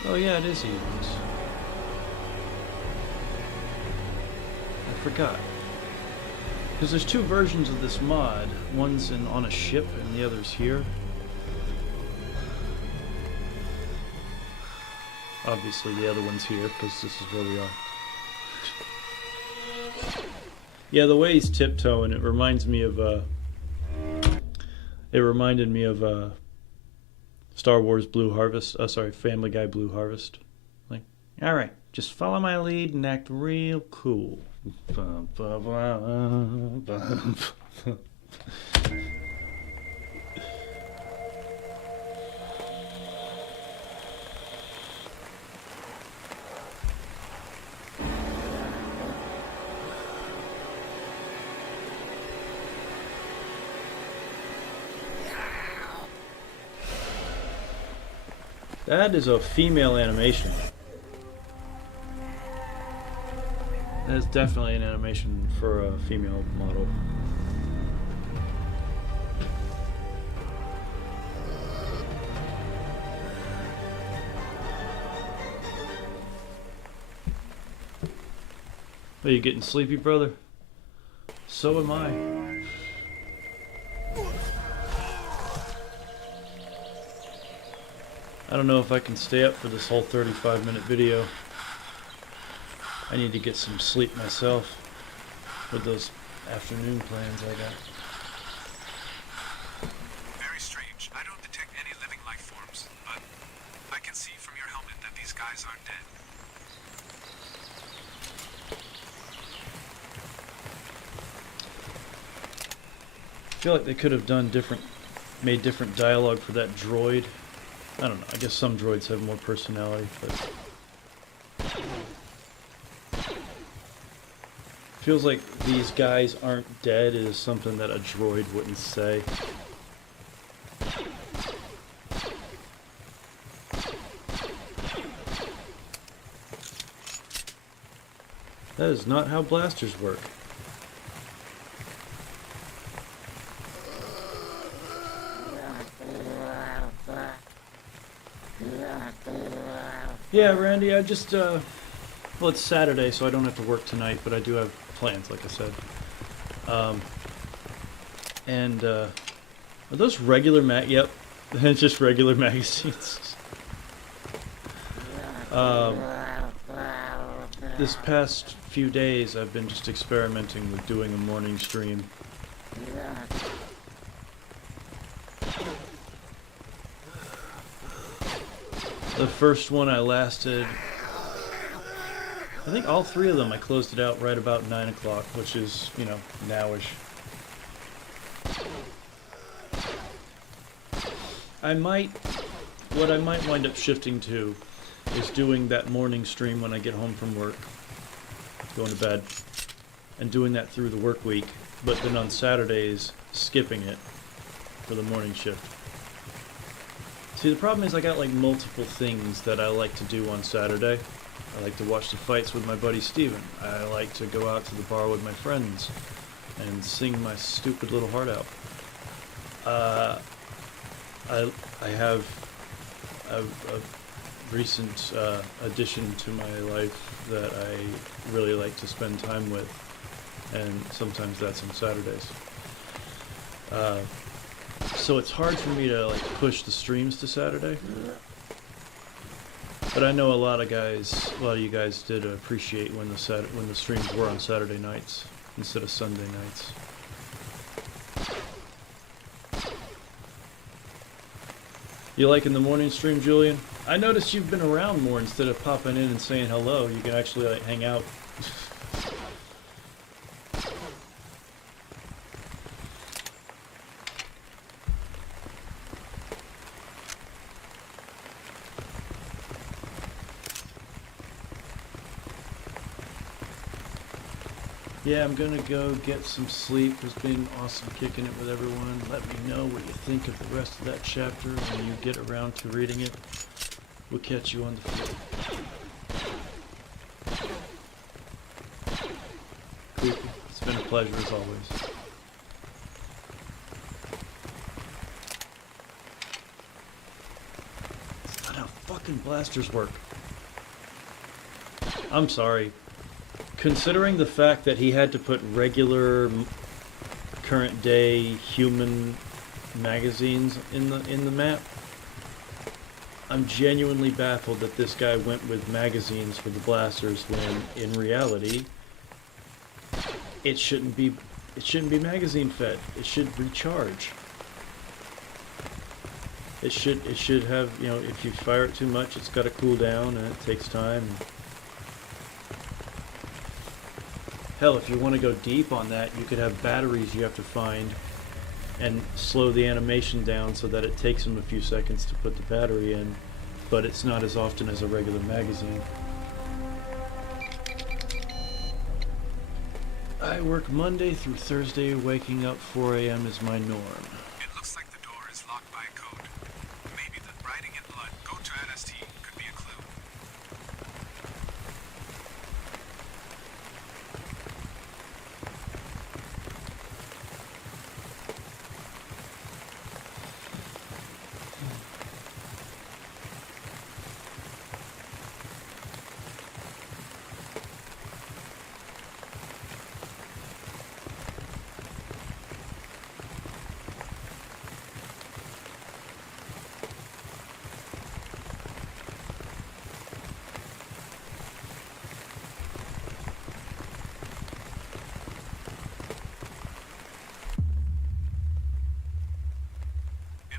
Oh yeah, it is Ewoks. I forgot. Because there's two versions of this mod. One's on a ship and the other's here. Obviously the other one's here because this is where we are. Yeah, the way he's tiptoeing, it reminds me of it reminded me of Star Wars Blue Harvest. Sorry, Family Guy Blue Harvest. Like, all right, just follow my lead and act real cool. That is a female animation. That is definitely an animation for a female model. Are you getting sleepy, brother? So am I. I don't know if I can stay up for this whole 35-minute video. I need to get some sleep myself with those afternoon plans I got. Very strange. I don't detect any living life forms, but I can see from your helmet that these guys aren't dead. I feel like they could have done made different dialogue for that droid. I don't know, I guess some droids have more personality, but feels like these guys aren't dead is something that a droid wouldn't say. That is not how blasters work. Yeah, Randy, I just, well, it's Saturday, so I don't have to work tonight, but I do have plans, like I said. Are those regular Yep, it's just regular magazines. This past few days, I've been just experimenting with doing a morning stream. The first one I lasted, I think all three of them I closed it out right about 9 o'clock, which is, you know, nowish. What I might wind up shifting to is doing that morning stream when I get home from work, going to bed, and doing that through the work week, but then on Saturdays, skipping it for the morning shift. See, the problem is I got like multiple things that I like to do on Saturday. I like to watch the fights with my buddy Steven. I like to go out to the bar with my friends and sing my stupid little heart out. I have a recent addition to my life that I really like to spend time with, and sometimes that's on Saturdays. So it's hard for me to like push the streams to Saturday. But I know a lot of you guys did appreciate when the streams were on Saturday nights instead of Sunday nights. You liking the morning stream, Julian? I noticed you've been around more instead of popping in and saying hello. You can actually like hang out. Yeah, I'm gonna go get some sleep. It's been awesome kicking it with everyone. Let me know what you think of the rest of that chapter when you get around to reading it. We'll catch you on the flip. Creepy. It's been a pleasure as always. That's not how fucking blasters work. I'm sorry. Considering the fact that he had to put regular current day human magazines in the map. I'm genuinely baffled that this guy went with magazines for the blasters when in reality it shouldn't be magazine fed. It should recharge. It should have, you know, if you fire it too much, it's got to cool down and it takes time. Hell, if you want to go deep on that, you could have batteries you have to find and slow the animation down so that it takes them a few seconds to put the battery in, but it's not as often as a regular magazine. I work Monday through Thursday, waking up 4 a.m. is my norm. It looks like the door is locked by a code. Maybe the writing in blood, go to NST, could be a clue.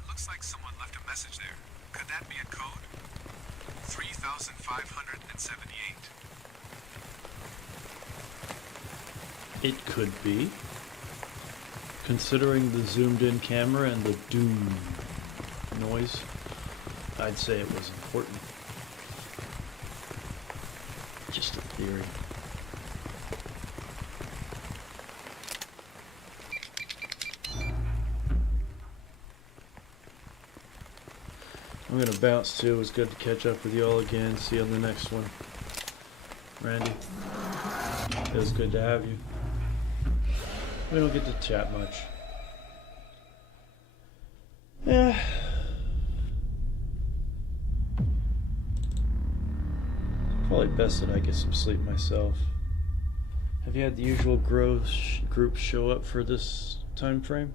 Looks like someone left a message there. Could that be a code? 3578. It could be. Considering the zoomed in camera and the doom noise, I'd say it was important. Just a theory. I'm gonna bounce too. It was good to catch up with you all again. See you on the next one. Randy, it was good to have you. We don't get to chat much. Yeah. Probably best that I get some sleep myself. Have you had the usual groups show up for this time frame?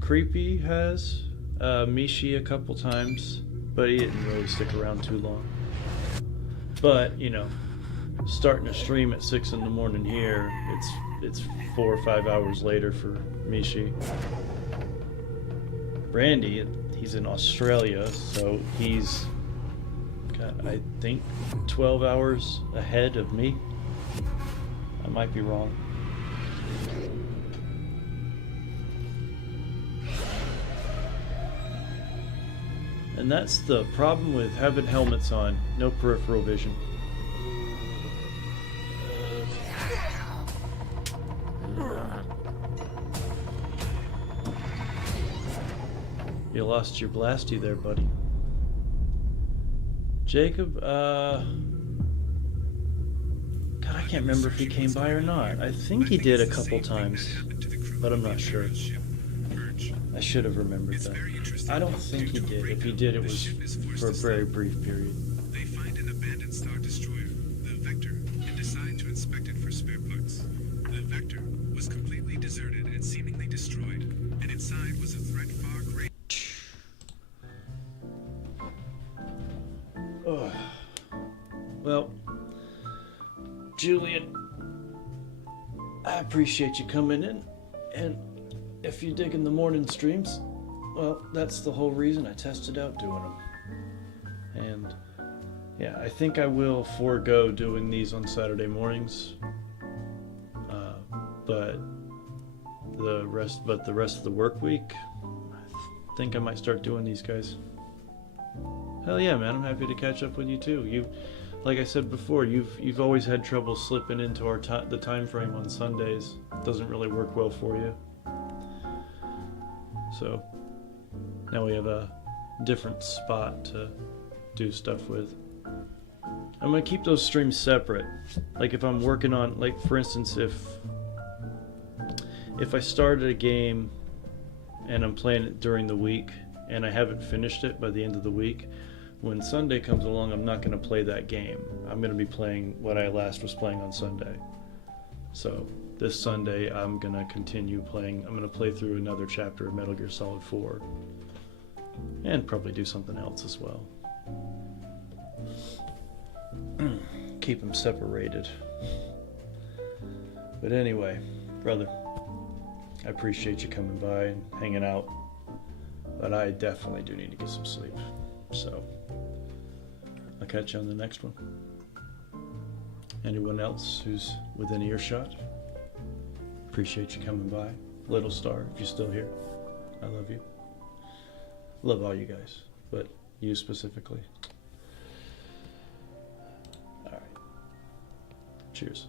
Creepy has. Mishi a couple times, but he didn't really stick around too long. But, you know, starting a stream at 6 in the morning here, it's 4 or 5 hours later for Mishi. Brandy, he's in Australia, so he's got, I think, 12 hours ahead of me. I might be wrong. And that's the problem with having helmets on. No peripheral vision. You lost your blasty there, buddy. Jacob, God, I can't remember if he came by or not. I think he did a couple times, but I'm not sure. I should have remembered that. I don't think he did. If he did, it was for a very brief period. They find an abandoned Star Destroyer, the Vector, and decide to inspect it for spare parts. The Vector was completely deserted and seemingly destroyed, and inside was a threat far greater. Oh. Well, Julian, I appreciate you coming in, and if you dig in the morning streams, well, that's the whole reason I tested out doing them. And yeah, I think I will forego doing these on Saturday mornings. But the rest of the work week, I think I might start doing these guys. Hell yeah, man! I'm happy to catch up with you too. Like I said before, you've always had trouble slipping into the time frame on Sundays. It doesn't really work well for you. So now we have a different spot to do stuff with. I'm gonna keep those streams separate. Like if I'm working on, like for instance, if I started a game and I'm playing it during the week and I haven't finished it by the end of the week, when Sunday comes along, I'm not gonna play that game. I'm gonna be playing what I last was playing on Sunday. So this Sunday I'm gonna continue playing. I'm gonna play through another chapter of Metal Gear Solid 4, and probably do something else as well. Keep them separated. But anyway, brother, I appreciate you coming by and hanging out, but I definitely do need to get some sleep. So I'll catch you on the next one. Anyone else who's within earshot, appreciate you coming by. Little Star, if you're still here, I love you. Love all you guys, but you specifically. All right. Cheers.